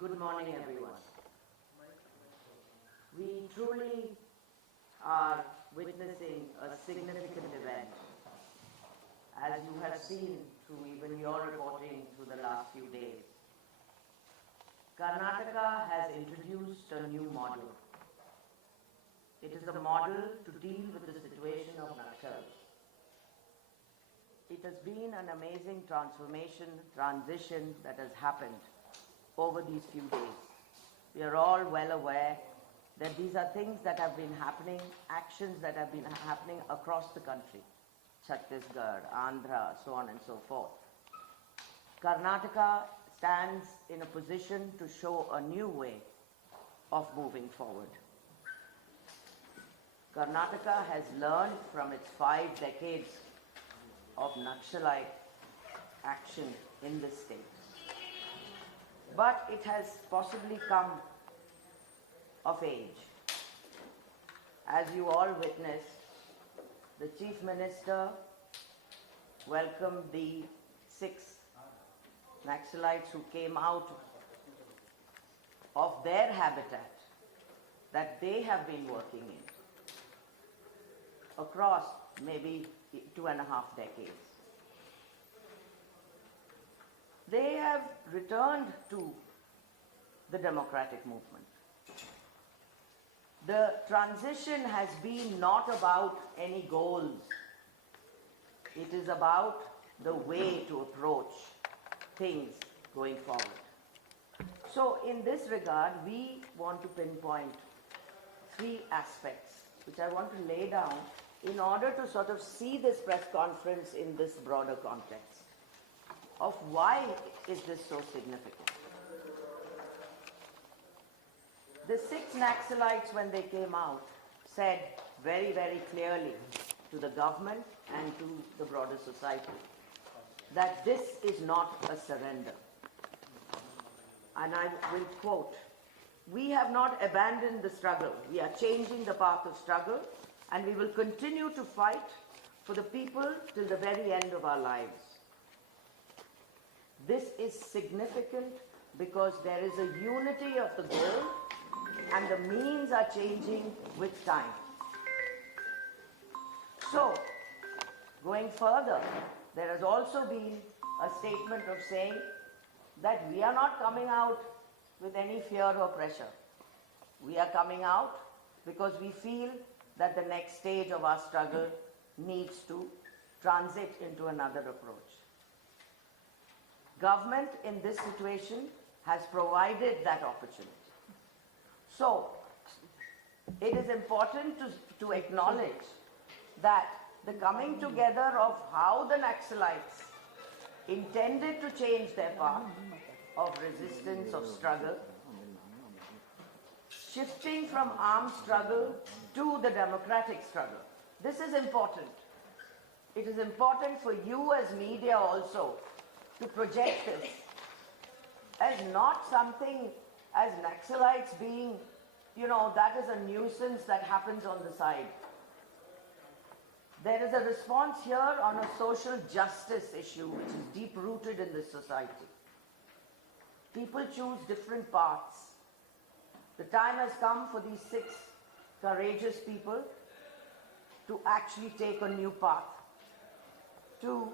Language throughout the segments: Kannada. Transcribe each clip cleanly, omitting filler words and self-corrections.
Good morning, everyone. We truly are witnessing a significant event, as you have seen through even your reporting through the last few days. Karnataka has introduced a new model. It is a model to deal with the situation of Naxals. It has been an amazing transition that has happened over these few days. We are all well aware that these are things that have been happening, actions that have been happening across the country, Chhattisgarh, Andhra, so on and so forth. Karnataka stands in a position to show a new way of moving forward. Karnataka has learned from its 5 decades of Naxalite action in this state. But it has possibly come of age. As you all witnessed, the Chief Minister welcomed the 6 Naxalites who came out of their habitat that they have been working in across maybe 2.5 decades. They have returned to the democratic movement. The transition has been not about any goals. It is about the way to approach things going forward. So in this regard, we want to pinpoint 3 aspects which I want to lay down in order to sort of see this press conference in this broader context of why is this so significant. The 6 Naxalites, when they came out, said very, very clearly to the government and to the broader society that this is not a surrender. And I will quote, "We have not abandoned the struggle. We are changing the path of struggle, and we will continue to fight for the people till the very end of our lives." This is significant because there is a unity of the goal and the means are changing with time. So, going further, there has also been a statement of saying that we are not coming out with any fear or pressure. We are coming out because we feel that the next stage of our struggle needs to transit into another approach. Government in this situation has provided that opportunity. So, it is important to acknowledge that the coming together of how the Naxalites intended to change their path of resistance, of struggle, shifting from armed struggle to the democratic struggle. This is important. It is important for you as media also to project this as not something as Naxalites being, that is a nuisance that happens on the side. There is a response here on a social justice issue which is deep-rooted in this society. People choose different paths. The time has come for these 6 courageous people to actually take a new path, to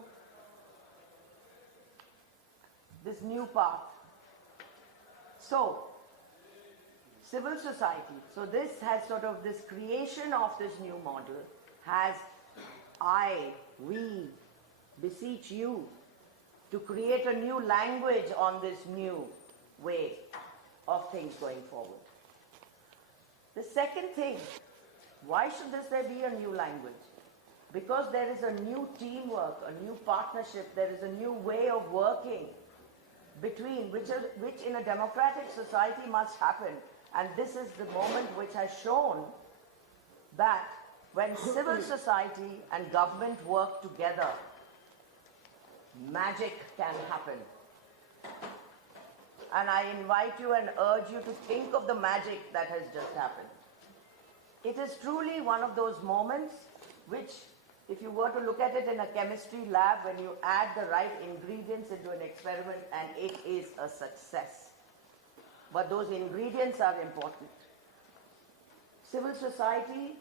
this new path. So, civil society, so this has sort of this creation of this new model has we beseech you to create a new language on this new way of things going forward. The second thing, why should there be a new language? Because there is a new teamwork, a new partnership, there is a new way of working between which in a democratic society must happen. And this is the moment which has shown that when civil society and government work together, magic can happen. And I invite you and urge you to think of the magic that has just happened. It is truly one of those moments which, if you were to look at it in a chemistry lab, when you add the right ingredients into an experiment, and it is a success. but those ingredients are important. Civil society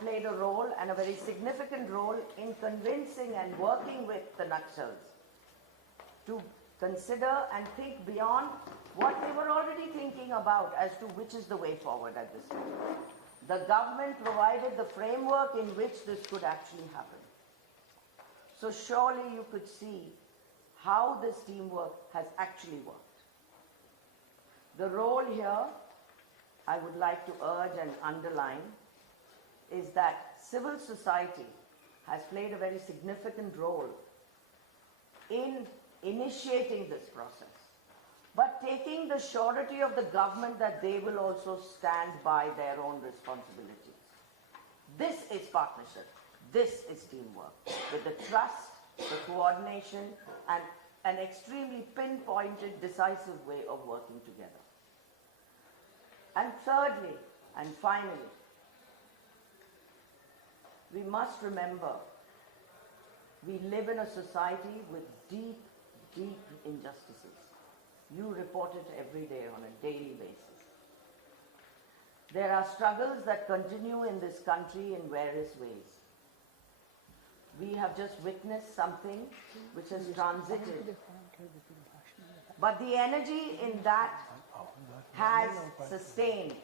played a role, and a very significant role, in convincing and working with the Naxals to consider and think beyond what they were already thinking about as to which is the way forward at this time. The government provided the framework in which this could actually happen. So surely you could see how this teamwork has actually worked. The role here, I would like to urge and underline, is that civil society has played a very significant role in initiating this process, but taking the surety of the government that they will also stand by their own responsibilities. This is partnership. This is teamwork, with the trust, the coordination, and an extremely pinpointed, decisive way of working together. And thirdly, and finally, we must remember we live in a society with deep, deep injustices. You report it every day on a daily basis. There are struggles that continue in this country in various ways. We have just witnessed something which has transited. But the energy in that has sustained,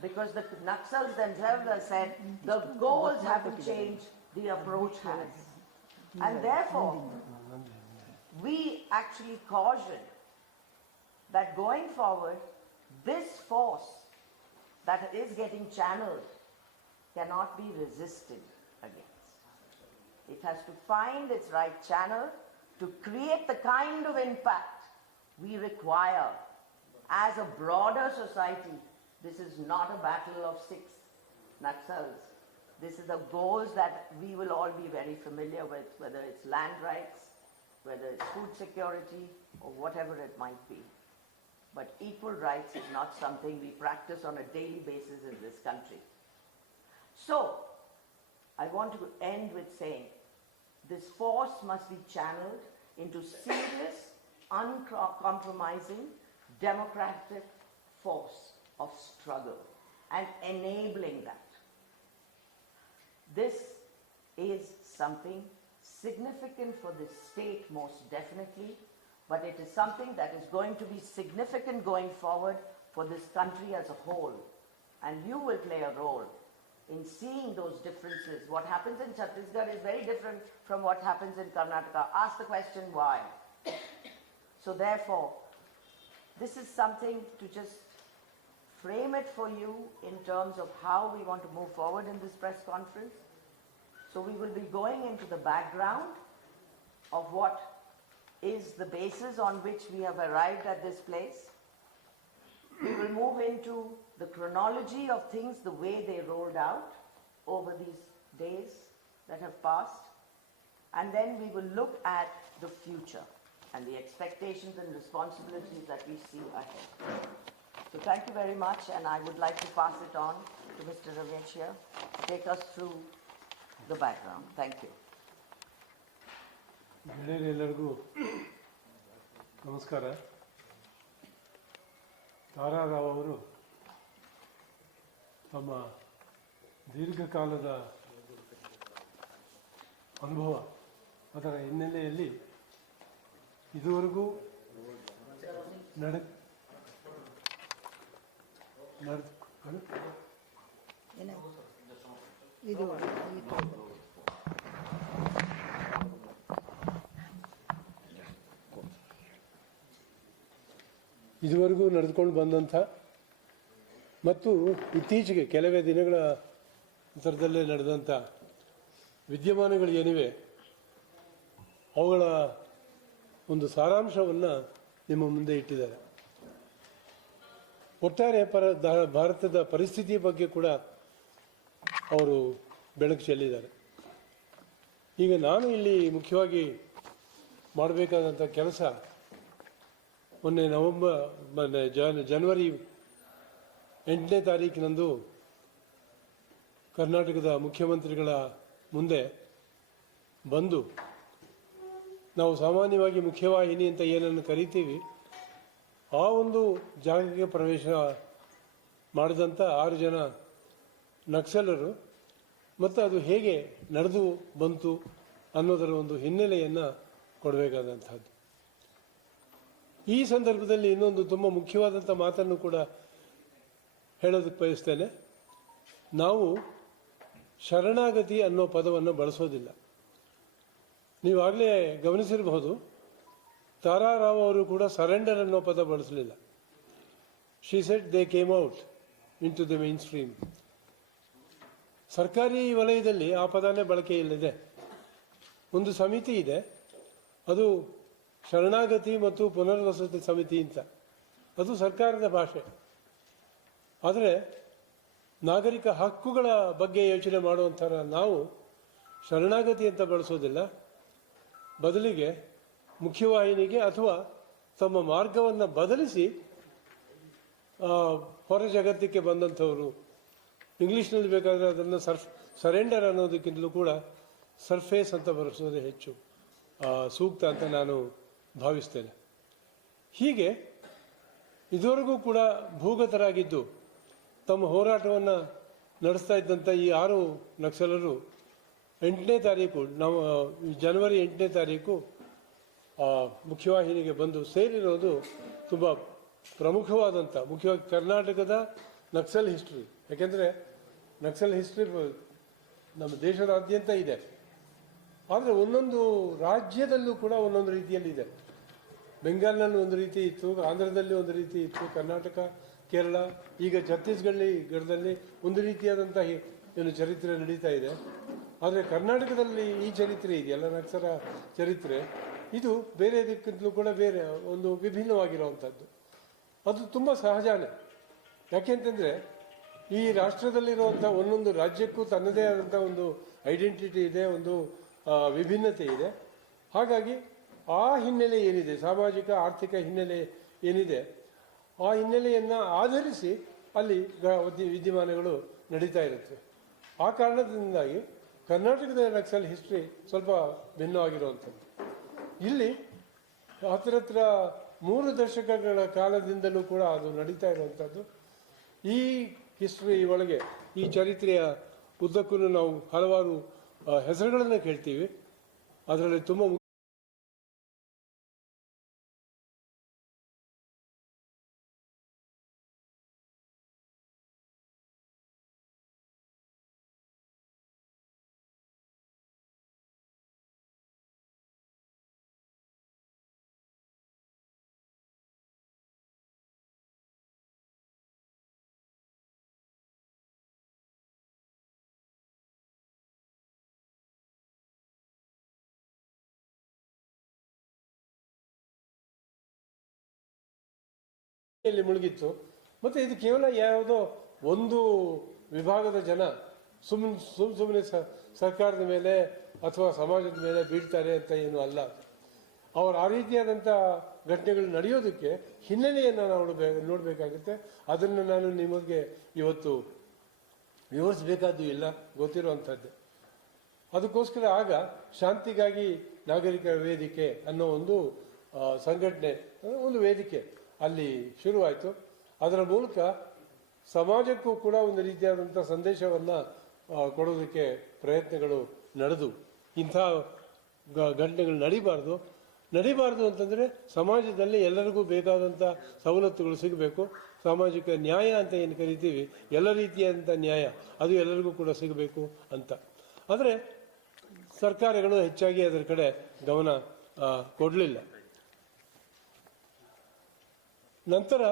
because the Naxals themselves have said the goals haven't changed, the approach has. And therefore, we actually caution that going forward, this force that is getting channeled cannot be resisted against. It has to find its right channel to create the kind of impact we require as a broader society. This is not a battle of 6 Naxals. This is the goals that we will all be very familiar with, whether it's land rights, whether it's food security, or whatever it might be. But equal rights is not something we practice on a daily basis in this country. So, I want to end with saying, this force must be channeled into serious, uncompromising, democratic force of struggle and enabling that. This is something significant for the state, most definitely, but it is something that is going to be significant going forward for this country as a whole. And you will play a role in seeing those differences. What happens in Chhattisgarh is very different from what happens in Karnataka. Ask the question why. So therefore, this is something to just frame it for you in terms of how we want to move forward in this press conference. So we will be going into the background of what is the basis on which we have arrived at this place. We will move into the chronology of things, the way they rolled out over these days that have passed. And then we will look at the future and the expectations and responsibilities that we see ahead. So thank you very much, and I would like to pass it on to Mr. Ramesh here to take us through the background. Thank you. ಗೆಳೆಯರೆಲ್ಲರಿಗೂ ನಮಸ್ಕಾರ. ತಾರಾರಾವ್ ಅವರು ತಮ್ಮ ದೀರ್ಘಕಾಲದ ಅನುಭವ, ಅದರ ಹಿನ್ನೆಲೆಯಲ್ಲಿ ಇದುವರೆಗೂ ಇದುವರೆಗೂ ನಡೆದುಕೊಂಡು ಬಂದಂಥ ಮತ್ತು ಇತ್ತೀಚೆಗೆ ಕೆಲವೇ ದಿನಗಳ ಅಂತರದಲ್ಲೇ ನಡೆದಂಥ ವಿದ್ಯಮಾನಗಳು ಏನಿವೆ ಅವುಗಳ ಒಂದು ಸಾರಾಂಶವನ್ನು ನಿಮ್ಮ ಮುಂದೆ ಇಟ್ಟಿದ್ದಾರೆ. ಒಟ್ಟಾರೆ ಭಾರತದ ಪರಿಸ್ಥಿತಿಯ ಬಗ್ಗೆ ಕೂಡ ಅವರು ಬೆಳಕು ಚೆಲ್ಲಿದ್ದಾರೆ. ಈಗ ನಾನು ಇಲ್ಲಿ ಮುಖ್ಯವಾಗಿ ಮಾಡಬೇಕಾದಂಥ ಕೆಲಸ, ಮೊನ್ನೆ ಜನವರಿ 8ನೇ ತಾರೀಕಿನಂದು ಕರ್ನಾಟಕದ ಮುಖ್ಯಮಂತ್ರಿಗಳ ಮುಂದೆ ಬಂದು, ನಾವು ಸಾಮಾನ್ಯವಾಗಿ ಮುಖ್ಯವಾಹಿನಿ ಅಂತ ಏನನ್ನು ಕರಿತೀವಿ, ಆ ಒಂದು ಜಾಗಕ್ಕೆ ಪ್ರವೇಶ ಮಾಡಿದಂಥ 6 ಜನ ನಕ್ಸಲರು ಮತ್ತು ಅದು ಹೇಗೆ ನಡೆದು ಬಂತು ಅನ್ನೋದರ ಒಂದು ಹಿನ್ನೆಲೆಯನ್ನು ಕೊಡಬೇಕಾದಂಥದ್ದು. ಈ ಸಂದರ್ಭದಲ್ಲಿ ಇನ್ನೊಂದು ತುಂಬ ಮುಖ್ಯವಾದಂಥ ಮಾತನ್ನು ಕೂಡ ಹೇಳೋದಕ್ಕೆ ಬಯಸ್ತೇನೆ. ನಾವು ಶರಣಾಗತಿ ಅನ್ನೋ ಪದವನ್ನು ಬಳಸೋದಿಲ್ಲ. ನೀವಾಗಲೇ ಗಮನಿಸಿರಬಹುದು, ತಾರಾರಾವ್ ಅವರು ಕೂಡ ಸರೆಂಡರ್ ಅನ್ನೋ ಪದ ಬಳಸಲಿಲ್ಲ. She said they came out into the mainstream. ಸರ್ಕಾರಿ ವಲಯದಲ್ಲಿ ಆ ಪದನೇ ಬಳಕೆಯಲ್ಲಿದೆ. ಒಂದು ಸಮಿತಿ ಇದೆ, ಅದು ಶರಣಾಗತಿ ಮತ್ತು ಪುನರ್ವಸತಿ ಸಮಿತಿ ಅಂತ. ಅದು ಸರ್ಕಾರದ ಭಾಷೆ. ಆದರೆ ನಾಗರಿಕ ಹಕ್ಕುಗಳ ಬಗ್ಗೆ ಯೋಚನೆ ಮಾಡುವಂಥರ ನಾವು ಶರಣಾಗತಿ ಅಂತ ಬಳಸೋದಿಲ್ಲ. ಬದಲಿಗೆ ಮುಖ್ಯವಾಹಿನಿಗೆ ಅಥವಾ ತಮ್ಮ ಮಾರ್ಗವನ್ನು ಬದಲಿಸಿ ಹೊರ ಜಗತ್ತಿಗೆ ಬಂದಂಥವರು. ಇಂಗ್ಲೀಷ್ನಲ್ಲಿ ಬೇಕಾದರೆ ಅದನ್ನು ಸರೆಂಡರ್ ಅನ್ನೋದಕ್ಕಿಂತಲೂ ಕೂಡ ಸರ್ಫೇಸ್ ಅಂತ ಬಳಸೋದೇ ಹೆಚ್ಚು ಸೂಕ್ತ ಅಂತ ನಾನು ಭಾವಿಸ್ತೇನೆ. ಹೀಗೆ ಇದುವರೆಗೂ ಕೂಡ ಭೂಗತರಾಗಿದ್ದು ತಮ್ಮ ಹೋರಾಟವನ್ನು ನಡೆಸ್ತಾ ಇದ್ದಂಥ ಈ 6 ನಕ್ಸಲರು 8ನೇ ತಾರೀಕು ಜನವರಿ 8ನೇ ತಾರೀಕು ಮುಖ್ಯವಾಹಿನಿಗೆ ಬಂದು ಸೇರಿರೋದು ತುಂಬ ಪ್ರಮುಖವಾದಂಥ, ಮುಖ್ಯವಾಗಿ ಕರ್ನಾಟಕದ ನಕ್ಸಲ್ ಹಿಸ್ಟ್ರಿ. ಯಾಕೆಂದರೆ ನಕ್ಸಲ್ ಹಿಸ್ಟ್ರಿ ನಮ್ಮ ದೇಶದಾದ್ಯಂತ ಇದೆ. ಆದರೆ ಒಂದೊಂದು ರಾಜ್ಯದಲ್ಲೂ ಕೂಡ ಒಂದೊಂದು ರೀತಿಯಲ್ಲಿದೆ. ಬೆಂಗಾಲ್ನಲ್ಲಿ ಒಂದು ರೀತಿ ಇತ್ತು, ಆಂಧ್ರದಲ್ಲಿ ಒಂದು ರೀತಿ ಇತ್ತು, ಕರ್ನಾಟಕ, ಕೇರಳ, ಈಗ ಛತ್ತೀಸ್ಗಢದಲ್ಲಿ ಒಂದು ರೀತಿಯಾದಂಥ ಏನು ಚರಿತ್ರೆ ನಡೀತಾ ಇದೆ. ಆದರೆ ಕರ್ನಾಟಕದಲ್ಲಿ ಈ ಚರಿತ್ರೆ ಇದೆಯಲ್ಲ, ನಕ್ಸಲ ಚರಿತ್ರೆ, ಇದು ಬೇರೆದಕ್ಕಿಂತಲೂ ಕೂಡ ಬೇರೆ ಒಂದು ವಿಭಿನ್ನವಾಗಿರುವಂಥದ್ದು. ಅದು ತುಂಬ ಸಹಜನೇ. ಯಾಕೆಂತಂದರೆ ಈ ರಾಷ್ಟ್ರದಲ್ಲಿರುವಂಥ ಒಂದೊಂದು ರಾಜ್ಯಕ್ಕೂ ತನ್ನದೇ ಆದಂಥ ಒಂದು ಐಡೆಂಟಿಟಿ ಇದೆ, ಒಂದು ವಿಭಿನ್ನತೆ ಇದೆ. ಹಾಗಾಗಿ ಆ ಹಿನ್ನೆಲೆ ಏನಿದೆ, ಸಾಮಾಜಿಕ ಆರ್ಥಿಕ ಹಿನ್ನೆಲೆ ಏನಿದೆ, ಆ ಹಿನ್ನೆಲೆಯನ್ನು ಆಧರಿಸಿ ಅಲ್ಲಿ ವಿದ್ಯಮಾನಗಳು ನಡೀತಾ ಇರುತ್ತೆ. ಆ ಕಾರಣದಿಂದಾಗಿ ಕರ್ನಾಟಕದ ನಕ್ಸಲ್ ಹಿಸ್ಟ್ರಿ ಸ್ವಲ್ಪ ಭಿನ್ನವಾಗಿರುವಂಥದ್ದು. ಇಲ್ಲಿ ಹತ್ತಿರ 3 ದಶಕಗಳ ಕಾಲದಿಂದಲೂ ಕೂಡ ಅದು ನಡೀತಾ ಇರುವಂಥದ್ದು. ಈ ಹಿಸ್ಟ್ರಿ ಒಳಗೆ, ಈ ಚರಿತ್ರೆಯ ಉದ್ದಕ್ಕೂ ನಾವು ಹಲವಾರು ಹೆಸರುಗಳನ್ನು ಕೇಳ್ತೀವಿ. ಅದರಲ್ಲಿ ತುಂಬ ಮುಳುಗಿತ್ತು. ಮತ್ತು ಇದು ಕೇವಲ ಯಾವುದೋ ಒಂದು ವಿಭಾಗದ ಜನ ಸುಮ್ಮನೆ ಸರ್ಕಾರದ ಮೇಲೆ ಅಥವಾ ಸಮಾಜದ ಮೇಲೆ ಬೀಳ್ತಾರೆ ಅಂತ ಏನು ಅಲ್ಲ. ಅವರು ಆ ರೀತಿಯಾದಂಥ ಘಟನೆಗಳು ನಡೆಯೋದಕ್ಕೆ ಹಿನ್ನೆಲೆಯನ್ನು ನಾವು ನೋಡಬೇಕಾಗುತ್ತೆ. ಅದನ್ನು ನಾನು ನಿಮಗೆ ಇವತ್ತು ವಿವರಿಸಬೇಕಾದ್ದು ಇಲ್ಲ, ಗೊತ್ತಿರುವಂಥದ್ದೇ. ಅದಕ್ಕೋಸ್ಕರ ಆಗ ಶಾಂತಿಗಾಗಿ ನಾಗರಿಕ ವೇದಿಕೆ ಅನ್ನೋ ಒಂದು ಸಂಘಟನೆ, ಒಂದು ವೇದಿಕೆ ಅಲ್ಲಿ ಶುರುವಾಯಿತು. ಅದರ ಮೂಲಕ ಸಮಾಜಕ್ಕೂ ಕೂಡ ಒಂದು ರೀತಿಯಾದಂಥ ಸಂದೇಶವನ್ನು ಕೊಡೋದಕ್ಕೆ ಪ್ರಯತ್ನಗಳು ನಡೆದು, ಇಂಥ ಘಟನೆಗಳು ನಡಿಬಾರ್ದು ಅಂತಂದರೆ ಸಮಾಜದಲ್ಲಿ ಎಲ್ಲರಿಗೂ ಬೇಕಾದಂಥ ಸವಲತ್ತುಗಳು ಸಿಗಬೇಕು. ಸಾಮಾಜಿಕ ನ್ಯಾಯ ಅಂತ ಏನು ಕರಿತೀವಿ, ಎಲ್ಲ ರೀತಿಯಾದಂಥ ನ್ಯಾಯ ಅದು ಎಲ್ಲರಿಗೂ ಕೂಡ ಸಿಗಬೇಕು ಅಂತ. ಆದರೆ ಸರ್ಕಾರಗಳು ಹೆಚ್ಚಾಗಿ ಅದರ ಕಡೆ ಗಮನ ಕೊಡಲಿಲ್ಲ. ನಂತರ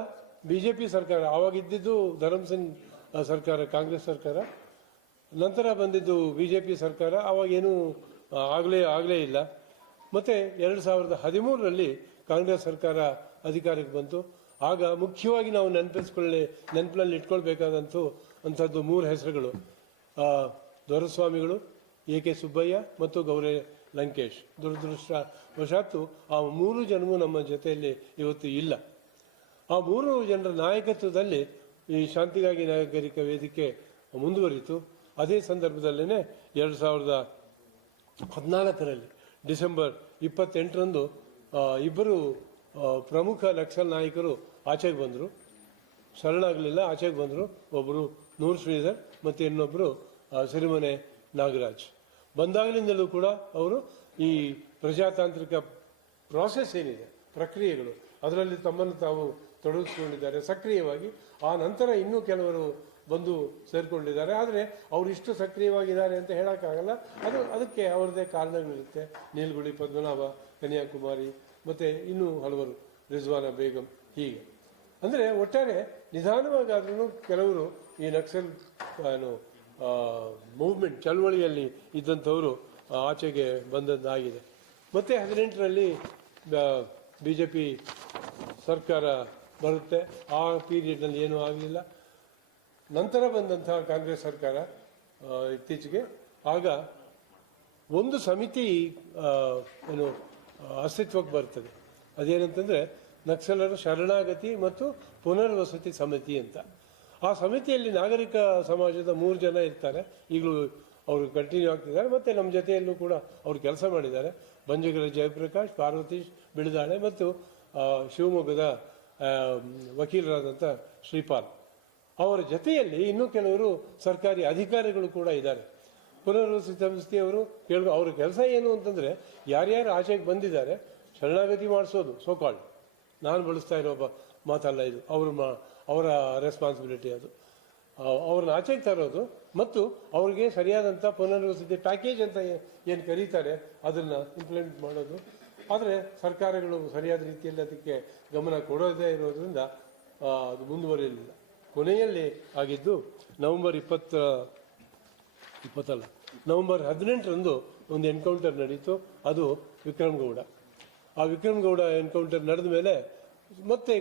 BJP ಸರ್ಕಾರ, ಆವಾಗಿದ್ದು ಧರ್ಮಸಿಂಗ್ ಸರ್ಕಾರ, ಕಾಂಗ್ರೆಸ್ ಸರ್ಕಾರ. ನಂತರ ಬಂದಿದ್ದು BJP ಸರ್ಕಾರ. ಆವಾಗೇನೂ ಆಗಲೇ ಇಲ್ಲ. ಮತ್ತು 2013ರಲ್ಲಿ ಕಾಂಗ್ರೆಸ್ ಸರ್ಕಾರ ಅಧಿಕಾರಕ್ಕೆ ಬಂತು. ಆಗ ಮುಖ್ಯವಾಗಿ ನಾವು ನೆನಪಿನಲ್ಲಿ ಇಟ್ಕೊಳ್ಬೇಕಾದಂಥದ್ದು 3 ಹೆಸರುಗಳು: ದೊರೆಸ್ವಾಮಿಗಳು, AK ಸುಬ್ಬಯ್ಯ ಮತ್ತು ಗೌರಿ ಲಂಕೇಶ್. ದುರದೃಷ್ಟವಶಾತ್ತು ಆ 3 ಜನರು ನಮ್ಮ ಜೊತೆಯಲ್ಲಿ ಇವತ್ತು ಇಲ್ಲ. ಆ 3 ಜನರ ನಾಯಕತ್ವದಲ್ಲಿ ಈ ಶಾಂತಿಗಾಗಿ ನಾಗರಿಕ ವೇದಿಕೆ ಮುಂದುವರಿತು. ಅದೇ ಸಂದರ್ಭದಲ್ಲೇ 2014ರಲ್ಲಿ ಡಿಸೆಂಬರ್ 28ರಂದು ಇಬ್ಬರು ಪ್ರಮುಖ ನಕ್ಸಲ್ ನಾಯಕರು ಆಚೆಗೆ ಬಂದರು, ಶರಣಾಗಲಿಲ್ಲ, ಆಚೆಗೆ ಬಂದರು. ಒಬ್ಬರು ನೂರ್ ಶ್ರೀಧರ್ ಮತ್ತು ಇನ್ನೊಬ್ಬರು ಸಿರಿಮನೆ ನಾಗರಾಜ್. ಬಂದಾಗಲಿಂದಲೂ ಕೂಡ ಅವರು ಈ ಪ್ರಜಾತಾಂತ್ರಿಕ ಪ್ರಾಸೆಸ್ ಏನಿದೆ, ಪ್ರಕ್ರಿಯೆಗಳು, ಅದರಲ್ಲಿ ತಮ್ಮನ್ನು ತಾವು ತೊಡಗಿಸಿಕೊಂಡಿದ್ದಾರೆ ಸಕ್ರಿಯವಾಗಿ. ಆ ನಂತರ ಇನ್ನೂ ಕೆಲವರು ಬಂದು ಸೇರಿಕೊಂಡಿದ್ದಾರೆ. ಆದರೆ ಅವರು ಇಷ್ಟು ಸಕ್ರಿಯವಾಗಿದ್ದಾರೆ ಅಂತ ಹೇಳೋಕ್ಕಾಗಲ್ಲ. ಅದಕ್ಕೆ ಅವರದೇ ಕಾರಣಗಳಿರುತ್ತೆ. ನೀಲಗುಳಿ ಪದ್ಮನಾಭ, ಕನ್ಯಾಕುಮಾರಿ, ಮತ್ತು ಇನ್ನೂ ಹಲವರು, ರಿಜ್ವಾನಾ ಬೇಗಂ, ಹೀಗೆ. ಅಂದರೆ ಒಟ್ಟಾರೆ ನಿಧಾನವಾಗಾದ್ರೂ ಕೆಲವರು ಈ ನಕ್ಸಲ್ ಮೂವ್ಮೆಂಟ್ ಚಳವಳಿಯಲ್ಲಿ ಇದ್ದಂಥವರು ಆಚೆಗೆ ಬಂದದ್ದಾಗಿದೆ. ಮತ್ತು 18ರಲ್ಲಿ BJP ಸರ್ಕಾರ ಬರುತ್ತೆ. ಆ ಪೀರಿಯಡ್ನಲ್ಲಿ ಏನೂ ಆಗಲಿಲ್ಲ. ನಂತರ ಬಂದಂತಹ ಕಾಂಗ್ರೆಸ್ ಸರ್ಕಾರ ಇತ್ತೀಚೆಗೆ, ಆಗ ಒಂದು ಸಮಿತಿ ಅಸ್ತಿತ್ವಕ್ಕೆ ಬರ್ತದೆ. ಅದೇನಂತಂದರೆ ನಕ್ಸಲರ ಶರಣಾಗತಿ ಮತ್ತು ಪುನರ್ವಸತಿ ಸಮಿತಿ ಅಂತ. ಆ ಸಮಿತಿಯಲ್ಲಿ ನಾಗರಿಕ ಸಮಾಜದ 3 ಜನ ಇರ್ತಾರೆ. ಈಗಲೂ ಅವರು ಕಂಟಿನ್ಯೂ ಆಗ್ತಿದ್ದಾರೆ. ಮತ್ತು ನಮ್ಮ ಜೊತೆಯಲ್ಲೂ ಕೂಡ ಅವರು ಕೆಲಸ ಮಾಡಿದ್ದಾರೆ. ಬಂಜಗರ ಜಯಪ್ರಕಾಶ್, ಪಾರ್ವತೀಶ್ ಬಿಳಿದಾಳೆ ಮತ್ತು ಶಿವಮೊಗ್ಗದ ವಕೀಲರಾದಂಥ ಶ್ರೀಪಾಲ್. ಅವರ ಜೊತೆಯಲ್ಲಿ ಇನ್ನೂ ಕೆಲವರು ಸರ್ಕಾರಿ ಅಧಿಕಾರಿಗಳು ಕೂಡ ಇದ್ದಾರೆ. ಪುನರ್ವಸತಿ ಸಂಸ್ಥೆಯವರು ಅವ್ರ ಕೆಲಸ ಏನು ಅಂತಂದರೆ, ಯಾರ್ಯಾರು ಆಚೆಗೆ ಬಂದಿದ್ದಾರೆ ಶರಣಾಗತಿ ಮಾಡಿಸೋದು, ಸೋಕಾಲ್ಡ್. ನಾನು ಬಳಸ್ತಾ ಇರೋ ಮಾತಲ್ಲ ಇದು, ಅವರ ರೆಸ್ಪಾನ್ಸಿಬಿಲಿಟಿ ಅದು. ಅವ್ರನ್ನ ಆಚೆಗೆ ತರೋದು ಮತ್ತು ಅವ್ರಿಗೆ ಸರಿಯಾದಂಥ ಪುನರ್ವಸತಿ ಪ್ಯಾಕೇಜ್ ಅಂತ ಏನು ಕರೀತಾರೆ ಅದನ್ನು ಇಂಪ್ಲಿಮೆಂಟ್ ಮಾಡೋದು. ಆದರೆ ಸರ್ಕಾರಗಳು ಸರಿಯಾದ ರೀತಿಯಲ್ಲಿ ಅದಕ್ಕೆ ಗಮನ ಕೊಡೋದೇ ಇರೋದ್ರಿಂದ ಅದು ಮುಂದುವರಿಯಲಿಲ್ಲ. ಕೊನೆಯಲ್ಲಿ ಆಗಿದ್ದು ನವೆಂಬರ್ 18ರಂದು ಒಂದು ಎನ್ಕೌಂಟರ್ ನಡೀತು. ಅದು ವಿಕ್ರಮ್ ಗೌಡ. ಆ ವಿಕ್ರಮ್ ಗೌಡ ಎನ್ಕೌಂಟರ್ ನಡೆದ ಮೇಲೆ ಮತ್ತೆ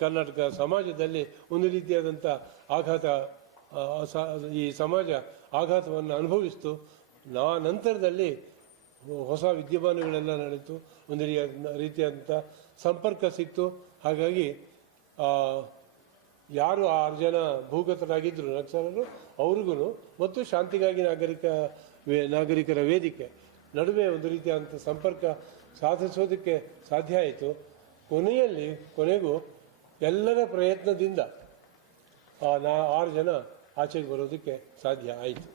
ಕರ್ನಾಟಕ ಸಮಾಜದಲ್ಲಿ ಒಂದು ರೀತಿಯಾದಂಥ ಆಘಾತ, ಈ ಸಮಾಜ ಆಘಾತವನ್ನು ಅನುಭವಿಸ್ತು. ನಂತರದಲ್ಲಿ ಹೊಸ ವಿದ್ಯಮಾನಗಳೆಲ್ಲ ನಡೀತು. ಒಂದು ರೀತಿಯಾದಂಥ ಸಂಪರ್ಕ ಸಿಕ್ತು. ಹಾಗಾಗಿ ಯಾರು 6 ಜನ ಭೂಗತರಾಗಿದ್ದರು ನಕ್ಸಲರು, ಅವ್ರಿಗೂ ಮತ್ತು ಶಾಂತಿಗಾಗಿ ನಾಗರಿಕರ ವೇದಿಕೆ ನಡುವೆ ಒಂದು ರೀತಿಯಾದಂಥ ಸಂಪರ್ಕ ಸಾಧಿಸೋದಕ್ಕೆ ಸಾಧ್ಯ ಆಯಿತು. ಕೊನೆಗೂ ಎಲ್ಲರ ಪ್ರಯತ್ನದಿಂದ 6 ಜನ ಆಚೆಗೆ ಬರೋದಕ್ಕೆ ಸಾಧ್ಯ ಆಯಿತು.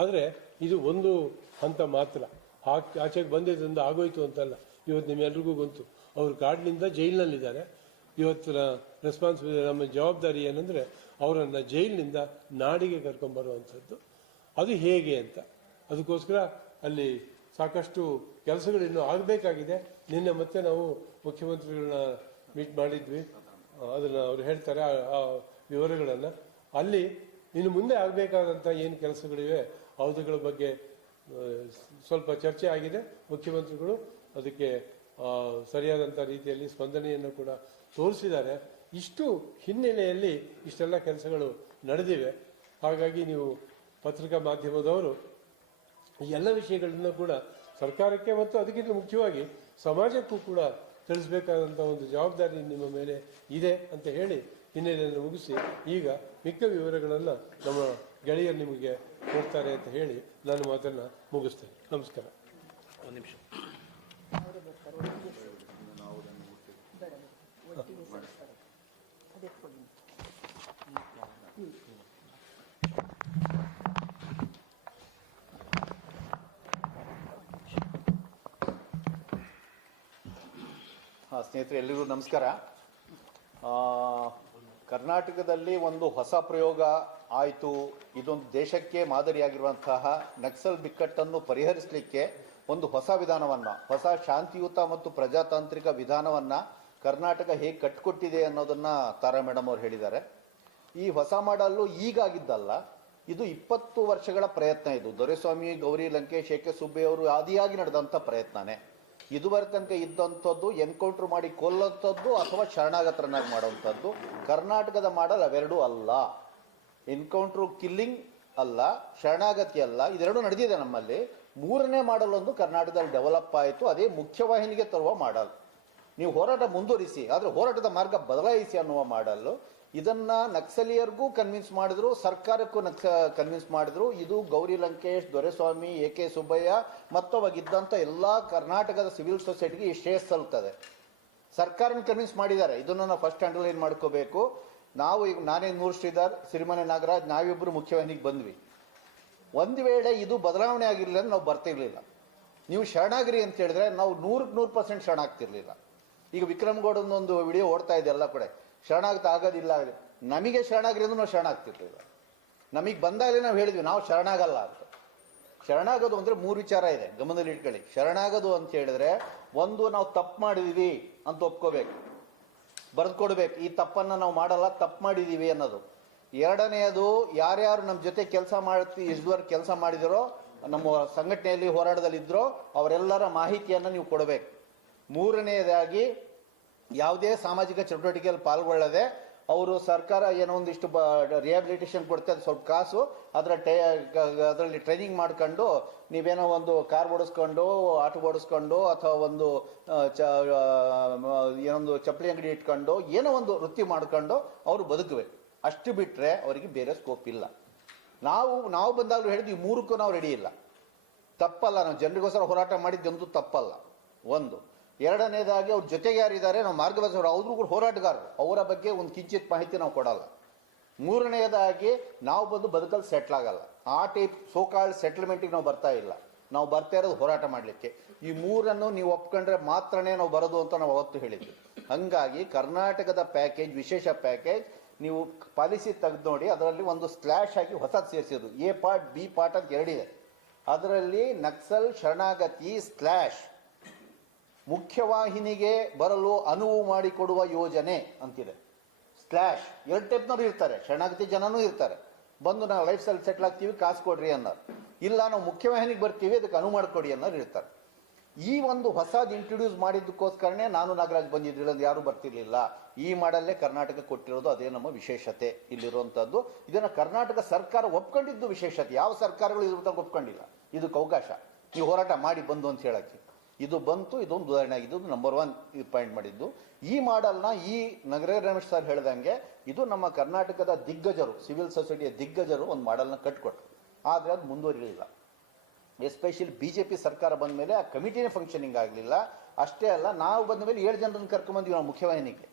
ಆದರೆ ಇದು ಒಂದು ಹಂತ ಮಾತ್ರ. ಆಚೆಗೆ ಬಂದಿದ್ದರಿಂದ ಆಗೋಯ್ತು ಅಂತಲ್ಲ. ಇವತ್ತು ನಿಮ್ಮೆಲ್ರಿಗೂ ಗೊತ್ತು, ಅವರು ಕಾಡಿನಿಂದ ಜೈಲಿನಲ್ಲಿದ್ದಾರೆ. ಇವತ್ತಿನ ರೆಸ್ಪಾನ್ಸಿಬಿಲಿಟಿ, ನಮ್ಮ ಜವಾಬ್ದಾರಿ ಏನಂದರೆ ಅವರನ್ನು ಜೈಲಿನಿಂದ ನಾಡಿಗೆ ಕರ್ಕೊಂಬರುವಂಥದ್ದು. ಅದು ಹೇಗೆ ಅಂತ, ಅದಕ್ಕೋಸ್ಕರ ಅಲ್ಲಿ ಸಾಕಷ್ಟು ಕೆಲಸಗಳು ಇನ್ನೂ ಆಗಬೇಕಾಗಿದೆ. ನಿನ್ನೆ ಮತ್ತೆ ನಾವು ಮುಖ್ಯಮಂತ್ರಿಗಳನ್ನ ಮೀಟ್ ಮಾಡಿದ್ವಿ. ಅದನ್ನು ಅವ್ರು ಹೇಳ್ತಾರೆ ಆ ವಿವರಗಳನ್ನು. ಅಲ್ಲಿ ಇನ್ನು ಮುಂದೆ ಆಗಬೇಕಾದಂಥ ಏನು ಕೆಲಸಗಳಿವೆ ಅವುಗಳ ಬಗ್ಗೆ ಸ್ವಲ್ಪ ಚರ್ಚೆ ಆಗಿದೆ. ಮುಖ್ಯಮಂತ್ರಿಗಳು ಅದಕ್ಕೆ ಸರಿಯಾದಂಥ ರೀತಿಯಲ್ಲಿ ಸ್ಪಂದನೆಯನ್ನು ಕೂಡ ತೋರಿಸಿದ್ದಾರೆ. ಇಷ್ಟು ಹಿನ್ನೆಲೆಯಲ್ಲಿ ಇಷ್ಟೆಲ್ಲ ಕೆಲಸಗಳು ನಡೆದಿವೆ. ಹಾಗಾಗಿ ನೀವು ಪತ್ರಿಕಾ ಮಾಧ್ಯಮದವರು ಈ ಎಲ್ಲ ವಿಷಯಗಳನ್ನು ಕೂಡ ಸರ್ಕಾರಕ್ಕೆ ಮತ್ತು ಅದಕ್ಕಿಂತ ಮುಖ್ಯವಾಗಿ ಸಮಾಜಕ್ಕೂ ಕೂಡ ತಿಳಿಸಬೇಕಾದಂಥ ಒಂದು ಜವಾಬ್ದಾರಿ ನಿಮ್ಮ ಮೇಲೆ ಇದೆ ಅಂತ ಹೇಳಿ ಹಿನ್ನೆಲೆಯನ್ನು ಮುಗಿಸಿ ಈಗ ಮಿಕ್ಕ ವಿವರಗಳನ್ನು ನಮ್ಮ ಗೆಳೆಯರು ನಿಮಗೆ ಕೊಡ್ತಾರೆ ಅಂತ ಹೇಳಿ ನಾನು ಮಾತನ್ನು ಮುಗಿಸ್ತೇನೆ. ನಮಸ್ಕಾರ. ಒಂದು ನಿಮಿಷ. ಸ್ನೇಹಿತರೆ, ಎಲ್ಲರಿಗೂ ನಮಸ್ಕಾರ. ಕರ್ನಾಟಕದಲ್ಲಿ ಒಂದು ಹೊಸ ಪ್ರಯೋಗ ಆಯಿತು. ಇದೊಂದು ದೇಶಕ್ಕೆ ಮಾದರಿಯಾಗಿರುವಂತಹ ನಕ್ಸಲ್ ಬಿಕ್ಕಟ್ಟನ್ನು ಪರಿಹರಿಸಲಿಕ್ಕೆ ಒಂದು ಹೊಸ ವಿಧಾನವನ್ನು, ಹೊಸ ಶಾಂತಿಯುತ ಮತ್ತು ಪ್ರಜಾತಾಂತ್ರಿಕ ವಿಧಾನವನ್ನು ಕರ್ನಾಟಕ ಹೇಗೆ ಕಟ್ಟಿಕೊಟ್ಟಿದೆ ಅನ್ನೋದನ್ನು ತಾರಾ ಮೇಡಮ್ ಅವರು ಹೇಳಿದ್ದಾರೆ. ಈ ಹೊಸ ಮಾಡಲು ಈಗಾಗಿದ್ದಲ್ಲ, ಇದು 20 ವರ್ಷಗಳ ಪ್ರಯತ್ನ. ಇದು ದೊರೆಸ್ವಾಮಿ, ಗೌರಿ ಲಂಕೇಶ್, ಎ ಕೆ ಸುಬ್ಬಯ್ಯ ಅವರು ಆದಿಯಾಗಿ ನಡೆದಂಥ ಪ್ರಯತ್ನನೇ. ಇದುವರೆ ತನಕ ಇದ್ದಂಥದ್ದು ಎನ್ಕೌಂಟರ್ ಮಾಡಿ ಕೊಲ್ಲುವಂಥದ್ದು ಅಥವಾ ಶರಣಾಗತರನ್ನಾಗಿ ಮಾಡುವಂಥದ್ದು. ಕರ್ನಾಟಕದ ಮಾಡಲ್ ಅವೆರಡೂ ಅಲ್ಲ. ಎನ್ಕೌಂಟ್ರು ಕಿಲ್ಲಿಂಗ್ ಅಲ್ಲ, ಶರಣಾಗತಿ ಅಲ್ಲ, ಇದೆರಡು ನಡೆದಿದೆ ನಮ್ಮಲ್ಲಿ. 3ನೇ ಮಾಡಲ್ ಒಂದು ಕರ್ನಾಟಕದಲ್ಲಿ ಡೆವಲಪ್ ಆಯಿತು. ಅದೇ ಮುಖ್ಯವಾಹಿನಿಗೆ ತರುವ ಮಾಡಲ್. ನೀವು ಹೋರಾಟ ಮುಂದುವರಿಸಿ, ಆದರೆ ಹೋರಾಟದ ಮಾರ್ಗ ಬದಲಾಯಿಸಿ ಅನ್ನುವ ಮಾಡಲು ಇದನ್ನ ನಕ್ಸಲಿಯರ್ಗೂ ಕನ್ವಿನ್ಸ್ ಮಾಡಿದ್ರು, ಸರ್ಕಾರಕ್ಕೂ ಕನ್ವಿನ್ಸ್ ಮಾಡಿದ್ರು. ಇದು ಗೌರಿ ಲಂಕೇಶ್, ದೊರೆಸ್ವಾಮಿ, ಎ.ಕೆ. ಸುಬ್ಬಯ್ಯ ಮತ್ತು ಅವಾಗಿದ್ದಂಥ ಎಲ್ಲ ಕರ್ನಾಟಕದ ಸಿವಿಲ್ ಸೊಸೈಟಿಗೆ ಈ ಶ್ರೇಯಸ್ ಸಲ್ತದೆ. ಸರ್ಕಾರನ ಕನ್ವಿನ್ಸ್ ಮಾಡಿದ್ದಾರೆ. ಇದನ್ನು ನಾವು ಫಸ್ಟ್ ಅಂಡರ್ಲೈನ್ ಮಾಡ್ಕೋಬೇಕು. ನಾವು ಈಗ ನಾನೇ ನೂರ್ ಶ್ರೀಧರ್, ಸಿರಿಮನೆ ನಾಗರಾಜ್, ನಾವಿಬ್ಬರು ಮುಖ್ಯವಾಹಿನಿಗೆ ಬಂದ್ವಿ. ಒಂದು ವೇಳೆ ಇದು ಬದಲಾವಣೆ ಆಗಿರಲಿಲ್ಲ ಅಂದ್ರೆ ನಾವು ಬರ್ತಿರ್ಲಿಲ್ಲ. ನೀವು ಶರಣಾಗಿರಿ ಅಂತ ಹೇಳಿದ್ರೆ ನಾವು 100% ಶರಣಾಗ್ತಿರ್ಲಿಲ್ಲ. ಈಗ ವಿಕ್ರಮ್ಗೌಡನೊಂದು ವಿಡಿಯೋ ಓಡ್ತಾ ಇದೆ ಎಲ್ಲ ಕಡೆ, ಶರಣಾಗ್ತಾ ಆಗೋದಿಲ್ಲ. ನಮಗೆ ಶರಣಾಗಿರಿ ಅಂದ್ರೆ ನಾವು ಶರಣಾಗ್ತಿರ್ಲಿಲ್ಲ. ನಮಗೆ ಬಂದಾಗಲೇ ನಾವು ಹೇಳಿದ್ವಿ ನಾವು ಶರಣಾಗಲ್ಲ ಅಂತ. ಶರಣಾಗೋದು ಅಂದ್ರೆ 3 ವಿಚಾರ ಇದೆ, ಗಮನದಲ್ಲಿ ಇಟ್ಕೊಳ್ಳಿ. ಶರಣಾಗೋದು ಅಂತ ಹೇಳಿದ್ರೆ, ಒಂದು ನಾವು ತಪ್ಪು ಮಾಡಿದೀವಿ ಅಂತ ಒಪ್ಕೋಬೇಕು, ಬರೆದುಕೊಡ್ಬೇಕು, ಈ ತಪ್ಪನ್ನ ನಾವು ಮಾಡಲ್ಲ, ತಪ್ಪು ಮಾಡಿದೀವಿ ಅನ್ನೋದು. ಎರಡನೆಯದು, ಯಾರ್ಯಾರು ನಮ್ಮ ಜೊತೆ ಇದುವರೆಗೆ ಕೆಲಸ ಮಾಡಿದರೋ, ನಮ್ಮ ಸಂಘಟನೆಯಲ್ಲಿ ಹೋರಾಟದಲ್ಲಿ ಇದ್ರೋ ಅವರೆಲ್ಲರ ಮಾಹಿತಿಯನ್ನು ನೀವು ಕೊಡಬೇಕು. ಮೂರನೆಯದಾಗಿ, ಯಾವುದೇ ಸಾಮಾಜಿಕ ಚಟುವಟಿಕೆಯಲ್ಲಿ ಪಾಲ್ಗೊಳ್ಳದೆ ಅವರು ಸರ್ಕಾರ ಏನೋ ಒಂದಿಷ್ಟು ರಿಹ್ಯಾಬಿಲಿಟೇಷನ್ ಕೊಡ್ತೆ, ಅದು ಸ್ವಲ್ಪ ಕಾಸು, ಅದರಲ್ಲಿ ಟ್ರೈನಿಂಗ್ ಮಾಡ್ಕೊಂಡು ನೀವೇನೋ ಒಂದು ಕಾರ್ ಓಡಿಸ್ಕೊಂಡು, ಆಟೋ ಓಡಿಸ್ಕೊಂಡು, ಅಥವಾ ಒಂದು ಏನೊಂದು ಚಪ್ಪಲಿ ಅಂಗಡಿ ಇಟ್ಕೊಂಡು ಏನೋ ಒಂದು ವೃತ್ತಿ ಮಾಡ್ಕೊಂಡು ಅವರು ಬದುಕಬೇಕು. ಅಷ್ಟು ಬಿಟ್ಟರೆ ಅವರಿಗೆ ಬೇರೆ ಸ್ಕೋಪ್ ಇಲ್ಲ. ನಾವು ಬಂದಾಗಲೂ ಹೇಳಿದ್ವಿ, ಈ 3ಕ್ಕೂ ನಾವು ರೆಡಿ ಇಲ್ಲ. ತಪ್ಪಲ್ಲ, ನಾವು ಜನರಿಗೋಸ್ಕರ ಹೋರಾಟ ಮಾಡಿದ್ದೊಂದು ತಪ್ಪಲ್ಲ. ಒಂದು. ಎರಡನೇದಾಗಿ ಅವ್ರ ಜೊತೆಗೆ ಯಾರಿದ್ದಾರೆ, ನಾವು ಮಾರ್ಗದರ್ಶಕರು, ಅವರು ಕೂಡ ಹೋರಾಟಗಾರರು, ಅವರ ಬಗ್ಗೆ ಒಂದು ಕಿಂಚಿತ್ ಮಾಹಿತಿ ನಾವು ಕೊಡಲ್ಲ. ಮೂರನೆಯದಾಗಿ, ನಾವು ಬಂದು ಬದುಕಲ್ಲಿ ಸೆಟ್ಲ್ ಆಗಲ್ಲ. ಆ ಟೈಪ್ ಸೋಕಾಲ್ಡ್ ಸೆಟಲ್ಮೆಂಟಿಗೆ ನಾವು ಬರ್ತಾ ಇಲ್ಲ. ನಾವು ಬರ್ತಾ ಇರೋದು ಹೋರಾಟ ಮಾಡಲಿಕ್ಕೆ. ಈ 3ಅನ್ನು ನೀವು ಒಪ್ಕೊಂಡ್ರೆ ಮಾತ್ರನೇ ನಾವು ಬರೋದು ಅಂತ ನಾವು ಅವತ್ತು ಹೇಳಿದ್ವಿ. ಹಂಗಾಗಿ ಕರ್ನಾಟಕದ ಪ್ಯಾಕೇಜ್, ವಿಶೇಷ ಪ್ಯಾಕೇಜ್ ನೀವು ಪಾಲಿಸಿ ತೆಗೆದು ನೋಡಿ, ಅದರಲ್ಲಿ ಒಂದು ಸ್ಲ್ಯಾಶ್ ಆಗಿ ಹೊಸದು ಸೇರಿಸಿದ್ರು. ಎ ಪಾರ್ಟ್, ಬಿ ಪಾರ್ಟ್ ಅಂತ ಎರಡಿದೆ. ಅದರಲ್ಲಿ ನಕ್ಸಲ್ ಶರಣಾಗತಿ ಸ್ಲ್ಯಾಶ್ ಮುಖ್ಯವಾಹಿನಿಗೆ ಬರಲು ಅನುವು ಮಾಡಿಕೊಡುವ ಯೋಜನೆ ಅಂತಿದೆ. ಸ್ಲ್ಯಾಶ್ 2 ಟೈಪ್ನವ್ರು ಇರ್ತಾರೆ, ಶರಣಾಗತಿ ಜನನೂ ಇರ್ತಾರೆ. ಬಂದು ನಾವು ಲೈಫ್ ಸ್ಟೈಲ್ ಸೆಟ್ಲ್ ಆಗ್ತೀವಿ, ಕಾಸು ಕೊಡ್ರಿ ಅನ್ನೋರು. ಇಲ್ಲ, ನಾವು ಮುಖ್ಯವಾಹಿನಿಗೆ ಬರ್ತೀವಿ, ಅದಕ್ಕೆ ಅನುವು ಮಾಡಿಕೊಡಿ ಅನ್ನೋರು ಇರ್ತಾರೆ. ಈ ಒಂದು ಹೊಸದು ಇಂಟ್ರೊಡ್ಯೂಸ್ ಮಾಡಿದ್ದಕ್ಕೋಸ್ಕರನೇ ನಾನು ನಾಗರಾಜ್ ಬಂದಿದ್ರಿಲ್ಲ, ಯಾರು ಬರ್ತಿರ್ಲಿಲ್ಲ. ಈ ಮಾಡಲ್ಲೇ ಕರ್ನಾಟಕ ಕೊಟ್ಟಿರೋದು, ಅದೇ ನಮ್ಮ ವಿಶೇಷತೆ ಇಲ್ಲಿರುವಂಥದ್ದು. ಇದನ್ನು ಕರ್ನಾಟಕ ಸರ್ಕಾರ ಒಪ್ಕೊಂಡಿದ್ದು ವಿಶೇಷತೆ. ಯಾವ ಸರ್ಕಾರಗಳು ಇದ್ರ ಒಪ್ಕೊಂಡಿಲ್ಲ. ಇದಕ್ಕೆ ಅವಕಾಶ, ನೀವು ಹೋರಾಟ ಮಾಡಿ ಬಂದು ಅಂತ ಹೇಳಕ್ಕೆ ಇದು ಬಂತು. ಇದೊಂದು ಉದಾಹರಣೆ ಆಗಿದ್ದು, ನಂಬರ್ 1 ಪಾಯಿಂಟ್ ಮಾಡಿದ್ದು. ಈ ಮಾಡಲ್ನ ಈ ನಗರ ರಮೇಶ್ ಸರ್ ಹೇಳ್ದಂಗೆ ಇದು ನಮ್ಮ ಕರ್ನಾಟಕದ ದಿಗ್ಗಜರು, ಸಿವಿಲ್ ಸೊಸೈಟಿಯ ದಿಗ್ಗಜರು ಒಂದು ಮಾಡಲ್ನ ಕಟ್ಕೊಟ್ರು. ಆದರೆ ಅದು ಮುಂದುವರಿಲಿಲ್ಲ. ಎಸ್ಪೆಷಲಿ BJP ಸರ್ಕಾರ ಬಂದ ಮೇಲೆ ಆ ಕಮಿಟಿನೇ ಫಂಕ್ಷನಿಂಗ್ ಆಗಲಿಲ್ಲ. ಅಷ್ಟೇ ಅಲ್ಲ, ನಾವು ಬಂದ ಮೇಲೆ 7 ಜನರನ್ನು ಕರ್ಕೊಂಬಂದ್ವಿ ನಾವು ಮುಖ್ಯವಾಹಿನಿಗೆ.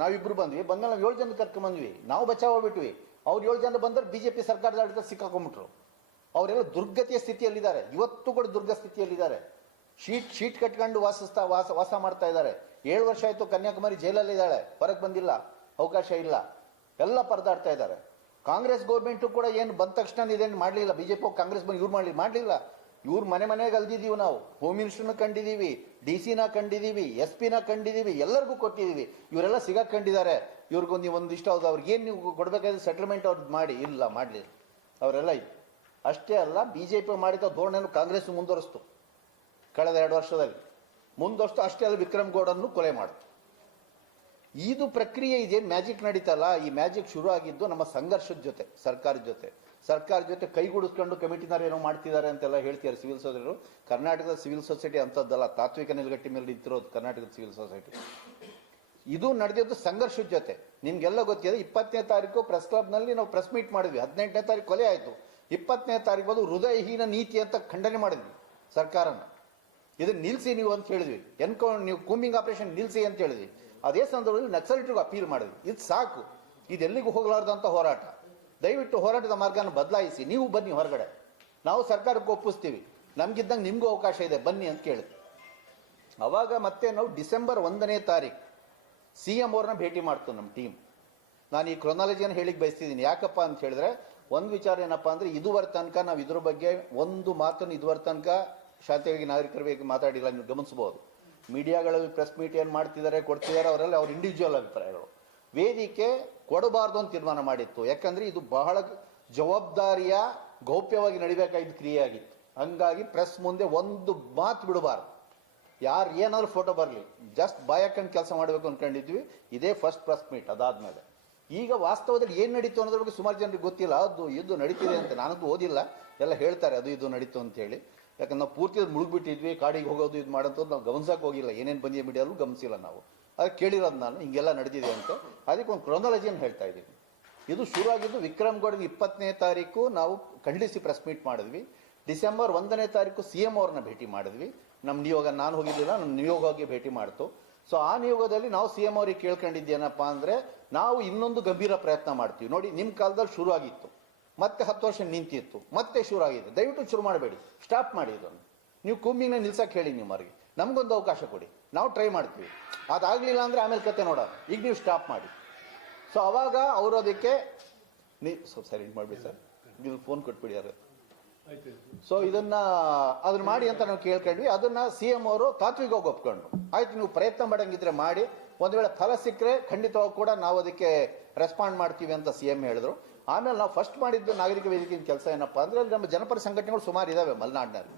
ನಾವಿಬ್ರು ಬಂದ್ವಿ, ಬಂದ್ಮೇಲೆ ನಾವು 7 ಜನ ಕರ್ಕೊಂಬಂದ್ವಿ. ನಾವು ಬಚಾವಾಗ್ಬಿಟ್ವಿ. ಅವ್ರು 7 ಜನ ಬಂದ್ರೆ BJP ಸರ್ಕಾರದ ಆಡಳಿತ ಸಿಕ್ಕಾಕೊಂಡ್ಬಿಟ್ರು. ಅವರೆಲ್ಲ ದುರ್ಗತಿಯ ಸ್ಥಿತಿಯಲ್ಲಿದ್ದಾರೆ, ಇವತ್ತು ಕೂಡ ದುರ್ಗ ಸ್ಥಿತಿಯಲ್ಲಿದ್ದಾರೆ. ಶೀಟ್ ಕಟ್ಕೊಂಡು ವಾಸ ಮಾಡ್ತಾ ಇದ್ದಾರೆ. 7 ವರ್ಷ ಆಯ್ತು, ಕನ್ಯಾಕುಮಾರಿ ಜೈಲಲ್ಲಿದ್ದಾಳೆ, ಹೊರಗೆ ಬಂದಿಲ್ಲ, ಅವಕಾಶ ಇಲ್ಲ, ಎಲ್ಲ ಪರದಾಡ್ತಾ ಇದ್ದಾರೆ. ಕಾಂಗ್ರೆಸ್ ಗೌರ್ಮೆಂಟು ಕೂಡ ಏನು ಬಂದ ತಕ್ಷಣ ಇದೇನು ಮಾಡಲಿಲ್ಲ. BJP ಕಾಂಗ್ರೆಸ್ ಬಂದು ಇವ್ರು ಮಾಡಲಿಲ್ಲ. ಇವ್ರು ಮನೆಗೆ ಅಲ್ದಿದ್ದೀವಿ ನಾವು. ಹೋಮ್ ಮಿನಿಸ್ಟರ್ನ ಕಂಡಿದ್ದೀವಿ, DC ನ ಕಂಡಿದ್ದೀವಿ, SP ನ ಕಂಡಿದ್ದೀವಿ, ಎಲ್ಲರಿಗೂ ಕೊಟ್ಟಿದ್ದೀವಿ. ಇವರೆಲ್ಲ ಸಿಗಾಕೊಂಡಿದ್ದಾರೆ. ಇವ್ರಿಗೊಂದು ಒಂದಿಷ್ಟು ಹೌದು, ಅವ್ರಿಗೇನು ನೀವು ಕೊಡಬೇಕಾದ್ರೆ ಸೆಟಲ್ಮೆಂಟ್ ಅವ್ರದ್ದು ಮಾಡಿ, ಇಲ್ಲ ಮಾಡಲಿಲ್ಲ ಅವರೆಲ್ಲ. ಅಷ್ಟೇ ಅಲ್ಲ, BJP ಮಾಡಿದ ಧೋರಣೆಯನ್ನು ಕಾಂಗ್ರೆಸ್ ಮುಂದುವರಿಸ್ತು ಕಳೆದ 2 ವರ್ಷದಲ್ಲಿ. ಮುಂದುವರಿಸ್ತು. ಅಷ್ಟೇ ಅಲ್ಲ, ವಿಕ್ರಮ್ ಗೌಡನ್ನು ಕೊಲೆ ಮಾಡ್ತು. ಇದು ಪ್ರಕ್ರಿಯೆ ಇದೇನು ಮ್ಯಾಜಿಕ್ ನಡೀತಲ್ಲ, ಈ ಮ್ಯಾಜಿಕ್ ಶುರು ಆಗಿದ್ದು ನಮ್ಮ ಸಂಘರ್ಷದ ಜೊತೆ, ಸರ್ಕಾರದ ಜೊತೆ ಕೈಗೂಡಿಸ್ಕೊಂಡು ಕಮಿಟಿನಾರು ಏನೋ ಮಾಡ್ತಿದ್ದಾರೆ ಅಂತೆಲ್ಲ ಹೇಳ್ತಿದ್ದಾರೆ ಸಿವಿಲ್ ಸೊಸೈಟಿಗಳು. ಕರ್ನಾಟಕದ ಸಿವಿಲ್ ಸೊಸೈಟಿ ಅಂಥದ್ದಲ್ಲ, ತಾತ್ವಿಕ ನಿಲುಗಟ್ಟಿ ಮೇಲೆ ನಿಂತಿರೋದು ಕರ್ನಾಟಕದ ಸಿವಿಲ್ ಸೊಸೈಟಿ. ಇದು ನಡೆದಿದ್ದು ಸಂಘರ್ಷದ ಜೊತೆ. ನಿಮ್ಗೆಲ್ಲ ಗೊತ್ತಿದೆ, 20ನೇ ತಾರೀಕು ಪ್ರೆಸ್ ಕ್ಲಬ್ನಲ್ಲಿ ನಾವು ಪ್ರೆಸ್ ಮೀಟ್ ಮಾಡಿದ್ವಿ. 18ನೇ ತಾರೀಕು ಕೊಲೆ ಆಯಿತು. 20ನೇ ತಾರೀಕು ಬಂದು ಹೃದಯಹೀನ ನೀತಿ ಅಂತ ಖಂಡನೆ ಮಾಡಿದ್ವಿ ಸರ್ಕಾರನ. ಇದನ್ನ ನಿಲ್ಲಿಸಿ ನೀವು ಅಂತ ಹೇಳಿದ್ವಿ. ನೀವು ಕೂಂಬಿಂಗ್ ಆಪರೇಷನ್ ನಿಲ್ಲಿಸಿ ಅಂತ ಹೇಳಿದ್ವಿ. ಅದೇ ಸಂದರ್ಭದಲ್ಲಿ ನಕ್ಸಲಿಟ್ರಿಗೂ ಅಪೀಲ್ ಮಾಡಿದ್ವಿ. ಇದು ಸಾಕು, ಇದೆಲ್ಲಿಗೂ ಹೋಗಲಾರ್ದಂಥ ಹೋರಾಟ. ದಯವಿಟ್ಟು ಹೋರಾಟದ ಮಾರ್ಗನ ಬದಲಾಯಿಸಿ, ನೀವು ಬನ್ನಿ ಹೊರಗಡೆ, ನಾವು ಸರ್ಕಾರಕ್ಕೆ ಒಪ್ಪಿಸ್ತೀವಿ, ನಮ್ಗಿದ್ದಂಗೆ ನಿಮಗೂ ಅವಕಾಶ ಇದೆ, ಬನ್ನಿ ಅಂತ ಕೇಳಿದ್ವಿ. ಅವಾಗ ಮತ್ತೆ ನಾವು ಡಿಸೆಂಬರ್ 1ನೇ ತಾರೀಕು CM ಅವ್ರನ್ನ ಭೇಟಿ ಮಾಡ್ತು ನಮ್ಮ ಟೀಮ್. ನಾನು ಈ ಕ್ರೊನಾಲಜಿಯನ್ನು ಹೇಳಿಕ್ಕೆ ಬಯಸ್ತಿದ್ದೀನಿ. ಯಾಕಪ್ಪ ಅಂತ ಹೇಳಿದ್ರೆ, ಒಂದು ವಿಚಾರ ಏನಪ್ಪ ಅಂದರೆ, ಇದುವರೆ ತನಕ ನಾವು ಇದ್ರ ಬಗ್ಗೆ ಒಂದು ಮಾತನ್ನು ಇದುವರೆ ತನಕ ಶಾಂತಿಯಾಗಿ ನಾಗರಿಕರ ಬಗ್ಗೆ ಮಾತಾಡಿಲ್ಲ. ನೀವು ಗಮನಿಸಬಹುದು, ಮೀಡಿಯಾಗಳಲ್ಲಿ ಪ್ರೆಸ್ ಮೀಟ್ ಏನು ಮಾಡ್ತಿದ್ದಾರೆ, ಕೊಡ್ತಿದ್ದಾರೆ, ಅವರೆಲ್ಲ ಅವ್ರ ಇಂಡಿವಿಜುವಲ್ ಅಭಿಪ್ರಾಯಗಳು. ವೇದಿಕೆ ಕೊಡಬಾರ್ದು ಅಂತ ತೀರ್ಮಾನ ಮಾಡಿತ್ತು. ಯಾಕಂದ್ರೆ ಇದು ಬಹಳ ಜವಾಬ್ದಾರಿಯ ಗೌಪ್ಯವಾಗಿ ನಡಿಬೇಕಾಗಿದ್ದ ಕ್ರಿಯೆ ಆಗಿತ್ತು. ಹಂಗಾಗಿ ಪ್ರೆಸ್ ಮುಂದೆ ಒಂದು ಮಾತು ಬಿಡಬಾರ್ದು. ಯಾರು ಏನಾದ್ರು ಫೋಟೋ ಬರಲಿ, ಜಸ್ಟ್ ಬಾಯಕ್ಕಂಡು ಕೆಲಸ ಮಾಡಬೇಕು ಅಂದ್ಕೊಂಡಿದ್ವಿ. ಇದೇ ಫಸ್ಟ್ ಪ್ರೆಸ್ ಮೀಟ್. ಅದಾದ್ಮೇಲೆ ಈಗ ವಾಸ್ತವದಲ್ಲಿ ಏನು ನಡೀತು ಅನ್ನೋದ್ರ ಬಗ್ಗೆ ಸುಮಾರು ಜನರಿಗೆ ಗೊತ್ತಿಲ್ಲ. ಇದು ನಡೀತಿದೆ ಅಂತ, ನಾನಂತೂ ಓದಿಲ್ಲ, ಎಲ್ಲ ಹೇಳ್ತಾರೆ ಅದು ಇದು ನಡೀತು ಅಂತ ಹೇಳಿ. ಯಾಕಂದ್ರೆ ನಾವು ಪೂರ್ತಿ ಮುಳುಗ್ಬಿಟ್ಟಿದ್ವಿ, ಕಾಡಿಗೆ ಹೋಗೋದು ಇದು ಮಾಡೋದು ನಾವು ಗಮನಿಸಕ್ಕೆ ಹೋಗಿಲ್ಲ, ಏನೇನು ಬಂದಿದೆ ಮೀಡಿಯಲ್ಲೂ ಗಮನಿಸಿಲ್ಲ ನಾವು. ಅದಕ್ಕೆ ಕೇಳಿರೋದು ನಾನು ಹಿಂಗೆಲ್ಲ ನಡೆದಿದೆ ಅಂತ, ಅದಕ್ಕೆ ಒಂದು ಕ್ರೊನಾಲಜಿಯನ್ನು ಹೇಳ್ತಾ ಇದ್ದೀನಿ. ಇದು ಶುರು ಆಗಿದ್ದು ವಿಕ್ರಮ್ಗೌಡಗೆ 20ನೇ ತಾರೀಕು ನಾವು ಖಂಡಿಸಿ ಪ್ರೆಸ್ ಮೀಟ್ ಮಾಡಿದ್ವಿ. ಡಿಸೆಂಬರ್ 1ನೇ ತಾರೀಕು CM ಅವ್ರನ್ನ ಭೇಟಿ ಮಾಡಿದ್ವಿ. ನಮ್ಮ ನಿಯೋಗ, ನಾನು ಹೋಗಿದ್ದಿಲ್ಲ, ನಮ್ಮ ನಿಯೋಗ ಹೋಗಿ ಭೇಟಿ ಮಾಡ್ತು. ಸೊ ಆ ನಿಯೋಗದಲ್ಲಿ ನಾವು CM ಅವ್ರಿಗೆ ಕೇಳ್ಕೊಂಡಿದ್ದೇನಪ್ಪ ಅಂದರೆ, ನಾವು ಇನ್ನೊಂದು ಗಂಭೀರ ಪ್ರಯತ್ನ ಮಾಡ್ತೀವಿ ನೋಡಿ. ನಿಮ್ಮ ಕಾಲದಲ್ಲಿ ಶುರು ಆಗಿತ್ತು, ಮತ್ತೆ 10 ವರ್ಷ ನಿಂತಿತ್ತು, ಮತ್ತೆ ಶುರು ಆಗಿದೆ. ದಯವಿಟ್ಟು ಶುರು ಮಾಡಬೇಡಿ, ಸ್ಟಾಪ್ ಮಾಡಿ ಇದನ್ನು. ನೀವು ಕೂಂಬಿಂಗ್ನ ನಿಲ್ಸಕ್ಕೆ ಹೇಳಿ ನಿಮ್ಮವರಿಗೆ, ನಮಗೊಂದು ಅವಕಾಶ ಕೊಡಿ, ನಾವು ಟ್ರೈ ಮಾಡ್ತೀವಿ. ಅದಾಗಲಿಲ್ಲ ಅಂದರೆ ಆಮೇಲೆ ಕತೆ ನೋಡೋಣ, ಈಗ ನೀವು ಸ್ಟಾಪ್ ಮಾಡಿ. ಸೊ ಅವಾಗ ಅವರು ಅದಕ್ಕೆ ಸ್ವಲ್ಪ ಸೈಲೆಂಟ್ ಮಾಡಿಬಿಡಿ ಸರ್, ನೀವು ಫೋನ್ ಕೊಟ್ಬಿಡಿ ಯಾರು. ಸೊ ಅದನ್ನ ಮಾಡಿ ಅಂತ ನಾವು ಕೇಳ್ಕೊಂಡ್ವಿ. ಅದನ್ನ CM ಅವರು ತಾತ್ವಿಕವಾಗಿ ಒಪ್ಕೊಂಡು, ಆಯ್ತು ನೀವು ಪ್ರಯತ್ನ ಮಾಡಂಗಿದ್ರೆ ಮಾಡಿ, ಒಂದು ವೇಳೆ ಫಲ ಸಿಕ್ಕರೆ ಖಂಡಿತವಾಗಿ ಕೂಡ ನಾವು ಅದಕ್ಕೆ ರೆಸ್ಪಾಂಡ್ ಮಾಡ್ತೀವಿ ಅಂತ CM ಹೇಳಿದ್ರು. ಆಮೇಲೆ ನಾವು ಫಸ್ಟ್ ಮಾಡಿದ್ದು ನಾಗರಿಕ ವೇದಿಕೆಯ ಕೆಲಸ ಏನಪ್ಪಾ ಅಂದ್ರೆ, ಅಲ್ಲಿ ನಮ್ಮ ಜನಪರ ಸಂಘಟನೆಗಳು ಸುಮಾರು ಇದಾವೆ ಮಲೆನಾಡಿನಲ್ಲಿ,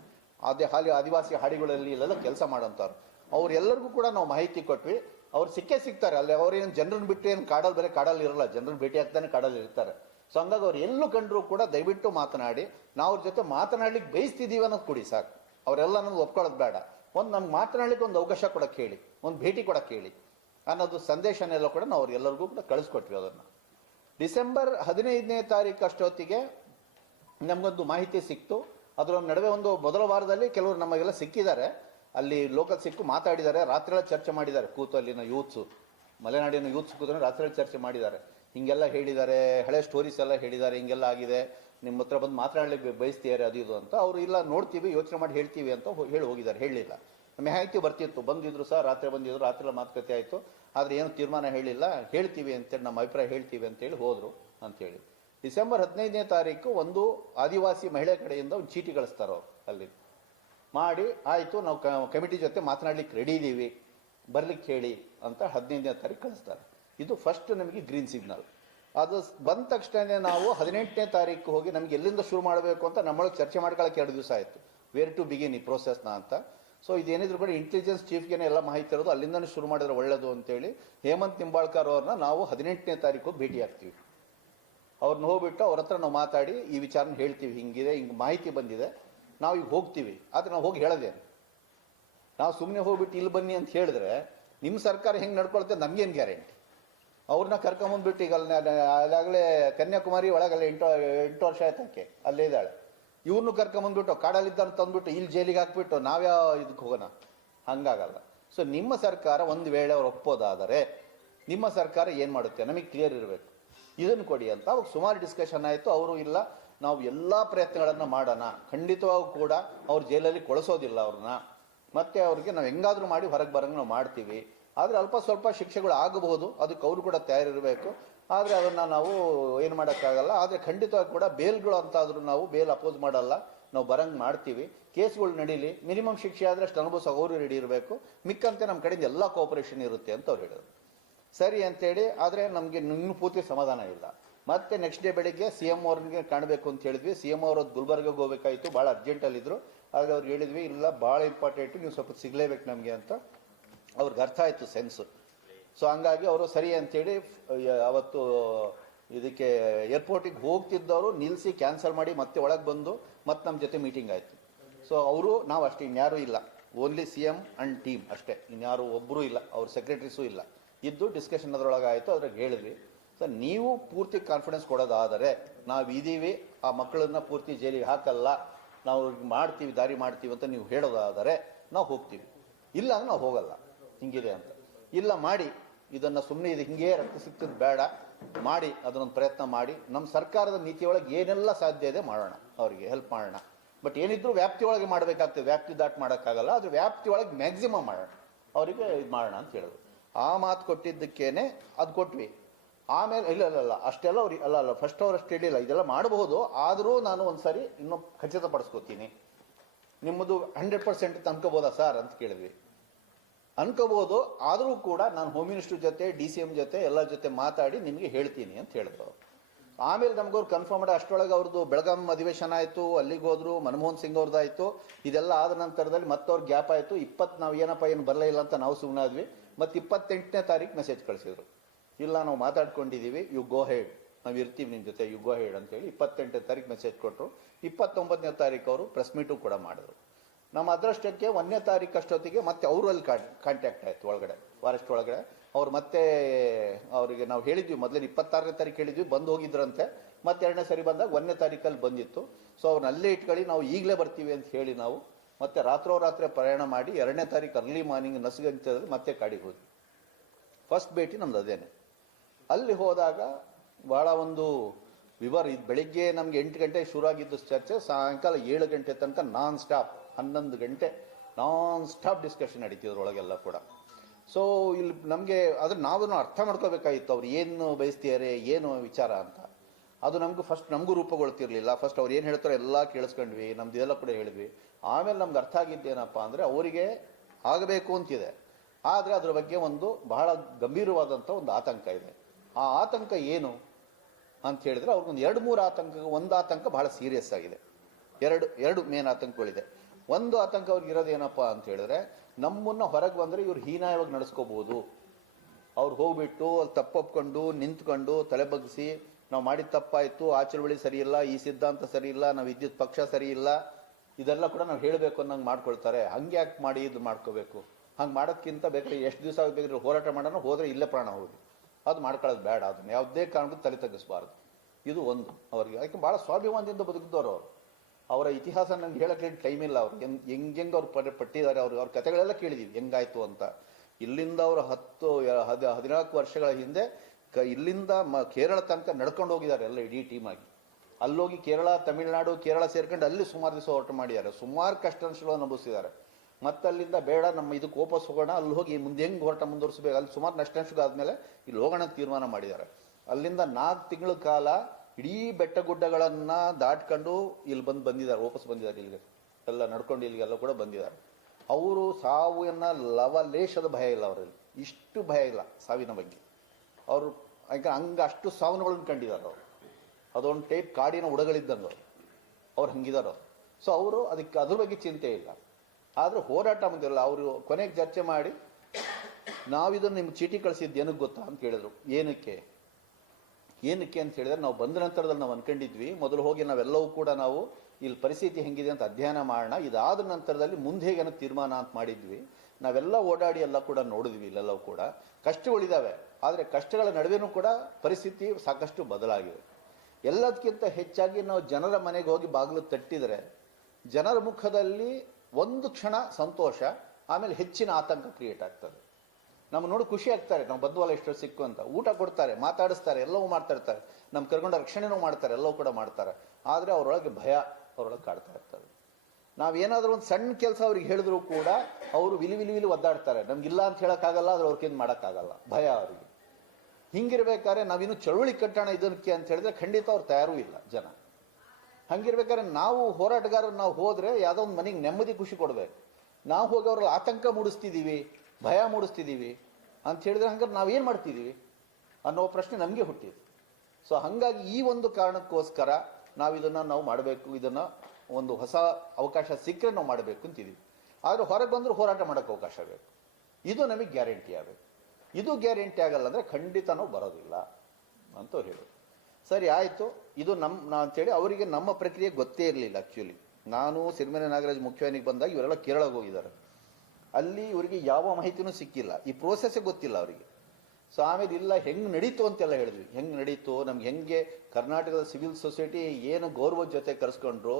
ಅದೇ ಆದಿವಾಸಿ ಹಾಡಿಗಳಲ್ಲಿ ಇಲ್ಲೆಲ್ಲ ಕೆಲಸ ಮಾಡೋಂಥವ್ರು. ಅವ್ರೆಲ್ಲರಿಗೂ ಕೂಡ ನಾವು ಮಾಹಿತಿ ಕೊಟ್ವಿ. ಅವ್ರು ಸಿಗ್ತಾರೆ ಅಲ್ಲಿ. ಅವ್ರೇನು ಜನರನ್ನ ಬಿಟ್ಟು ಏನು ಕಾಡಲ್ಲಿ ಬೇರೆ ಕಾಡಲ್ಲಿ ಇರಲ್ಲ, ಜನರನ್ನ ಭೇಟಿ ಆಗ್ತಾನೆ ಕಾಡಲ್ಲಿ ಇರ್ತಾರೆ. ಸೊ ಹಂಗಾಗಿ ಅವ್ರು ಎಲ್ಲೂ ಕಂಡ್ರು ಕೂಡ ದಯವಿಟ್ಟು ಮಾತನಾಡಿ, ನಾವು ಅವ್ರ ಜೊತೆ ಮಾತನಾಡ್ಲಿಕ್ಕೆ ಬಯಸ್ತಿದ್ದೀವಿ ಅನ್ನೋದು ಕೊಡಿ ಸಾಕು. ಅವರೆಲ್ಲ ನಮ್ಗೆ ಒಪ್ಕೊಳ್ಳೋದು ಬೇಡ, ಒಂದು ನಮ್ಗೆ ಮಾತನಾಡ್ಲಿಕ್ಕೆ ಒಂದು ಅವಕಾಶ ಕೊಡಕ್ಕೆ ಹೇಳಿ, ಒಂದು ಭೇಟಿ ಕೊಡಕ್ಕೆ ಹೇಳಿ ಅನ್ನೋದು ಸಂದೇಶನೆಲ್ಲ ಕೂಡ ನಾವು ಅವ್ರಿಗೆಲ್ಲರಿಗೂ ಕೂಡ ಕಳಿಸ್ಕೊಟ್ವಿ. ಅದನ್ನು ಡಿಸೆಂಬರ್ 15ನೇ ತಾರೀಕು ಅಷ್ಟೊತ್ತಿಗೆ ನಮಗೊಂದು ಮಾಹಿತಿ ಸಿಕ್ತು. ಅದರ ನಡುವೆ ಒಂದು ಮೊದಲ ವಾರದಲ್ಲಿ ಕೆಲವರು ನಮಗೆಲ್ಲ ಸಿಕ್ಕಿದ್ದಾರೆ, ಅಲ್ಲಿ ಲೋಕಲ್ ಸಿಕ್ಕು ಮಾತಾಡಿದ್ದಾರೆ, ರಾತ್ರಿಯೆಲ್ಲ ಚರ್ಚೆ ಮಾಡಿದ್ದಾರೆ. ಕೂತು ಅಲ್ಲಿನ ಯೂತ್ಸು, ಮಲೆನಾಡಿನ ಯೂತ್ಸ್ ಕೂತು ರಾತ್ರಿಯಲ್ಲಿ ಚರ್ಚೆ ಮಾಡಿದ್ದಾರೆ. ಹಿಂಗೆಲ್ಲ ಹೇಳಿದ್ದಾರೆ, ಹಳೆ ಸ್ಟೋರೀಸ್ ಎಲ್ಲ ಹೇಳಿದ್ದಾರೆ, ಹಿಂಗೆಲ್ಲ ಆಗಿದೆ, ನಿಮ್ಮ ಹತ್ರ ಬಂದು ಮಾತನಾಡ್ಲಿಕ್ಕೆ ಬಯಸ್ತಿದ್ದಾರೆ ಅದು ಇದು ಅಂತ. ಅವರು ಇಲ್ಲ ನೋಡ್ತೀವಿ, ಯೋಚನೆ ಮಾಡಿ ಹೇಳ್ತೀವಿ ಅಂತ ಹೇಳಿ ಹೋಗಿದ್ದಾರೆ. ಹೇಳಲಿಲ್ಲ, ನಮ್ಮ ಮಾಹಿತಿ ಬರ್ತಿತ್ತು, ಬಂದಿದ್ರು ಸರ್, ರಾತ್ರಿ ಬಂದಿದ್ರು, ರಾತ್ರಿ ಮಾತುಕತೆ ಆಯಿತು, ಆದರೆ ಏನು ತೀರ್ಮಾನ ಹೇಳಿಲ್ಲ, ಹೇಳ್ತೀವಿ ಅಂತೇಳಿ ನಮ್ಮ ಅಭಿಪ್ರಾಯ ಹೇಳ್ತೀವಿ ಅಂತೇಳಿ ಹೋದರು ಅಂತೇಳಿ. ಡಿಸೆಂಬರ್ 15ನೇ ತಾರೀಕು ಒಂದು ಆದಿವಾಸಿ ಮಹಿಳೆ ಕಡೆಯಿಂದ ಒಂದು ಚೀಟಿ ಕಳಿಸ್ತಾರೆ ಅವರು, ಅಲ್ಲಿ ಮಾಡಿ ಆಯಿತು ನಾವು ಕಮಿಟಿ ಜೊತೆ ಮಾತನಾಡ್ಲಿಕ್ಕೆ ರೆಡಿ ಇದ್ದೀವಿ, ಬರ್ಲಿಕ್ಕೆ ಹೇಳಿ ಅಂತ 15ನೇ ತಾರೀಕು ಕಳಿಸ್ತಾರೆ. ಇದು ಫಸ್ಟ್ ನಮಗೆ ಗ್ರೀನ್ ಸಿಗ್ನಲ್. ಅದು ಬಂದ ತಕ್ಷಣ ನಾವು 18ನೇ ತಾರೀಕು ಹೋಗಿ ನಮ್ಗೆ ಎಲ್ಲಿಂದ ಶುರು ಮಾಡಬೇಕು ಅಂತ ನಮ್ಮೊಳಗೆ ಚರ್ಚೆ ಮಾಡ್ಕೊಳ್ಳೋಕೆ 2 ದಿವಸ ಆಯಿತು, ವೇರ್ ಟು ಬಿಗಿನ್ ಈ ಪ್ರೋಸೆಸ್ನ ಅಂತ. ಸೊ ಇದೇನಿದ್ರು ಕೂಡ ಇಂಟೆಲಿಜೆನ್ಸ್ ಚೀಫ್ಗೆ ಎಲ್ಲ ಮಾಹಿತಿ ಇರೋದು, ಅಲ್ಲಿಂದನೇ ಶುರು ಮಾಡಿದ್ರೆ ಒಳ್ಳೇದು ಅಂತೇಳಿ ಹೇಮಂತ್ ನಿಂಬಾಳ್ಕರ್ ಅವ್ರನ್ನ ನಾವು 18ನೇ ತಾರೀಕು ಭೇಟಿ ಆಗ್ತೀವಿ. ಅವ್ರನ್ನ ಹೋಗ್ಬಿಟ್ಟು ಅವ್ರ ಹತ್ರ ನಾವು ಮಾತಾಡಿ ಈ ವಿಚಾರನ ಹೇಳ್ತೀವಿ, ಹಿಂಗಿದೆ, ಹಿಂಗೆ ಮಾಹಿತಿ ಬಂದಿದೆ, ನಾವು ಈಗ ಹೋಗ್ತೀವಿ. ಆದರೆ ನಾವು ಹೋಗಿ ಹೇಳೋದೇನು, ನಾವು ಸುಮ್ಮನೆ ಹೋಗ್ಬಿಟ್ಟು ಇಲ್ಲಿ ಬನ್ನಿ ಅಂತ ಹೇಳಿದ್ರೆ ನಿಮ್ಮ ಸರ್ಕಾರ ಹೆಂಗೆ ನಡ್ಕೊಳುತ್ತೆ ನಮಗೇನು ಗ್ಯಾರಂಟಿ. ಅವ್ರನ್ನ ಕರ್ಕೊಂಬಂದ್ಬಿಟ್ಟು ಈಗ ಅದಾಗಲೇ ಕನ್ಯಾಕುಮಾರಿ ಒಳಗಲ್ಲ 8 ವರ್ಷ ಆಯ್ತಕ್ಕೆ ಅಲ್ಲೇ ಇದ್ದಾಳೆ, ಇವ್ರನ್ನೂ ಕರ್ಕೊಂಬಂದ್ಬಿಟ್ಟು ಕಾಡಲ್ಲಿದ್ದಾನೆ ತಂದ್ಬಿಟ್ಟು ಇಲ್ಲಿ ಜೈಲಿಗೆ ಹಾಕ್ಬಿಟ್ಟು ನಾವ್ಯಾವ ಇದಕ್ಕೆ ಹೋಗೋಣ, ಹಂಗಾಗಲ್ಲ. ಸೊ ನಿಮ್ಮ ಸರ್ಕಾರ ಒಂದು ವೇಳೆ ಅವ್ರು ಒಪ್ಪೋದಾದರೆ ನಿಮ್ಮ ಸರ್ಕಾರ ಏನು ಮಾಡುತ್ತೆ ನಮಗೆ ಕ್ಲಿಯರ್ ಇರಬೇಕು, ಇದನ್ನು ಕೊಡಿ ಅಂತ. ಅವಾಗ ಸುಮಾರು ಡಿಸ್ಕಷನ್ ಆಯಿತು. ಅವರು ಇಲ್ಲ, ನಾವು ಎಲ್ಲ ಪ್ರಯತ್ನಗಳನ್ನು ಮಾಡೋಣ, ಖಂಡಿತವಾಗೂ ಕೂಡ ಅವ್ರು ಜೈಲಲ್ಲಿ ಕೊಳಿಸೋದಿಲ್ಲ ಅವ್ರನ್ನ, ಮತ್ತೆ ಅವ್ರಿಗೆ ನಾವು ಹೆಂಗಾದ್ರೂ ಮಾಡಿ ಹೊರಗೆ ಬರಂಗೆ ನಾವು ಮಾಡ್ತೀವಿ. ಆದರೆ ಅಲ್ಪ ಸ್ವಲ್ಪ ಶಿಕ್ಷೆಗಳು ಆಗಬಹುದು, ಅದಕ್ಕೆ ಅವರು ಕೂಡ ತಯಾರಿರಬೇಕು. ಆದರೆ ಅದನ್ನು ನಾವು ಏನು ಮಾಡೋಕ್ಕಾಗಲ್ಲ. ಆದರೆ ಖಂಡಿತವಾಗಿ ಕೂಡ ಬೇಲ್ಗಳು ಅಂತಾದರೂ ನಾವು ಬೇಲ್ ಅಪೋಸ್ ಮಾಡಲ್ಲ, ನಾವು ಬರಂಗೆ ಮಾಡ್ತೀವಿ. ಕೇಸ್ಗಳು ನಡೀಲಿ, ಮಿನಿಮಮ್ ಶಿಕ್ಷೆ ಆದರೆ ಅಷ್ಟು ಅನುಭವಿಸೋ ಅವರು ರೆಡಿ ಇರಬೇಕು, ಮಿಕ್ಕಂತೆ ನಮ್ಮ ಕಡೆಯಿಂದ ಎಲ್ಲ ಕೋಆಪರೇಷನ್ ಇರುತ್ತೆ ಅಂತ ಅವ್ರು ಹೇಳಿದ್ರು. ಸರಿ ಅಂತೇಳಿ. ಆದರೆ ನಮಗೆ ಇನ್ನೂ ಪೂರ್ತಿ ಸಮಾಧಾನ ಇಲ್ಲ. ಮತ್ತೆ ನೆಕ್ಸ್ಟ್ ಡೇ ಬೆಳಿಗ್ಗೆ CM ಅವ್ರಿಗೆ ಕಾಣಬೇಕು ಅಂತ ಹೇಳಿದ್ವಿ. CM ಅವರು ಗುಲ್ಬರ್ಗಕ್ಕೆ ಹೋಗ್ಬೇಕಾಯಿತು, ಭಾಳ ಅರ್ಜೆಂಟಲ್ಲಿದ್ದರು. ಆದರೆ ಅವ್ರು ಹೇಳಿದ್ವಿ ಇಲ್ಲ, ಭಾಳ ಇಂಪಾರ್ಟೆಂಟು, ನೀವು ಸ್ವಲ್ಪ ಸಿಗಲೇಬೇಕು ನಮಗೆ ಅಂತ. ಅವ್ರಿಗೆ ಅರ್ಥ ಆಯಿತು ಸೆನ್ಸು. ಸೊ ಹಂಗಾಗಿ ಅವರು ಸರಿ ಅಂತೇಳಿ ಅವತ್ತು ಇದಕ್ಕೆ ಏರ್ಪೋರ್ಟಿಗೆ ಹೋಗ್ತಿದ್ದವರು ನಿಲ್ಲಿಸಿ ಕ್ಯಾನ್ಸಲ್ ಮಾಡಿ ಮತ್ತೆ ಒಳಗೆ ಬಂದು ಮತ್ತೆ ನಮ್ಮ ಜೊತೆ ಮೀಟಿಂಗ್ ಆಯಿತು. ಸೊ ಅವರು ನಾವು ಅಷ್ಟೇ, ಇನ್ಯಾರೂ ಇಲ್ಲ, ಓನ್ಲಿ CM ಆ್ಯಂಡ್ ಟೀಮ್ ಅಷ್ಟೇ, ಇನ್ಯಾರು ಒಬ್ಬರೂ ಇಲ್ಲ, ಅವ್ರ ಸೆಕ್ರೆಟರೀಸು ಇಲ್ಲ. ಇದ್ದು ಡಿಸ್ಕಷನ್ ಅದರೊಳಗೆ ಆಯಿತು. ಅದ್ರಾಗ ಹೇಳಿದ್ವಿ ಸರ್, ನೀವು ಪೂರ್ತಿ ಕಾನ್ಫಿಡೆನ್ಸ್ ಕೊಡೋದಾದರೆ ನಾವು ಇದ್ದೀವಿ, ಆ ಮಕ್ಕಳನ್ನ ಪೂರ್ತಿ ಜೈಲಿಗೆ ಹಾಕಲ್ಲ, ನಾವು ಮಾಡ್ತೀವಿ, ದಾರಿ ಮಾಡ್ತೀವಿ ಅಂತ ನೀವು ಹೇಳೋದಾದರೆ ನಾವು ಹೋಗ್ತೀವಿ, ಇಲ್ಲ ಅಂದ್ರೆ ನಾವು ಹೋಗಲ್ಲ, ಹಿಂಗಿದೆ ಅಂತ. ಇಲ್ಲ ಮಾಡಿ ಇದನ್ನು ಸುಮ್ಮನೆ ಇದು ಹಿಂಗೇ ರಕ್ತ ಸಿಗ್ತದೆ ಬೇಡ, ಮಾಡಿ ಅದನ್ನೊಂದು ಪ್ರಯತ್ನ ಮಾಡಿ, ನಮ್ಮ ಸರ್ಕಾರದ ನೀತಿಯೊಳಗೆ ಏನೆಲ್ಲ ಸಾಧ್ಯ ಇದೆ ಮಾಡೋಣ, ಅವರಿಗೆ ಹೆಲ್ಪ್ ಮಾಡೋಣ. ಬಟ್ ಏನಿದ್ರು ವ್ಯಾಪ್ತಿ ಒಳಗೆ ಮಾಡಬೇಕಾಗ್ತದೆ, ವ್ಯಾಪ್ತಿ ದಾಟ್ ಮಾಡೋಕ್ಕಾಗಲ್ಲ, ಆದರೆ ವ್ಯಾಪ್ತಿ ಒಳಗೆ ಮ್ಯಾಕ್ಸಿಮಮ್ ಮಾಡೋಣ, ಅವರಿಗೆ ಇದು ಮಾಡೋಣ ಅಂತ ಹೇಳಿದ್ರು. ಆ ಮಾತು ಕೊಟ್ಟಿದ್ದಕ್ಕೇನೆ ಅದು ಕೊಟ್ವಿ. ಆಮೇಲೆ ಇಲ್ಲ ಅಷ್ಟೆಲ್ಲ ಅವ್ರಿಗೆ ಅಲ್ಲ ಫಸ್ಟ್ ಅವ್ರು ಅಷ್ಟು ಹೇಳಿಲ್ಲ, ಇದೆಲ್ಲ ಮಾಡಬಹುದು, ಆದರೂ ನಾನು ಒಂದ್ಸರಿ ಇನ್ನೂ ಖಚಿತಪಡಿಸ್ಕೋತೀನಿ, ನಿಮ್ಮದು 100% ಅನ್ಕೋಬೋದಾ ಸರ್ ಅಂತ ಕೇಳಿದ್ವಿ. ಅನ್ಕೋಬಹುದು, ಆದರೂ ಕೂಡ ನಾನು ಹೋಮ್ ಮಿನಿಸ್ಟರ್ ಜೊತೆ DCM ಜೊತೆ ಎಲ್ಲರ ಜೊತೆ ಮಾತಾಡಿ ನಿಮಗೆ ಹೇಳ್ತೀನಿ ಅಂತ ಹೇಳಿದ್ರು. ಆಮೇಲೆ ನಮಗವ್ರು ಕನ್ಫರ್ಮ್ ಮಾಡಿ ಅಷ್ಟರೊಳಗೆ ಅವ್ರದ್ದು ಬೆಳಗಾಂ ಅಧಿವೇಶನ ಆಯಿತು, ಅಲ್ಲಿಗೆ ಹೋದ್ರು, ಮನಮೋಹನ್ ಸಿಂಗ್ ಅವ್ರದ್ದಾಯಿತು. ಇದೆಲ್ಲ ಆದ ನಂತರದಲ್ಲಿ ಮತ್ತವ್ರ ಗ್ಯಾಪ್ ಆಯಿತು. ನಾವು ಏನಪ್ಪ ಏನು ಬರಲೇ ಇಲ್ಲ ಅಂತ ನಾವು ಸುಮ್ಮನಾದ್ವಿ. ಮತ್ತು 28ನೇ ತಾರೀಕು ಮೆಸೇಜ್ ಕಳಿಸಿದ್ರು, ಇಲ್ಲ ನಾವು ಮಾತಾಡ್ಕೊಂಡಿದ್ದೀವಿ, ಯು ಗೋ ಹೆಡ್, ನಾವು ಇರ್ತೀವಿ ನಿಮ್ಮ ಜೊತೆ, ಯು ಗೋ ಹೆಡ್ ಅಂತೇಳಿ 28ನೇ ತಾರೀಕು ಮೆಸೇಜ್ ಕೊಟ್ಟರು. 29ನೇ ತಾರೀಕು ಅವರು ಪ್ರೆಸ್ ಮೀಟು ಕೂಡ ಮಾಡಿದ್ರು. ನಮ್ಮ ಅದೃಷ್ಟಕ್ಕೆ 1ನೇ ತಾರೀಕು ಅಷ್ಟೊತ್ತಿಗೆ ಮತ್ತೆ ಅವರಲ್ಲಿ ಕಾಂಟ್ಯಾಕ್ಟ್ ಆಯ್ತು ಒಳಗಡೆ, ಫಾರೆಸ್ಟ್ ಒಳಗಡೆ. ಅವ್ರು ಮತ್ತೆ ಅವರಿಗೆ ನಾವು ಹೇಳಿದ್ವಿ, ಮೊದಲೇ 26ನೇ ತಾರೀಕು ಹೇಳಿದ್ವಿ, ಬಂದು ಹೋಗಿದ್ರಂತೆ. ಮತ್ತೆ 2ನೇ ಸರಿ ಬಂದಾಗ 1ನೇ ತಾರೀಕಲ್ಲಿ ಬಂದಿತ್ತು. ಸೊ ಅವ್ರನ್ನ ಅಲ್ಲೇ ಇಟ್ಕೊಳ್ಳಿ, ನಾವು ಈಗಲೇ ಬರ್ತೀವಿ ಅಂತ ಹೇಳಿ ನಾವು ಮತ್ತೆ ರಾತ್ರೋರಾತ್ರಿ ಪ್ರಯಾಣ ಮಾಡಿ 2ನೇ ತಾರೀಕು ಅರ್ಲಿ ಮಾರ್ನಿಂಗ್ ನಸುಗಂತದಲ್ಲಿ ಮತ್ತೆ ಕಾಡಿಗೆ ಹೋದ್ವಿ. ಫಸ್ಟ್ ಭೇಟಿ ನಮ್ದು ಅದೇನೆ. ಅಲ್ಲಿ ಹೋದಾಗ ಬಹಳ ಒಂದು ವಿವರ ಇದು. ಬೆಳಿಗ್ಗೆ ನಮ್ಗೆ 8 ಗಂಟೆಗೆ ಶುರು ಆಗಿದ್ದು ಚರ್ಚೆ, ಸಾಯಂಕಾಲ 7 ಗಂಟೆ ತನಕ ನಾನ್ ಸ್ಟಾಪ್, 11 ಗಂಟೆ ನಾನ್ ಸ್ಟಾಪ್ ಡಿಸ್ಕಷನ್ ನಡೀತಿದ್ರೊಳಗೆಲ್ಲ ಕೂಡ. ಸೊ ಇಲ್ಲಿ ನಮಗೆ ಅದ್ರ ನಾವು ಅರ್ಥ ಮಾಡ್ಕೋಬೇಕಾಗಿತ್ತು, ಅವ್ರು ಏನು ಬಯಸ್ತಿದ್ದಾರೆ, ಏನು ವಿಚಾರ ಅಂತ. ಅದು ನಮಗೂ ಫಸ್ಟ್ ನಮಗೂ ರೂಪುಗೊಳ್ತಿರ್ಲಿಲ್ಲ. ಫಸ್ಟ್ ಅವ್ರು ಏನು ಹೇಳ್ತಾರೆ ಎಲ್ಲ ಕೇಳಿಸ್ಕೊಂಡ್ವಿ, ನಮ್ದು ಇದೆಲ್ಲ ಕೂಡ ಹೇಳಿದ್ವಿ. ಆಮೇಲೆ ನಮ್ಗೆ ಅರ್ಥ ಆಗಿದ್ದೇನಪ್ಪ ಅಂದರೆ ಅವರಿಗೆ ಆಗಬೇಕು ಅಂತಿದೆ, ಆದರೆ ಅದ್ರ ಬಗ್ಗೆ ಒಂದು ಬಹಳ ಗಂಭೀರವಾದಂಥ ಒಂದು ಆತಂಕ ಇದೆ. ಆ ಆತಂಕ ಏನು ಅಂತ ಹೇಳಿದ್ರೆ ಅವ್ರಿಗೊಂದು 2-3 ಆತಂಕ. ಒಂದು ಆತಂಕ ಬಹಳ ಸೀರಿಯಸ್ ಆಗಿದೆ, ಎರಡು ಮೇನ್ ಆತಂಕಗಳಿದೆ. ಒಂದು ಆತಂಕ ಅವ್ರಿಗೆ ಇರೋದೇನಪ್ಪ ಅಂತ ಹೇಳಿದ್ರೆ, ನಮ್ಮನ್ನ ಹೊರಗೆ ಬಂದರೆ ಇವ್ರು ಹೀನಾಯವಾಗಿ ನಡೆಸ್ಕೋಬಹುದು. ಅವ್ರು ಹೋಗ್ಬಿಟ್ಟು ಅಲ್ಲಿ ತಪ್ಪೊಪ್ಕೊಂಡು ನಿಂತ್ಕೊಂಡು ತಲೆ ಬಗ್ಗಿಸಿ ನಾವು ಮಾಡಿದ ತಪ್ಪಾಯಿತು, ಆಚರಣೆ ಸರಿ ಇಲ್ಲ, ಈ ಸಿದ್ಧಾಂತ ಸರಿ ಇಲ್ಲ, ನಾವು ವಿದ್ಯುತ್ ಪಕ್ಷ ಸರಿ ಇಲ್ಲ, ಇದೆಲ್ಲ ಕೂಡ ನಾವು ಹೇಳಬೇಕು ಅನ್ನೋಂಗೆ ಮಾಡ್ಕೊಳ್ತಾರೆ. ಹಂಗೆ ಯಾಕೆ ಮಾಡಿ ಇದು ಮಾಡ್ಕೋಬೇಕು? ಹಂಗೆ ಮಾಡೋದಕ್ಕಿಂತ ಬೇಕಾದ್ರೆ ಎಷ್ಟು ದಿವಸ ಬೇಕಾದ್ರೆ ಹೋರಾಟ ಮಾಡೋಣ, ಹೋದರೆ ಇಲ್ಲೇ ಪ್ರಾಣ ಹೋಗಿ ಅದು ಮಾಡ್ಕೊಳ್ಳೋದು ಬೇಡ. ಅದನ್ನು ಯಾವುದೇ ಕಾರಣಕ್ಕೂ ತಲೆ ತಗ್ಗಿಸಬಾರ್ದು. ಇದು ಒಂದು ಅವರಿಗೆ. ಅದಕ್ಕೆ ಭಾಳ ಸ್ವಾಭಿಮಾನದಿಂದ ಬದುಕಿದವರು ಅವರು. ಅವರ ಇತಿಹಾಸ ನನಗೆ ಹೇಳಕ್ಕೆ ಟೈಮ್ ಇಲ್ಲ. ಅವ್ರು ಹೆಂಗೆ ಅವ್ರು ಪಟ್ಟಿದ್ದಾರೆ, ಅವ್ರ ಕಥೆಗಳೆಲ್ಲ ಕೇಳಿದೀವಿ ಹೆಂಗಾಯ್ತು ಅಂತ. ಇಲ್ಲಿಂದ ಅವರು 14 ವರ್ಷಗಳ ಹಿಂದೆ ಇಲ್ಲಿಂದ ಕೇರಳ ತನಕ ನಡ್ಕೊಂಡು ಹೋಗಿದ್ದಾರೆ ಎಲ್ಲ ಇಡೀ ಟೀಮ್ ಆಗಿ. ಅಲ್ಲೋಗಿ ಕೇರಳ, ತಮಿಳುನಾಡು, ಕೇರಳ ಸೇರ್ಕೊಂಡು ಅಲ್ಲಿ ಸುಮಾರು ದಿವಸ ಹೋರಾಟ ಮಾಡಿದ್ದಾರೆ. ಸುಮಾರು ಕಷ್ಟ ಅಂಶಗಳನ್ನು ಅನುಭವಿಸಿದ್ದಾರೆ. ಮತ್ತಲ್ಲಿಂದ ಬೇಡ ನಮ್ಮ ಇದಕ್ಕೆ ವಾಪಸ್ ಹೋಗೋಣ, ಅಲ್ಲಿ ಹೋಗಿ ಮುಂದೆ ಹೆಂಗೆ ಹೋರಾಟ ಮುಂದುವರಿಸಬೇಕು, ಅಲ್ಲಿ ಸುಮಾರು ನಷ್ಟಾಂಶಗಳಾದ್ಮೇಲೆ ಇಲ್ಲಿ ಹೋಗೋಣ ತೀರ್ಮಾನ ಮಾಡಿದ್ದಾರೆ. ಅಲ್ಲಿಂದ 4 ತಿಂಗಳ ಕಾಲ ಇಡೀ ಬೆಟ್ಟ ಗುಡ್ಡಗಳನ್ನ ದಾಟ್ಕೊಂಡು ಇಲ್ಲಿ ಬಂದಿದ್ದಾರೆ, ವಾಪಸ್ ಬಂದಿದ್ದಾರೆ ಇಲ್ಲಿಗೆ ಎಲ್ಲ ನಡ್ಕೊಂಡು ಇಲ್ಲಿಗೆಲ್ಲ ಕೂಡ ಬಂದಿದ್ದಾರೆ. ಅವರು ಸಾವು ಲವಲೇಶದ ಭಯ ಇಲ್ಲ ಅವರಲ್ಲಿ, ಇಷ್ಟು ಭಯ ಇಲ್ಲ ಸಾವಿನ ಬಗ್ಗೆ ಅವರು. ಯಾಕೆ ಅಷ್ಟು ಸಾವುಗಳನ್ನು ಕಂಡಿದ್ದಾರೆ ಅವರು. ಅದೊಂದು ಟೈಪ್ ಕಾಡಿನ ಉಡಗಳಿದ್ದಂಗೆ ಅವ್ರು ಹಂಗಿದ್ದಾರೆ ಅವರು. ಸೊ ಅವರು ಅದಕ್ಕೆ ಅದ್ರ ಬಗ್ಗೆ ಚಿಂತೆ ಇಲ್ಲ. ಆದರೂ ಹೋರಾಟ ಮುಂದಿಲ್ಲ. ಅವರು ಕೊನೆಗೆ ಚರ್ಚೆ ಮಾಡಿ, ನಾವಿದನ್ನು ನಿಮ್ಗೆ ಚೀಟಿ ಕಳಿಸಿದ್ದು ಏನಕ್ಕೆ ಗೊತ್ತಾ ಅಂತ ಕೇಳಿದ್ರು. ಏನಕ್ಕೆ ಅಂತ ಹೇಳಿದ್ರೆ, ನಾವು ಬಂದ ನಂತರದಲ್ಲಿ ನಾವು ಅನ್ಕೊಂಡಿದ್ವಿ, ಮೊದಲು ಹೋಗಿ ನಾವೆಲ್ಲವೂ ಕೂಡ ನಾವು ಇಲ್ಲಿ ಪರಿಸ್ಥಿತಿ ಹೆಂಗಿದೆ ಅಂತ ಅಧ್ಯಯನ ಮಾಡೋಣ, ಇದಾದ ನಂತರದಲ್ಲಿ ಮುಂದೆ ಹೇಗೆ ತೀರ್ಮಾನ ಅಂತ ಮಾಡಿದ್ವಿ. ನಾವೆಲ್ಲ ಓಡಾಡಿ ಎಲ್ಲ ಕೂಡ ನೋಡಿದ್ವಿ, ಇಲ್ಲೆಲ್ಲವೂ ಕೂಡ ಕಷ್ಟಗಳಿದ್ದಾವೆ. ಆದರೆ ಕಷ್ಟಗಳ ನಡುವೆನೂ ಕೂಡ ಪರಿಸ್ಥಿತಿ ಸಾಕಷ್ಟು ಬದಲಾಗಿದೆ. ಎಲ್ಲದಕ್ಕಿಂತ ಹೆಚ್ಚಾಗಿ ನಾವು ಜನರ ಮನೆಗೆ ಹೋಗಿ ಬಾಗಿಲು ತಟ್ಟಿದರೆ ಜನರ ಮುಖದಲ್ಲಿ ಒಂದು ಕ್ಷಣ ಸಂತೋಷ, ಆಮೇಲೆ ಹೆಚ್ಚಿನ ಆತಂಕ ಕ್ರಿಯೇಟ್ ಆಗ್ತದೆ. ನಮ್ಮ ನೋಡಿ ಖುಷಿ ಆಗ್ತಾರೆ, ನಾವು ಬಂದ್ವಲ್ಲ ಎಷ್ಟು ಸಿಕ್ಕು ಅಂತ. ಊಟ ಕೊಡ್ತಾರೆ, ಮಾತಾಡಿಸ್ತಾರೆ, ಎಲ್ಲವೂ ಮಾಡ್ತಾ ಇರ್ತಾರೆ, ನಮ್ಮ ಕರ್ಕೊಂಡ ರಕ್ಷಣೆನೂ ಮಾಡ್ತಾರೆ, ಎಲ್ಲವೂ ಕೂಡ ಮಾಡ್ತಾರೆ. ಆದರೆ ಅವರೊಳಗೆ ಭಯ ಅವರೊಳಗೆ ಕಾಡ್ತಾ ಇರ್ತದೆ. ನಾವೇನಾದ್ರೂ ಒಂದು ಸಣ್ಣ ಕೆಲಸ ಅವ್ರಿಗೆ ಹೇಳಿದ್ರು ಕೂಡ ಅವರು ವಿಲಿ ಒದ್ದಾಡ್ತಾರೆ. ನಮ್ಗಿಲ್ಲ ಅಂತ ಹೇಳೋಕ್ಕಾಗಲ್ಲ, ಆದ್ರೆ ಅವ್ರಿಗೇನು ಮಾಡೋಕ್ಕಾಗಲ್ಲ, ಭಯ ಅವರಿಗೆ. ಹಿಂಗಿರ್ಬೇಕಾದ್ರೆ ನಾವಿನ್ನು ಚಳುವಳಿ ಕಟ್ಟೋಣ ಇದಕ್ಕೆ ಅಂತ ಹೇಳಿದ್ರೆ ಖಂಡಿತ ಅವ್ರು ತಯಾರೂ ಇಲ್ಲ ಜನ. ಹಂಗಿರ್ಬೇಕಾದ್ರೆ ನಾವು ಹೋರಾಟಗಾರರು ನಾವು ಹೋದ್ರೆ ಯಾವುದೋ ಒಂದು ಮನೆಗೆ ನೆಮ್ಮದಿ ಖುಷಿ ಕೊಡ್ಬೇಕು. ನಾವು ಹೋಗಿ ಅವ್ರಲ್ಲಿ ಆತಂಕ ಮೂಡಿಸ್ತಿದ್ದೀವಿ, ಭಯ ಮೂಡಿಸ್ತಿದ್ದೀವಿ ಅಂತ ಹೇಳಿದ್ರೆ ಹಂಗಾರೆ ನಾವೇನು ಮಾಡ್ತಿದ್ದೀವಿ ಅನ್ನೋ ಪ್ರಶ್ನೆ ನಮಗೆ ಹುಟ್ಟಿದೆ. ಸೊ ಹಾಗಾಗಿ ಈ ಒಂದು ಕಾರಣಕ್ಕೋಸ್ಕರ ನಾವು ಮಾಡಬೇಕು, ಇದನ್ನು ಒಂದು ಹೊಸ ಅವಕಾಶ ಸಿಕ್ಕರೆ ನಾವು ಮಾಡಬೇಕು ಅಂತಿದ್ದೀವಿ. ಆದರೆ ಹೊರಗೆ ಬಂದರೂ ಹೋರಾಟ ಮಾಡೋಕ್ಕೆ ಅವಕಾಶ ಬೇಕು. ಇದು ನಮಗೆ ಗ್ಯಾರಂಟಿ ಆಗಬೇಕು. ಇದು ಗ್ಯಾರಂಟಿ ಆಗಲ್ಲ ಅಂದರೆ ಖಂಡಿತ ನಾವು ಬರೋದಿಲ್ಲ ಅಂತ ಅವ್ರು ಹೇಳೋದು. ಸರಿ ಆಯಿತು, ಇದು ಅಂತೇಳಿ ಅವರಿಗೆ ನಮ್ಮ ಪ್ರಕ್ರಿಯೆ ಗೊತ್ತೇ ಇರಲಿಲ್ಲ. ಆ್ಯಕ್ಚುಲಿ ನಾನು ಸಿರಿಮನೆ ನಾಗರಾಜ್ ಮುಖ್ಯವಾಹಿನಿಗೆ ಬಂದಾಗ ಇವರೆಲ್ಲ ಕೇರಳಕ್ಕೆ ಹೋಗಿದ್ದಾರೆ. ಅಲ್ಲಿ ಇವರಿಗೆ ಯಾವ ಮಾಹಿತಿನೂ ಸಿಕ್ಕಿಲ್ಲ, ಈ ಪ್ರೋಸೆಸ್ಸೇ ಗೊತ್ತಿಲ್ಲ ಅವರಿಗೆ. ಸೊ ಆಮೇಲೆ ಇಲ್ಲ ಹೆಂಗೆ ನಡೀತು ಅಂತೆಲ್ಲ ಹೇಳಿದ್ವಿ. ಹೆಂಗೆ ನಡೀತು, ನಮ್ಗೆ ಹೆಂಗೆ ಕರ್ನಾಟಕದ ಸಿವಿಲ್ ಸೊಸೈಟಿ ಏನು ಗೌರವದ ಜೊತೆ ಕರೆಸ್ಕೊಂಡ್ರು,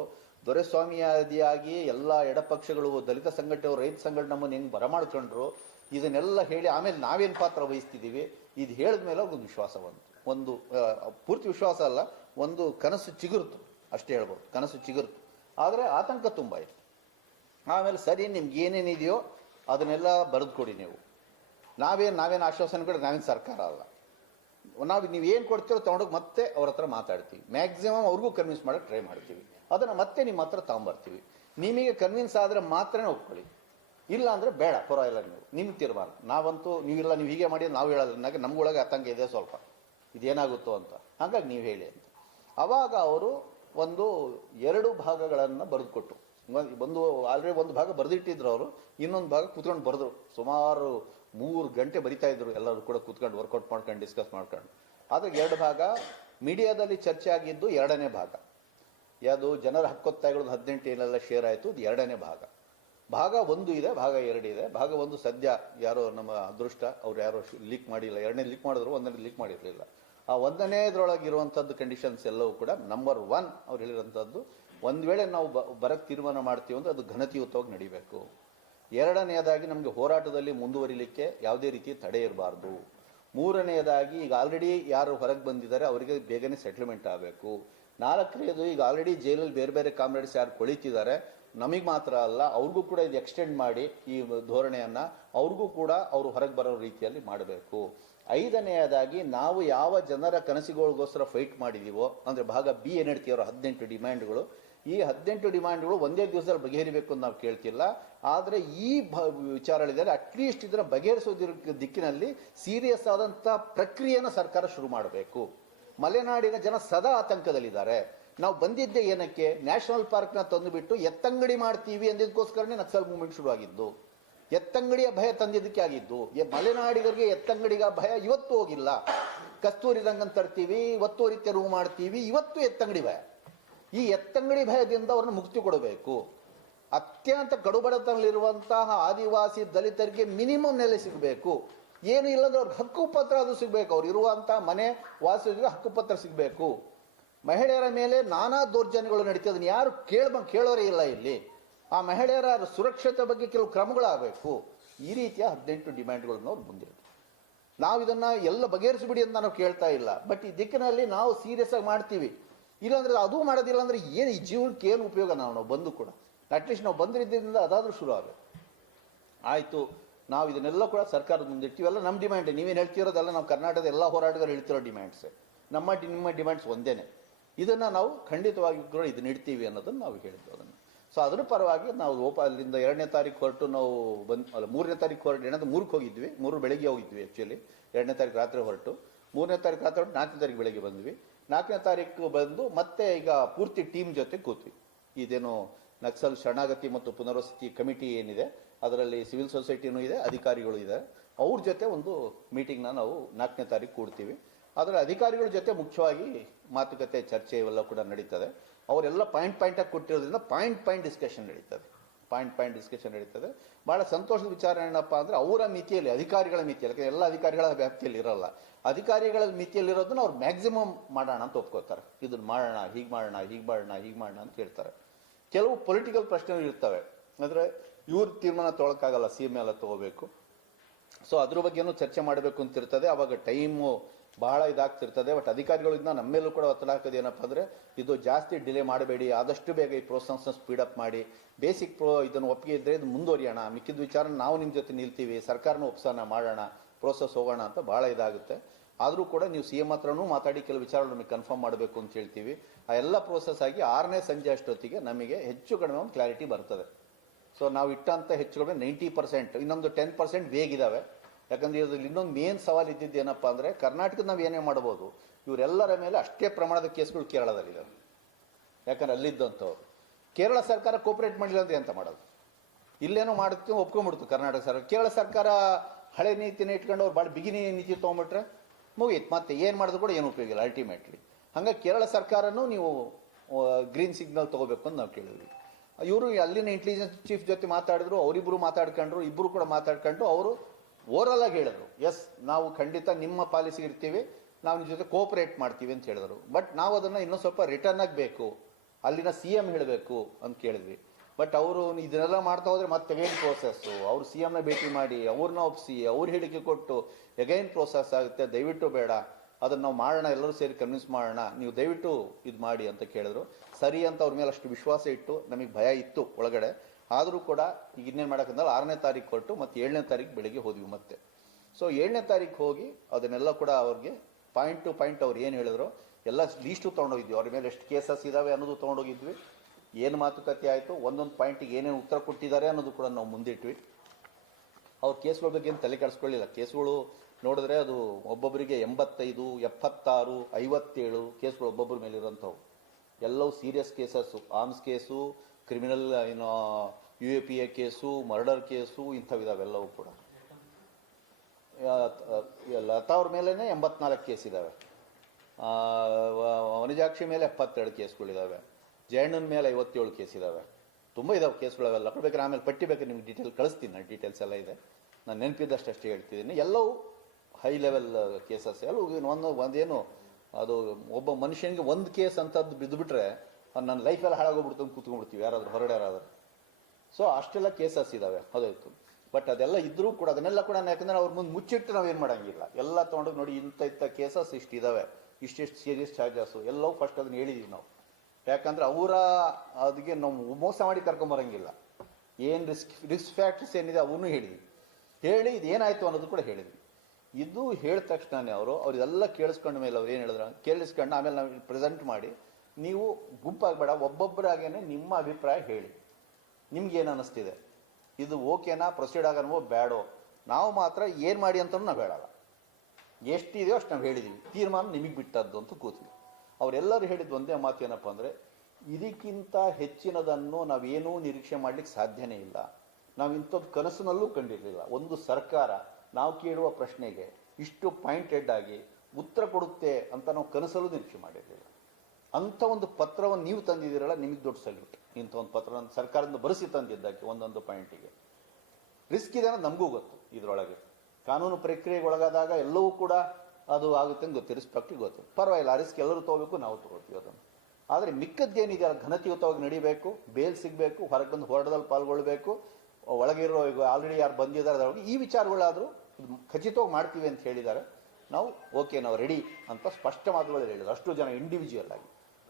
ದೊರೆಸ್ವಾಮಿಯಾದಿಯಾಗಿ ಎಲ್ಲ ಎಡಪಕ್ಷಗಳು, ದಲಿತ ಸಂಘಟನೆ, ರೈತ ಸಂಘಟನೆ ನಮ್ಮನ್ನು ಹೆಂಗೆ ಬರಮಾಡ್ಕೊಂಡ್ರು, ಇದನ್ನೆಲ್ಲ ಹೇಳಿ ಆಮೇಲೆ ನಾವೇನು ಪಾತ್ರ ವಹಿಸ್ತಿದ್ದೀವಿ ಇದು ಹೇಳಿದ ಮೇಲೆ ಅವ್ರಿಗೊಂದು ವಿಶ್ವಾಸ ಬಂತು. ಒಂದು ಪೂರ್ತಿ ವಿಶ್ವಾಸ ಅಲ್ಲ, ಒಂದು ಕನಸು ಚಿಗುರ್ತು ಅಷ್ಟೇ ಹೇಳ್ಬೋದು, ಕನಸು ಚಿಗುರ್ತು. ಆದರೆ ಆತಂಕ ತುಂಬ ಇತ್ತು. ಆಮೇಲೆ ಸರಿ, ನಿಮ್ಗೆ ಏನೇನಿದೆಯೋ ಅದನ್ನೆಲ್ಲ ಬರೆದು ಕೊಡಿ ನೀವು. ನಾವೇನು ಆಶ್ವಾಸನೆ ಕೊಡಿ, ನಾವೇನು ಸರ್ಕಾರ ಅಲ್ಲ. ನೀವೇನು ಕೊಡ್ತೀರೋ ತೊಗೊಂಡೋಗಿ ಮತ್ತೆ ಅವ್ರ ಹತ್ರ ಮಾತಾಡ್ತೀವಿ. ಮ್ಯಾಕ್ಸಿಮಮ್ ಅವ್ರಿಗೂ ಕನ್ವಿನ್ಸ್ ಮಾಡೋಕ್ಕೆ ಟ್ರೈ ಮಾಡ್ತೀವಿ. ಅದನ್ನು ಮತ್ತೆ ನಿಮ್ಮ ಹತ್ರ ತಗೊಂಬರ್ತೀವಿ. ನಿಮಗೆ ಕನ್ವಿನ್ಸ್ ಆದರೆ ಮಾತ್ರನೇ ಒಪ್ಕೊಳ್ಳಿ, ಇಲ್ಲ ಅಂದರೆ ಬೇಡ, ಪರವಾಗಿಲ್ಲ, ನಿಮ್ಮ ತೀರ್ಮಾನ. ನಾವಂತೂ ನೀವಿಲ್ಲ, ನೀವು ಹೀಗೆ ಮಾಡಿ ನಾವು ಹೇಳೋದು. ನಮ್ಗೊಳಗೆ ಆತಂಕ ಇದೆ ಸ್ವಲ್ಪ, ಇದೇನಾಗುತ್ತೋ ಅಂತ, ಹಾಗಾಗಿ ನೀವು ಹೇಳಿ ಅಂತ. ಆವಾಗ ಅವರು 2 ಭಾಗಗಳನ್ನು ಬರೆದು ಕೊಟ್ಟರು. ಆಲ್ರೆಡಿ ಒಂದು ಭಾಗ ಬರೆದಿಟ್ಟಿದ್ರು ಅವರು, ಇನ್ನೊಂದು ಭಾಗ ಕೂತ್ಕೊಂಡು ಬರೆದ್ರು. ಸುಮಾರು 3 ಗಂಟೆ ಬರಿತಾ ಇದ್ರು ಎಲ್ಲರೂ ಕೂಡ ಕೂತ್ಕೊಂಡು, ವರ್ಕೌಟ್ ಮಾಡ್ಕೊಂಡು, ಡಿಸ್ಕಸ್ ಮಾಡ್ಕೊಂಡು. ಆದರೆ 2 ಭಾಗ ಮೀಡಿಯಾದಲ್ಲಿ ಚರ್ಚೆ ಆಗಿದ್ದು 2ನೇ ಭಾಗ. ಯಾವುದು ಜನರ ಹಕ್ಕೊತ್ತಾಯಗಳು 18 ಏನೆಲ್ಲ ಶೇರ್ ಆಯಿತು, ಅದು 2ನೇ ಭಾಗ. ಭಾಗ 1 ಇದೆ, ಭಾಗ 2 ಇದೆ. ಭಾಗ 1 ಸದ್ಯ ಯಾರೋ ನಮ್ಮ ಅದೃಷ್ಟ ಅವ್ರು ಯಾರೋ ಲೀಕ್ ಮಾಡಿಲ್ಲ, 2ನೇ ಲೀಕ್ ಮಾಡಿದ್ರು, 1ನೇ ಲೀಕ್ ಮಾಡಿರಲಿಲ್ಲ. ಆ 1ನೇದ್ರೊಳಗಿರುವಂಥದ್ದು ಕಂಡೀಷನ್ಸ್ ಎಲ್ಲವೂ ಕೂಡ ನಂಬರ್ 1 ಅವ್ರು ಹೇಳಿರೋಂಥದ್ದು, ಒಂದು ವೇಳೆ ನಾವು ಬರಕ್ಕೆ ತೀರ್ಮಾನ ಮಾಡ್ತೀವಿ ಅಂದ್ರೆ ಅದು ಘನತೆಯುತವಾಗಿ ನಡಿಬೇಕು. 2ನೇದಾಗಿ ನಮಗೆ ಹೋರಾಟದಲ್ಲಿ ಮುಂದುವರಿಲಿಕ್ಕೆ ಯಾವುದೇ ರೀತಿ ತಡೆ ಇರಬಾರ್ದು. 3ನೇದಾಗಿ ಈಗ ಆಲ್ರೆಡಿ ಯಾರು ಹೊರಗೆ ಬಂದಿದ್ದಾರೆ ಅವರಿಗೆ ಬೇಗನೆ ಸೆಟ್ಲ್ಮೆಂಟ್ ಆಗಬೇಕು. 4ನೇದು ಈಗ ಆಲ್ರೆಡಿ ಜೈಲಲ್ಲಿ ಬೇರೆ ಬೇರೆ ಕಾಮ್ರೇಡ್ಸ್ ಯಾರು ಕೊಳಿತಿದ್ದಾರೆ, ನಮಗೆ ಮಾತ್ರ ಅಲ್ಲ ಅವ್ರಿಗೂ ಕೂಡ ಇದು ಎಕ್ಸ್ಟೆಂಡ್ ಮಾಡಿ ಈ ಧೋರಣೆಯನ್ನ ಅವ್ರಿಗೂ ಕೂಡ ಅವರು ಹೊರಗೆ ಬರೋ ರೀತಿಯಲ್ಲಿ ಮಾಡಬೇಕು. 5ನೇದಾಗಿ ನಾವು ಯಾವ ಜನರ ಕನಸುಗಳಿಗೋಸ್ಕರ ಫೈಟ್ ಮಾಡಿದೀವೋ, ಅಂದ್ರೆ ಭಾಗ ಬಿ ಏನು ಹೇಳ್ತೀವೋ 18 ಡಿಮ್ಯಾಂಡ್ಗಳು, ಈ 18 ಡಿಮ್ಯಾಂಡ್ಗಳು ಒಂದೇ ದಿವಸದಲ್ಲಿ ಬಗೆಹರಿಬೇಕು ಅಂತ ನಾವು ಕೇಳ್ತಿಲ್ಲ. ಆದರೆ ಈ ವಿಚಾರಗಳಿದ್ದಾರೆ, ಅಟ್ಲೀಸ್ಟ್ ಇದರ ಬಗೆಹರಿಸೋದ್ರ ದಿಕ್ಕಿನಲ್ಲಿ ಸೀರಿಯಸ್ ಆದಂಥ ಪ್ರಕ್ರಿಯೆನ ಸರ್ಕಾರ ಶುರು ಮಾಡಬೇಕು. ಮಲೆನಾಡಿನ ಜನ ಸದಾ ಆತಂಕದಲ್ಲಿದ್ದಾರೆ. ನಾವು ಬಂದಿದ್ದೆ ಏನಕ್ಕೆ, ನ್ಯಾಷನಲ್ ಪಾರ್ಕ್ನ ತಂದುಬಿಟ್ಟು ಎತ್ತಂಗಡಿ ಮಾಡ್ತೀವಿ ಅಂದಿದ್ದಕ್ಕೋಸ್ಕರನೇ ನಕ್ಸಲ್ ಮೂವ್ಮೆಂಟ್ ಶುರುವಾಗಿದ್ದು, ಎತ್ತಂಗಡಿಯ ಭಯ ತಂದಿದ್ದಕ್ಕೆ ಆಗಿದ್ದು. ಮಲೆನಾಡಿಗರಿಗೆ ಎತ್ತಂಗಡಿಗ ಭಯ ಇವತ್ತು ಹೋಗಿಲ್ಲ. ಕಸ್ತೂರಿ ರಂಗನ್ ತರ್ತೀವಿ, ಒತ್ತುವರಿ ತೆರವು ಮಾಡ್ತೀವಿ, ಇವತ್ತು ಎತ್ತಂಗಡಿ ಭಯ. ಈ ಎತ್ತಂಗಡಿ ಭಯದಿಂದ ಅವ್ರನ್ನ ಮುಕ್ತಿ ಕೊಡಬೇಕು. ಅತ್ಯಂತ ಕಡುಬಡತನಲ್ಲಿರುವಂತಹ ಆದಿವಾಸಿ ದಲಿತರಿಗೆ ಮಿನಿಮಮ್ ನೆಲೆ ಸಿಗಬೇಕು. ಏನು ಇಲ್ಲದ್ರೆ ಅವ್ರಿಗೆ ಹಕ್ಕುಪತ್ರ ಅದು ಸಿಗಬೇಕು. ಅವ್ರು ಇರುವಂತಹ ಮನೆ ವಾಸಗಳಿಗೆ ಹಕ್ಕುಪತ್ರ ಸಿಗಬೇಕು. ಮಹಿಳೆಯರ ಮೇಲೆ ನಾನಾ ದೌರ್ಜನ್ಯಗಳು ನಡೀತದೆ, ಅದನ್ನು ಯಾರು ಕೇಳೋರೇ ಇಲ್ಲ ಇಲ್ಲಿ. ಆ ಮಹಿಳೆಯರ ಸುರಕ್ಷತೆ ಬಗ್ಗೆ ಕೆಲವು ಕ್ರಮಗಳಾಗಬೇಕು. ಈ ರೀತಿಯ 18 ಡಿಮ್ಯಾಂಡ್ಗಳನ್ನು ಅವ್ರು ಮುಂದಿರುತ್ತೆ. ನಾವು ಇದನ್ನ ಎಲ್ಲ ಬಗೆಹರಿಸಿಬಿಡಿ ಅಂತ ನಾವು ಕೇಳ್ತಾ ಇಲ್ಲ, ಬಟ್ ಈ ದಿಕ್ಕಿನಲ್ಲಿ ನಾವು ಸೀರಿಯಸ್ ಆಗಿ ಮಾಡ್ತೀವಿ. ಇಲ್ಲಾಂದ್ರೆ ಅದು ಮಾಡೋದಿಲ್ಲ ಅಂದ್ರೆ ಏನು ಈ ಜೀವನಕ್ಕೆ ಏನು ಉಪಯೋಗ? ನಾವು ಬಂದು ಕೂಡ ಅಟ್ಲೀಸ್ಟ್ ನಾವು ಬಂದಿದ್ದರಿಂದ ಅದಾದ್ರೂ ಶುರು ಆಗಬೇಕು. ಆಯ್ತು, ನಾವು ಇದನ್ನೆಲ್ಲ ಕೂಡ ಸರ್ಕಾರದ ಮುಂದೆ ಇರ್ತೀವೆಲ್ಲ. ನಮ್ಮ ಡಿಮ್ಯಾಂಡ್ ನೀವೇನು ಹೇಳ್ತಿರೋದಲ್ಲ, ನಾವು ಕರ್ನಾಟಕದ ಎಲ್ಲ ಹೋರಾಟಗಾರರು ಹೇಳ್ತಿರೋ ಡಿಮ್ಯಾಂಡ್ಸ್, ನಿಮ್ಮ ಡಿಮ್ಯಾಂಡ್ಸ್ ಒಂದೇನೆ. ಇದನ್ನ ನಾವು ಖಂಡಿತವಾಗಿ ಕೂಡ ಇದನ್ನ ಇಡ್ತೀವಿ ಅನ್ನೋದನ್ನು ನಾವು ಹೇಳಿದ್ವಿ. ಅದನ್ನು ಸೊ ಅದ್ರ ಪರವಾಗಿ ನಾವು ಅಲ್ಲಿಂದ 2ನೇ ತಾರೀಕು ಹೊರಟು ನಾವು ಅಲ್ಲ 3ನೇ ತಾರೀಕು ಹೊರಟು, ಏನಂದ್ರೆ 3ಕ್ಕೆ ಹೋಗಿದ್ವಿ. 3 ಬೆಳಗ್ಗೆ ಹೋಗಿದ್ವಿ ಆ್ಯಕ್ಚುಲಿ. 2ನೇ ತಾರೀಕು ರಾತ್ರಿ ಹೊರಟು 3ನೇ ತಾರೀಕು ರಾತ್ರಿ ಹೊರಟು 4ನೇ ತಾರೀಕು ಬೆಳಗ್ಗೆ ಬಂದ್ವಿ. 4ನೇ ತಾರೀಕು ಬಂದು ಮತ್ತೆ ಈಗ ಪೂರ್ತಿ ಟೀಮ್ ಜೊತೆ ಕೂತ್ವಿ. ಇದೇನು ನಕ್ಸಲ್ ಶರಣಾಗತಿ ಮತ್ತು ಪುನರ್ವಸತಿ ಕಮಿಟಿ ಏನಿದೆ ಅದರಲ್ಲಿ ಸಿವಿಲ್ ಸೊಸೈಟಿನೂ ಇದೆ, ಅಧಿಕಾರಿಗಳು ಇದೆ. ಅವ್ರ ಜೊತೆ ಒಂದು ಮೀಟಿಂಗ್ನ ನಾವು 4ನೇ ತಾರೀಕು ಕೂಡ್ತೀವಿ. ಅದರ ಅಧಿಕಾರಿಗಳ ಜೊತೆ ಮುಖ್ಯವಾಗಿ ಮಾತುಕತೆ, ಚರ್ಚೆ ಇವೆಲ್ಲ ಕೂಡ ನಡೀತದೆ. ಅವರೆಲ್ಲ ಪಾಯಿಂಟ್ ಆಗಿ ಕೊಟ್ಟಿರೋದ್ರಿಂದ ಪಾಯಿಂಟ್ ಡಿಸ್ಕಷನ್ ನಡೀತದೆ. ಬಹಳ ಸಂತೋಷದ ವಿಚಾರ ಏನಪ್ಪ ಅಂದ್ರೆ ಅವರ ಮಿತಿಯಲ್ಲಿ, ಅಧಿಕಾರಿಗಳ ಮಿತಿಯಲ್ಲಿ, ಯಾಕಂದ್ರೆ ಎಲ್ಲ ಅಧಿಕಾರಿಗಳ ವ್ಯಾಪ್ತಿಯಲ್ಲಿ ಇರಲ್ಲ, ಅಧಿಕಾರಿಗಳ ಮಿತಿಯಲ್ಲಿರೋದನ್ನ ಅವ್ರು ಮ್ಯಾಕ್ಸಿಮಮ್ ಮಾಡೋಣ ಅಂತ ಒಪ್ಕೋತಾರೆ. ಇದನ್ನ ಮಾಡೋಣ, ಹೀಗೆ ಮಾಡೋಣ ಅಂತ ಹೇಳ್ತಾರೆ. ಕೆಲವು ಪೊಲಿಟಿಕಲ್ ಪ್ರಶ್ನೆಗಳು ಇರ್ತವೆ, ಅಂದ್ರೆ ಇವ್ರ ತೀರ್ಮಾನ ತೊಗೊಳಕ್ಕಾಗಲ್ಲ, CM ಎಲ್ಲ ತಗೋಬೇಕು. ಸೊ ಅದ್ರ ಬಗ್ಗೆನೂ ಚರ್ಚೆ ಮಾಡಬೇಕು ಅಂತ ಇರ್ತದೆ. ಅವಾಗ ಟೈಮು ಬಹಳ ಇದಾಗ್ತಿರ್ತದೆ. ಬಟ್ ಅಧಿಕಾರಿಗಳು ಇದನ್ನ ನಮ್ಮೇಲೂ ಕೂಡ ಒತ್ತಡ ಹಾಕೋದು ಏನಪ್ಪ ಅಂದ್ರೆ, ಇದು ಜಾಸ್ತಿ ಡಿಲೇ ಮಾಡಬೇಡಿ, ಆದಷ್ಟು ಬೇಗ ಈ ಪ್ರೋಸೆಸ್ನ ಸ್ಪೀಡಪ್ ಮಾಡಿ, ಬೇಸಿಕ್ ಇದನ್ನು ಒಪ್ಪಿಗೆ ಇದ್ರೆ ಇದು ಮುಂದುವರಿಯೋಣ, ಮಿಕ್ಕಿದ ವಿಚಾರ ನಾವು ನಿಮ್ಮ ಜೊತೆ ನಿಲ್ತೀವಿ, ಸರ್ಕಾರನ ಒಪ್ಸೋಣ, ಮಾಡೋಣ, ಪ್ರೋಸೆಸ್ ಹೋಗೋಣ ಅಂತ ಬಹಳ ಇದಾಗುತ್ತೆ. ಆದರೂ ಕೂಡ ನೀವು CM ಹತ್ರನೂ ಮಾತಾಡಿ ಕೆಲವು ವಿಚಾರಗಳು ನಮಗೆ ಕನ್ಫರ್ಮ್ ಮಾಡಬೇಕು ಅಂತ ಹೇಳ್ತೀವಿ. ಆ ಎಲ್ಲ ಪ್ರೋಸೆಸ್ ಆಗಿ 6ನೇ ಸಂಜೆ ಅಷ್ಟೊತ್ತಿಗೆ ನಮಗೆ ಹೆಚ್ಚು ಕಡಿಮೆ ಒಂದು ಕ್ಲಾರಿಟಿ ಬರ್ತದೆ. ಸೊ ನಾವು ಇಟ್ಟಂತ ಹೆಚ್ಚು ಕಡಿಮೆ 90%, ಇನ್ನೊಂದು 10% ವೇಗಿದಾವೆ. ಯಾಕಂದ್ರೆ ಇದ್ರಲ್ಲಿ ಇನ್ನೊಂದು ಮೇನ್ ಸವಾಲು ಇದ್ದಿದ್ದು ಏನಪ್ಪಾ ಅಂದ್ರೆ, ಕರ್ನಾಟಕದ ನಾವು ಏನೇ ಮಾಡ್ಬೋದು, ಇವರೆಲ್ಲರ ಮೇಲೆ ಅಷ್ಟೇ ಪ್ರಮಾಣದ ಕೇಸ್ಗಳು ಕೇರಳದಲ್ಲಿದ್ದಾವೆ. ಯಾಕಂದ್ರೆ ಅಲ್ಲಿದ್ದಂಥವ್ರು ಕೇರಳ ಸರ್ಕಾರ ಕೋಪರೇಟ್ ಮಾಡಿಲ್ಲ ಅಂದ್ರೆ ಎಂತ ಮಾಡೋದು? ಇಲ್ಲೇನೋ ಮಾಡುತ್ತೆ, ಒಪ್ಕೊಂಡ್ಬಿಡ್ತು ಕರ್ನಾಟಕ ಸರ್ಕಾರ. ಕೇರಳ ಸರ್ಕಾರ ಹಳೆ ನೀತಿನ ಇಟ್ಕೊಂಡು ಅವ್ರು ಭಾಳ ಬಿಗಿನಿ ನೀತಿ ತೊಗೊಂಡ್ಬಿಟ್ರೆ ಮುಗೀತು, ಮತ್ತೆ ಏನು ಮಾಡಿದ್ರು ಕೂಡ ಏನು ಉಪಯೋಗ ಇಲ್ಲ ಅಲ್ಟಿಮೇಟ್ಲಿ. ಹಂಗಾಗಿ ಕೇರಳ ಸರ್ಕಾರನೂ ನೀವು ಗ್ರೀನ್ ಸಿಗ್ನಲ್ ತಗೋಬೇಕು ಅಂತ ನಾವು ಕೇಳಿದ್ವಿ. ಇವರು ಅಲ್ಲಿನ ಇಂಟೆಲಿಜೆನ್ಸ್ ಚೀಫ್ ಜೊತೆ ಮಾತಾಡಿದ್ರು, ಅವರಿಬ್ಬರು ಮಾತಾಡ್ಕೊಂಡ್ರು, ಇಬ್ಬರು ಕೂಡ ಮಾತಾಡ್ಕೊಂಡು ಅವರು ಓವರಾಲ್ ಆಗಿ ಹೇಳಿದ್ರು, ಎಸ್ ನಾವು ಖಂಡಿತ ನಿಮ್ಮ ಪಾಲಿಸಿ ಇರ್ತೀವಿ, ನಾವು ನಿಮ್ಮ ಜೊತೆ ಕೋಪರೇಟ್ ಮಾಡ್ತೀವಿ ಅಂತ ಹೇಳಿದ್ರು. ಬಟ್ ನಾವು ಅದನ್ನ ಇನ್ನೂ ಸ್ವಲ್ಪ ರಿಟರ್ನ್ ಆಗಬೇಕು, ಅಲ್ಲಿನ CM ಹೇಳಬೇಕು ಅಂತ ಕೇಳಿದ್ವಿ. ಬಟ್ ಅವರು ಇದನ್ನೆಲ್ಲ ಮಾಡ್ತಾ ಹೋದ್ರೆ ಮತ್ತೆ ಅಗೈನ್ ಪ್ರೋಸೆಸ್ಸು, ಅವ್ರು CM ನ ಭೇಟಿ ಮಾಡಿ ಅವ್ರನ್ನ ಒಪ್ಪಿಸಿ ಅವ್ರ ಹೇಳಿಕೆ ಕೊಟ್ಟು ಅಗೈನ್ ಪ್ರೋಸೆಸ್ ಆಗುತ್ತೆ. ದಯವಿಟ್ಟು ಬೇಡ, ಅದನ್ನ ನಾವು ಮಾಡೋಣ, ಎಲ್ಲರೂ ಸೇರಿ ಕನ್ವಿನ್ಸ್ ಮಾಡೋಣ, ನೀವು ದಯವಿಟ್ಟು ಇದು ಮಾಡಿ ಅಂತ ಕೇಳಿದ್ರು. ಸರಿ ಅಂತ ಅವ್ರ ಮೇಲೆ ಅಷ್ಟು ವಿಶ್ವಾಸ ಇಟ್ಟು, ನಮಗೆ ಭಯ ಇತ್ತು ಒಳಗಡೆ. ಆದರೂ ಕೂಡ ಈಗ ಇನ್ನೇನು ಮಾಡೋಕ್ಕಂದ್ರೆ 6ನೇ ತಾರೀಕು ಕೊಟ್ಟು ಮತ್ತೆ 7ನೇ ತಾರೀಕು ಬೆಳಿಗ್ಗೆ ಹೋದ್ವಿ ಮತ್ತೆ. ಸೊ 7ನೇ ತಾರೀಕು ಹೋಗಿ ಅದನ್ನೆಲ್ಲ ಕೂಡ ಅವ್ರಿಗೆ ಪಾಯಿಂಟ್ ಟು ಪಾಯಿಂಟ್ ಅವ್ರು ಏನು ಹೇಳಿದ್ರು ಎಲ್ಲ ಲೀಸ್ಟು ತೊಗೊಂಡೋಗಿದ್ವಿ. ಅವ್ರ ಮೇಲೆ ಎಷ್ಟು ಕೇಸಸ್ ಇದಾವೆ ಅನ್ನೋದು ತೊಗೊಂಡೋಗಿದ್ವಿ. ಏನು ಮಾತುಕತೆ ಆಯಿತು, ಒಂದೊಂದು ಪಾಯಿಂಟಿಗೆ ಏನೇನು ಉತ್ತರ ಕೊಟ್ಟಿದ್ದಾರೆ ಅನ್ನೋದು ಕೂಡ ನಾವು ಮುಂದಿಟ್ವಿ. ಅವ್ರ ಕೇಸ್ಗಳ ಬಗ್ಗೆ ಏನು ತಲೆ ಕೆಡಿಸ್ಕೊಳ್ಳಿಲ್ಲ. ಕೇಸ್ಗಳು ನೋಡಿದ್ರೆ ಅದು ಒಬ್ಬೊಬ್ಬರಿಗೆ 85, 76, 57 ಕೇಸ್ಗಳು ಒಬ್ಬೊಬ್ಬರ ಮೇಲೆ ಇರೋಂಥವು. ಎಲ್ಲವೂ serious cases, arms case, criminal UAPA case, murder case, ಇಂಥವಿದಾವೆಲ್ಲವೂ ಕೂಡ. ಲತಾ ಅವ್ರ ಮೇಲೇ 84 ಕೇಸ್ ಇದ್ದಾವೆ, ವನಜಾಕ್ಷಿ ಮೇಲೆ 72 ಕೇಸ್ಗಳಿದ್ದಾವೆ, ಜಯಣ್ಣನ ಮೇಲೆ 57 ಕೇಸ್ ಇದ್ದಾವೆ, ತುಂಬ ಇದಾವೆ ಕೇಸ್ಗಳು, ಅವೆಲ್ಲ ಬೇಕಾದ್ರೆ ಆಮೇಲೆ ಪಟ್ಟಿ ಬೇಕಾದ್ರೆ ನಿಮ್ಗೆ ಡೀಟೇಲ್ ಕಳಿಸ್ತೀನಿ, ನಾನು ಡೀಟೇಲ್ಸ್ ಎಲ್ಲ ಇದೆ, ನಾನು ನೆನಪಿದ್ದಷ್ಟು ಅಷ್ಟೇ ಹೇಳ್ತಿದ್ದೀನಿ. ಎಲ್ಲವೂ ಹೈ ಲೆವೆಲ್ ಕೇಸಸ್. ಎಲ್ಲೂ ಒಂದೇನು ಅದು ಒಬ್ಬ ಮನುಷ್ಯನಿಗೆ ಒಂದು ಕೇಸ್ ಅಂತದ್ದು ಬಿದ್ದುಬಿಟ್ರೆ ನನ್ನ ಲೈಫೆಲ್ಲ ಹಾಳಾಗೋಗ್ಬಿಡ್ತು ಅಂತ ಕೂತ್ಕೊಂಡ್ಬಿಡ್ತೀವಿ ಯಾರಾದರೂ ಹೊರಗಡೆ ಯಾರಾದರೂ. ಸೊ ಅಷ್ಟೆಲ್ಲ ಕೇಸಸ್ ಇದ್ದಾವೆ, ಹೌದಾಯ್ತು. ಬಟ್ ಅದೆಲ್ಲ ಇದ್ರೂ ಕೂಡ ಅದನ್ನೆಲ್ಲ ಕೂಡ ಯಾಕಂದ್ರೆ ಅವ್ರ ಮುಂದೆ ಮುಚ್ಚಿಟ್ಟು ನಾವೇನು ಮಾಡೋಂಗಿಲ್ಲ. ಎಲ್ಲ ತೊಗೊಂಡು ನೋಡಿ ಇಂಥ ಕೇಸಸ್ ಇಷ್ಟು ಇದ್ದಾವೆ, ಇಷ್ಟೆಷ್ಟು ಸೀರಿಯಸ್ ಚಾರ್ಜಸ್ಸು ಎಲ್ಲವೂ ಫಸ್ಟ್ ಅದನ್ನ ಹೇಳಿದೀವಿ ನಾವು. ಯಾಕಂದ್ರೆ ಅವರ ಅದಕ್ಕೆ ನಾವು ಮೋಸ ಮಾಡಿ ಕರ್ಕೊಂಬರಂಗಿಲ್ಲ. ಏನು ರಿಸ್ಕ್ ಫ್ಯಾಕ್ಟರ್ಸ್ ಏನಿದೆ ಅವನು ಹೇಳಿದ್ವಿ, ಹೇಳಿ ಇದು ಏನಾಯ್ತು ಅನ್ನೋದು ಕೂಡ ಹೇಳಿದ್ವಿ. ಇದು ಹೇಳಿದ ತಕ್ಷಣನೇ ಅವ್ರಿಗೆಲ್ಲ ಕೇಳಿಸ್ಕೊಂಡ ಮೇಲೆ ಅವ್ರು ಏನು ಹೇಳಿದ್ರು, ಕೇಳಿಸ್ಕೊಂಡು ಆಮೇಲೆ ನಾವು ಪ್ರೆಸೆಂಟ್ ಮಾಡಿ, ನೀವು ಗುಂಪಾಗಬೇಡ, ಒಬ್ಬೊಬ್ಬರಾಗೇನೆ ನಿಮ್ಮ ಅಭಿಪ್ರಾಯ ಹೇಳಿ, ನಿಮ್ಗೇನು ಅನ್ನಿಸ್ತಿದೆ, ಇದು ಓಕೆನಾ, ಪ್ರೊಸೀಡ್ ಆಗೋಣವೋ ಬೇಡೋ, ನಾವು ಮಾತ್ರ ಏನು ಮಾಡಿ ಅಂತಲೂ ನಾವು ಹೇಳಲ್ಲ, ಎಷ್ಟಿದೆಯೋ ಅಷ್ಟು ನಾವು ಹೇಳಿದ್ದೀವಿ, ತೀರ್ಮಾನ ನಿಮಗೆ ಬಿಟ್ಟದ್ದು ಅಂತ ಕೂತ್ವಿ. ಅವರೆಲ್ಲರೂ ಹೇಳಿದ್ದು ಒಂದೇ ಮಾತು ಏನಪ್ಪ ಅಂದರೆ, ಇದಕ್ಕಿಂತ ಹೆಚ್ಚಿನದನ್ನು ನಾವೇನೂ ನಿರೀಕ್ಷೆ ಮಾಡಲಿಕ್ಕೆ ಸಾಧ್ಯನೇ ಇಲ್ಲ, ನಾವು ಇಂಥದ್ದು ಕನಸಿನಲ್ಲೂ ಕಂಡಿರಲಿಲ್ಲ. ಒಂದು ಸರ್ಕಾರ ನಾವು ಕೇಳುವ ಪ್ರಶ್ನೆಗೆ ಇಷ್ಟು ಪಾಯಿಂಟೆಡ್ ಆಗಿ ಉತ್ತರ ಕೊಡುತ್ತೆ ಅಂತ ನಾವು ಕನಸಲ್ಲೂ ನಿರೀಕ್ಷೆ ಮಾಡಿರಲಿಲ್ಲ. ಅಂಥ ಒಂದು ಪತ್ರವನ್ನು ನೀವು ತಂದಿದ್ದೀರಲ್ಲ, ನಿಮಗೆ ದೊಡ್ಡ ಸಲ್ಯೂಟ್. ಇಂಥ ಒಂದು ಪತ್ರ ಸರ್ಕಾರದಿಂದ ಬರೆಸಿ ತಂದಿದ್ದಕ್ಕೆ ಒಂದೊಂದು ಪಾಯಿಂಟಿಗೆ ರಿಸ್ಕ್ ಇದೆ ಅನ್ನೋದು ನಮಗೂ ಗೊತ್ತು. ಇದರೊಳಗೆ ಕಾನೂನು ಪ್ರಕ್ರಿಯೆಗೆ ಒಳಗಾದಾಗ ಎಲ್ಲವೂ ಕೂಡ ಅದು ಆಗುತ್ತೆ ಅಂತ ಗೊತ್ತು, ರಿಸ್ಪೆಕ್ಟಿಗೆ ಗೊತ್ತು, ಪರವಾಗಿಲ್ಲ, ಆ ರಿಸ್ಕ್ ಎಲ್ಲರೂ ತೊಗೋಬೇಕು, ನಾವು ತೊಗೊಳ್ತೀವಿ ಅದನ್ನು. ಆದರೆ ಮಿಕ್ಕದ್ದೇನಿದೆ ಘನತೆಯುತವಾಗಿ ನಡಿಬೇಕು, ಬೇಲ್ ಸಿಗಬೇಕು, ಹೊರಗೆ ಬಂದು ಹೋರಾಟದಲ್ಲಿ ಪಾಲ್ಗೊಳ್ಬೇಕು, ಒಳಗಿರೋ ಈಗ ಆಲ್ರೆಡಿ ಯಾರು ಬಂದಿದ್ದಾರೆ ಅದರೊಳಗೆ ಈ ವಿಚಾರಗಳಾದರೂ ಖಚಿತವಾಗಿ ಮಾಡ್ತೀವಿ ಅಂತ ಹೇಳಿದ್ದಾರೆ. ನಾವು ಓಕೆ, ನಾವು ರೆಡಿ ಅಂತ ಸ್ಪಷ್ಟ ಮಾತುಗಳಲ್ಲಿ ಹೇಳಿದ್ರು ಅಷ್ಟು ಜನ ಇಂಡಿವಿಜುವಲ್ ಆಗಿ.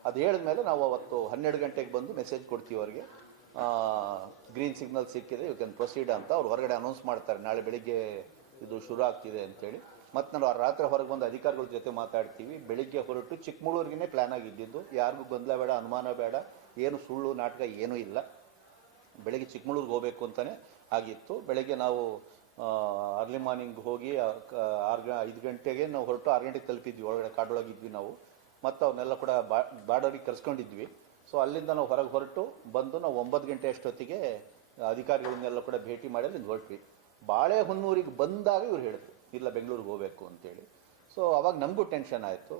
ಅದು ಹೇಳಿದ್ಮೇಲೆ ನಾವು ಅವತ್ತು 12 ಗಂಟೆಗೆ ಬಂದು ಮೆಸೇಜ್ ಕೊಡ್ತೀವಿ ಅವರಿಗೆ, ಗ್ರೀನ್ ಸಿಗ್ನಲ್ ಸಿಕ್ಕಿದೆ, ಯು ಕ್ಯಾನ್ ಪ್ರೊಸೀಡ್ ಅಂತ ಅವ್ರು ಹೊರಗಡೆ ಅನೌನ್ಸ್ ಮಾಡ್ತಾರೆ, ನಾಳೆ ಬೆಳಿಗ್ಗೆ ಇದು ಶುರು ಆಗ್ತಿದೆ ಅಂತೇಳಿ. ಮತ್ತು ನಾವು ರಾತ್ರಿ ಹೊರಗೆ ಬಂದು ಅಧಿಕಾರಿಗಳ ಜೊತೆ ಮಾತಾಡ್ತೀವಿ. ಬೆಳಿಗ್ಗೆ ಹೊರಟು ಚಿಕ್ಕಮಗಳೂರಿಗೇ ಪ್ಲ್ಯಾನ್ ಆಗಿದ್ದಿದ್ದು, ಯಾರಿಗೂ ಗೊಂದಲ ಬೇಡ, ಅನುಮಾನ ಬೇಡ, ಏನು ಸುಳ್ಳು ನಾಟಕ ಏನೂ ಇಲ್ಲ. ಬೆಳಗ್ಗೆ ಚಿಕ್ಕಮಗಳೂರಿಗೆ ಹೋಗಬೇಕು ಅಂತಲೇ ಆಗಿತ್ತು. ಬೆಳಗ್ಗೆ ನಾವು ಅರ್ಲಿ ಮಾರ್ನಿಂಗ್ ಹೋಗಿ 5 ಗಂಟೆಗೆ ನಾವು ಹೊರಟು 6 ಗಂಟೆಗೆ ತಲುಪಿದ್ವಿ, ಒಳಗಡೆ ಕಾಡೊಳಗಿದ್ವಿ ನಾವು. ಮತ್ತು ಅವನ್ನೆಲ್ಲ ಕೂಡ ಬಾರ್ಡರಿಗೆ ಕರ್ಸ್ಕೊಂಡಿದ್ವಿ. ಸೊ ಅಲ್ಲಿಂದ ನಾವು ಹೊರಗೆ ಹೊರಟು ಬಂದು ನಾವು 9 ಗಂಟೆ ಅಷ್ಟೊತ್ತಿಗೆ ಅಧಿಕಾರಿಗಳನ್ನೆಲ್ಲ ಕೂಡ ಭೇಟಿ ಮಾಡಿ ಅಲ್ಲಿಂದ ಹೊರಟ್ವಿ. ಬಾಳೆಹೊನ್ನೂರಿಗೆ ಬಂದಾಗ ಇವ್ರು ಹೇಳಿದ್ರು ಇಲ್ಲ ಬೆಂಗಳೂರಿಗೆ ಹೋಗಬೇಕು ಅಂತೇಳಿ. ಸೊ ಅವಾಗ ನಮಗೂ ಟೆನ್ಷನ್ ಆಯಿತು,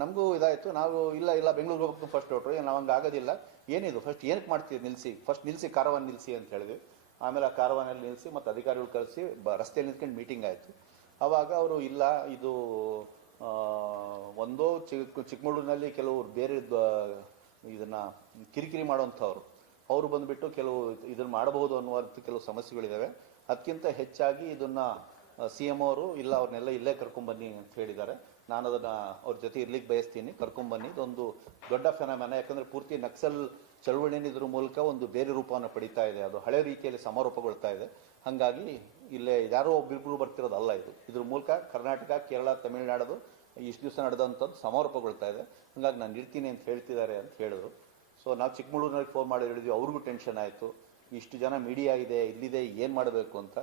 ನಮಗೂ ಇದಾಯಿತು. ನಾವು ಇಲ್ಲ ಬೆಂಗಳೂರಿಗೆ ಹೋಗ್ಬೇಕು ಫಸ್ಟ್ ಹೊರಟ್ರು. ನಾವು ಹಂಗೆ ಆಗೋದಿಲ್ಲ, ಏನಿದು ಫಸ್ಟ್ ಏನಕ್ಕೆ ಮಾಡ್ತೀವಿ, ನಿಲ್ಲಿಸಿ ಕಾರವಾನ ನಿಲ್ಲಿಸಿ ಅಂತ ಹೇಳಿದ್ವಿ. ಆಮೇಲೆ ಆ ಕಾರವಾನಲ್ಲಿ ನಿಲ್ಲಿಸಿ ಮತ್ತು ಅಧಿಕಾರಿಗಳು ಕಳಿಸಿ ರಸ್ತೆಯಲ್ಲಿ ನಿಂತ್ಕೊಂಡು ಮೀಟಿಂಗ್ ಆಯಿತು. ಆವಾಗ ಅವರು ಇಲ್ಲ, ಇದು ಒಂದು ಚಿಕ್ಕಮಗಳೂರಿನಲ್ಲಿ ಕೆಲವು ಬೇರೆ ಇದನ್ನು ಕಿರಿಕಿರಿ ಮಾಡೋವಂಥವ್ರು, ಅವರು ಬಂದುಬಿಟ್ಟು ಕೆಲವು ಇದನ್ನು ಮಾಡಬಹುದು ಅನ್ನುವಂಥ ಕೆಲವು ಸಮಸ್ಯೆಗಳಿದ್ದಾವೆ. ಅದಕ್ಕಿಂತ ಹೆಚ್ಚಾಗಿ ಇದನ್ನು CM ಅವರು ಇಲ್ಲ, ಅವ್ರನ್ನೆಲ್ಲ ಇಲ್ಲೇ ಕರ್ಕೊಂಬನ್ನಿ ಅಂತ ಹೇಳಿದ್ದಾರೆ. ನಾನು ಅದನ್ನು ಅವ್ರ ಜೊತೆ ಇರ್ಲಿಕ್ಕೆ ಬಯಸ್ತೀನಿ, ಕರ್ಕೊಂಬನ್ನಿ. ಇದೊಂದು ದೊಡ್ಡ ಫೆನಮೆನ, ಯಾಕಂದರೆ ಪೂರ್ತಿ ನಕ್ಸಲ್ ಚಳವಳಿನ ಇದ್ರ ಮೂಲಕ ಒಂದು ಬೇರೆ ರೂಪವನ್ನು ಪಡಿತಾ ಇದೆ, ಅದು ಹಳೆ ರೀತಿಯಲ್ಲಿ ಸಮಾರೋಪಗೊಳ್ತಾ ಇದೆ. ಹಾಗಾಗಿ ಇಲ್ಲೇ ಯಾರೋ ಒಬ್ಬಿಬ್ಬರು ಬರ್ತಿರೋದಲ್ಲ, ಇದ್ರ ಮೂಲಕ ಕರ್ನಾಟಕ, ಕೇರಳ, ತಮಿಳುನಾಡು ಇಷ್ಟು ದಿವಸ ನಡೆದಂಥದ್ದು ಸಮಾರೋಪಗೊಳ್ತಾ ಇದೆ. ಹಾಗಾಗಿ ನಾನು ಇರ್ತೀನಿ ಅಂತ ಹೇಳ್ತಿದ್ದಾರೆ ಅಂತ ಹೇಳಿದ್ರು. ಸೊ ನಾವು ಚಿಕ್ಕಮಗಳೂರಿನಲ್ಲಿ ಫೋನ್ ಮಾಡಿ ಹೇಳಿದ್ವಿ, ಅವ್ರಿಗೂ ಟೆನ್ಷನ್ ಆಯಿತು, ಇಷ್ಟು ಜನ ಮೀಡಿಯಾ ಇದೆ, ಇಲ್ಲಿದೆ, ಏನು ಮಾಡಬೇಕು ಅಂತ.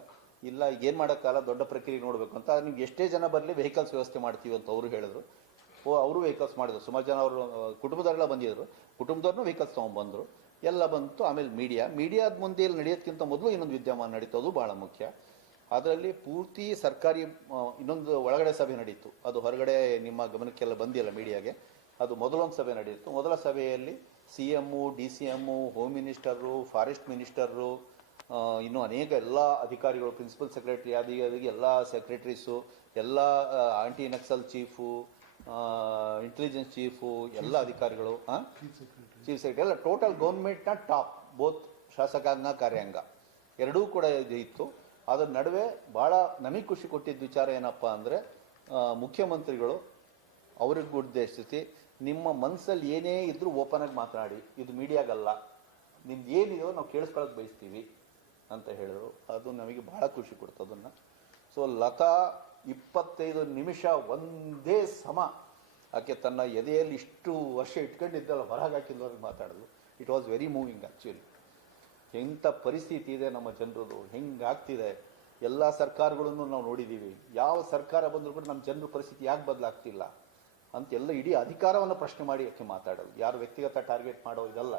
ಇಲ್ಲ, ಏನು ಮಾಡೋಕ್ಕಲ್ಲ, ದೊಡ್ಡ ಪ್ರಕ್ರಿಯೆ ನೋಡಬೇಕು ಅಂತ, ನಿಮ್ಗೆ ಎಷ್ಟೇ ಜನ ಬರಲಿ ವೆಹಿಕಲ್ಸ್ ವ್ಯವಸ್ಥೆ ಮಾಡ್ತೀವಿ ಅಂತ ಅವರು ಹೇಳಿದ್ರು. ಅವರು ವೆಹಿಕಲ್ಸ್ ಮಾಡಿದ್ರು, ಸುಮಾರು ಜನ ಅವರು ಕುಟುಂಬದವರೆಲ್ಲ ಬಂದಿದ್ರು, ಕುಟುಂಬದವ್ರನ್ನೂ ವೆಹಿಕಲ್ಸ್ ತೊಗೊಂಡ್ಬಂದರು, ಎಲ್ಲ ಬಂತು. ಆಮೇಲೆ ಮೀಡಿಯಾದ ಮುಂದೆ ಇಲ್ಲಿ ನಡೆಯೋದಕ್ಕಿಂತ ಮೊದಲು ಇನ್ನೊಂದು ವಿದ್ಯಮಾನ ನಡೀತದು ಭಾಳ ಮುಖ್ಯ. ಅದರಲ್ಲಿ ಪೂರ್ತಿ ಸರ್ಕಾರಿ ಇನ್ನೊಂದು ಒಳಗಡೆ ಸಭೆ ನಡೀತು, ಅದು ಹೊರಗಡೆ ನಿಮ್ಮ ಗಮನಕ್ಕೆಲ್ಲ ಬಂದಿಲ್ಲ ಮೀಡಿಯಾಗೆ. ಅದು ಮೊದಲೊಂದು ಸಭೆ ನಡೀತು. ಮೊದಲ ಸಭೆಯಲ್ಲಿ CM, DCM, home minister, forest minister, ಇನ್ನೂ ಅನೇಕ ಎಲ್ಲ ಅಧಿಕಾರಿಗಳು, ಪ್ರಿನ್ಸಿಪಲ್ ಸೆಕ್ರೆಟರಿ ಆದಿ ಎಲ್ಲ ಸೆಕ್ರೆಟರೀಸು, ಎಲ್ಲ anti Naxal chief, intelligence chief, ಎಲ್ಲ ಅಧಿಕಾರಿಗಳು, ಚೀಫ್ ಸೆಕ್ರೆಟರಿ ಎಲ್ಲ ಟೋಟಲ್ ಗೌರ್ಮೆಂಟ್ನ ಟಾಪ್, ಬೋತ್ ಶಾಸಕಾಂಗ ಕಾರ್ಯಾಂಗ ಎರಡೂ ಕೂಡ ಇತ್ತು. ಅದರ ನಡುವೆ ಭಾಳ ನಮಗೆ ಖುಷಿ ಕೊಟ್ಟಿದ್ದ ವಿಚಾರ ಏನಪ್ಪ ಅಂದರೆ, ಮುಖ್ಯಮಂತ್ರಿಗಳು ಅವ್ರಿಗೆ ಉದ್ದೇಶಿಸಿ ನಿಮ್ಮ ಮನಸ್ಸಲ್ಲಿ ಏನೇ ಇದ್ರೂ ಓಪನ್ ಆಗಿ ಮಾತನಾಡಿ, ಇದು ಮೀಡಿಯಾಗಲ್ಲ, ನಿಮ್ದು ಏನಿದೆಯೋ ನಾವು ಕೇಳಿಸ್ಕೊಳ್ಳೋಕೆ ಬಯಸ್ತೀವಿ ಅಂತ ಹೇಳಿದ್ರು. ಅದು ನಮಗೆ ಭಾಳ ಖುಷಿ ಕೊಡ್ತು ಅದನ್ನು. ಸೊ ಲತಾ 25 ನಿಮಿಷ ಒಂದೇ ಸಮ ಆಕೆ ತನ್ನ ಎದೆಯಲ್ಲಿ ಇಷ್ಟು ವರ್ಷ ಇಟ್ಕೊಂಡಿದ್ದಲ್ಲ ಹೊರಗೆ ಹಾಕಿದವ್ರಿಗೆ ಮಾತಾಡೋದು. It was very moving actually. ಎಂಥ ಪರಿಸ್ಥಿತಿ ಇದೆ ನಮ್ಮ ಜನರದು, ಹೆಂಗಾಗ್ತಿದೆ. ಎಲ್ಲ ಸರ್ಕಾರಗಳನ್ನು ನಾವು ನೋಡಿದ್ದೀವಿ, ಯಾವ ಸರ್ಕಾರ ಬಂದರೂ ಕೂಡ ನಮ್ಮ ಜನರ ಪರಿಸ್ಥಿತಿ ಯಾಕೆ ಬದಲಾಗ್ತಿಲ್ಲ ಅಂತೆಲ್ಲ ಇಡೀ ಅಧಿಕಾರವನ್ನು ಪ್ರಶ್ನೆ ಮಾಡಿ ಆಕೆ ಮಾತಾಡೋದು. ಯಾರು ವ್ಯಕ್ತಿಗತ ಟಾರ್ಗೆಟ್ ಮಾಡೋ ಇದಲ್ಲ,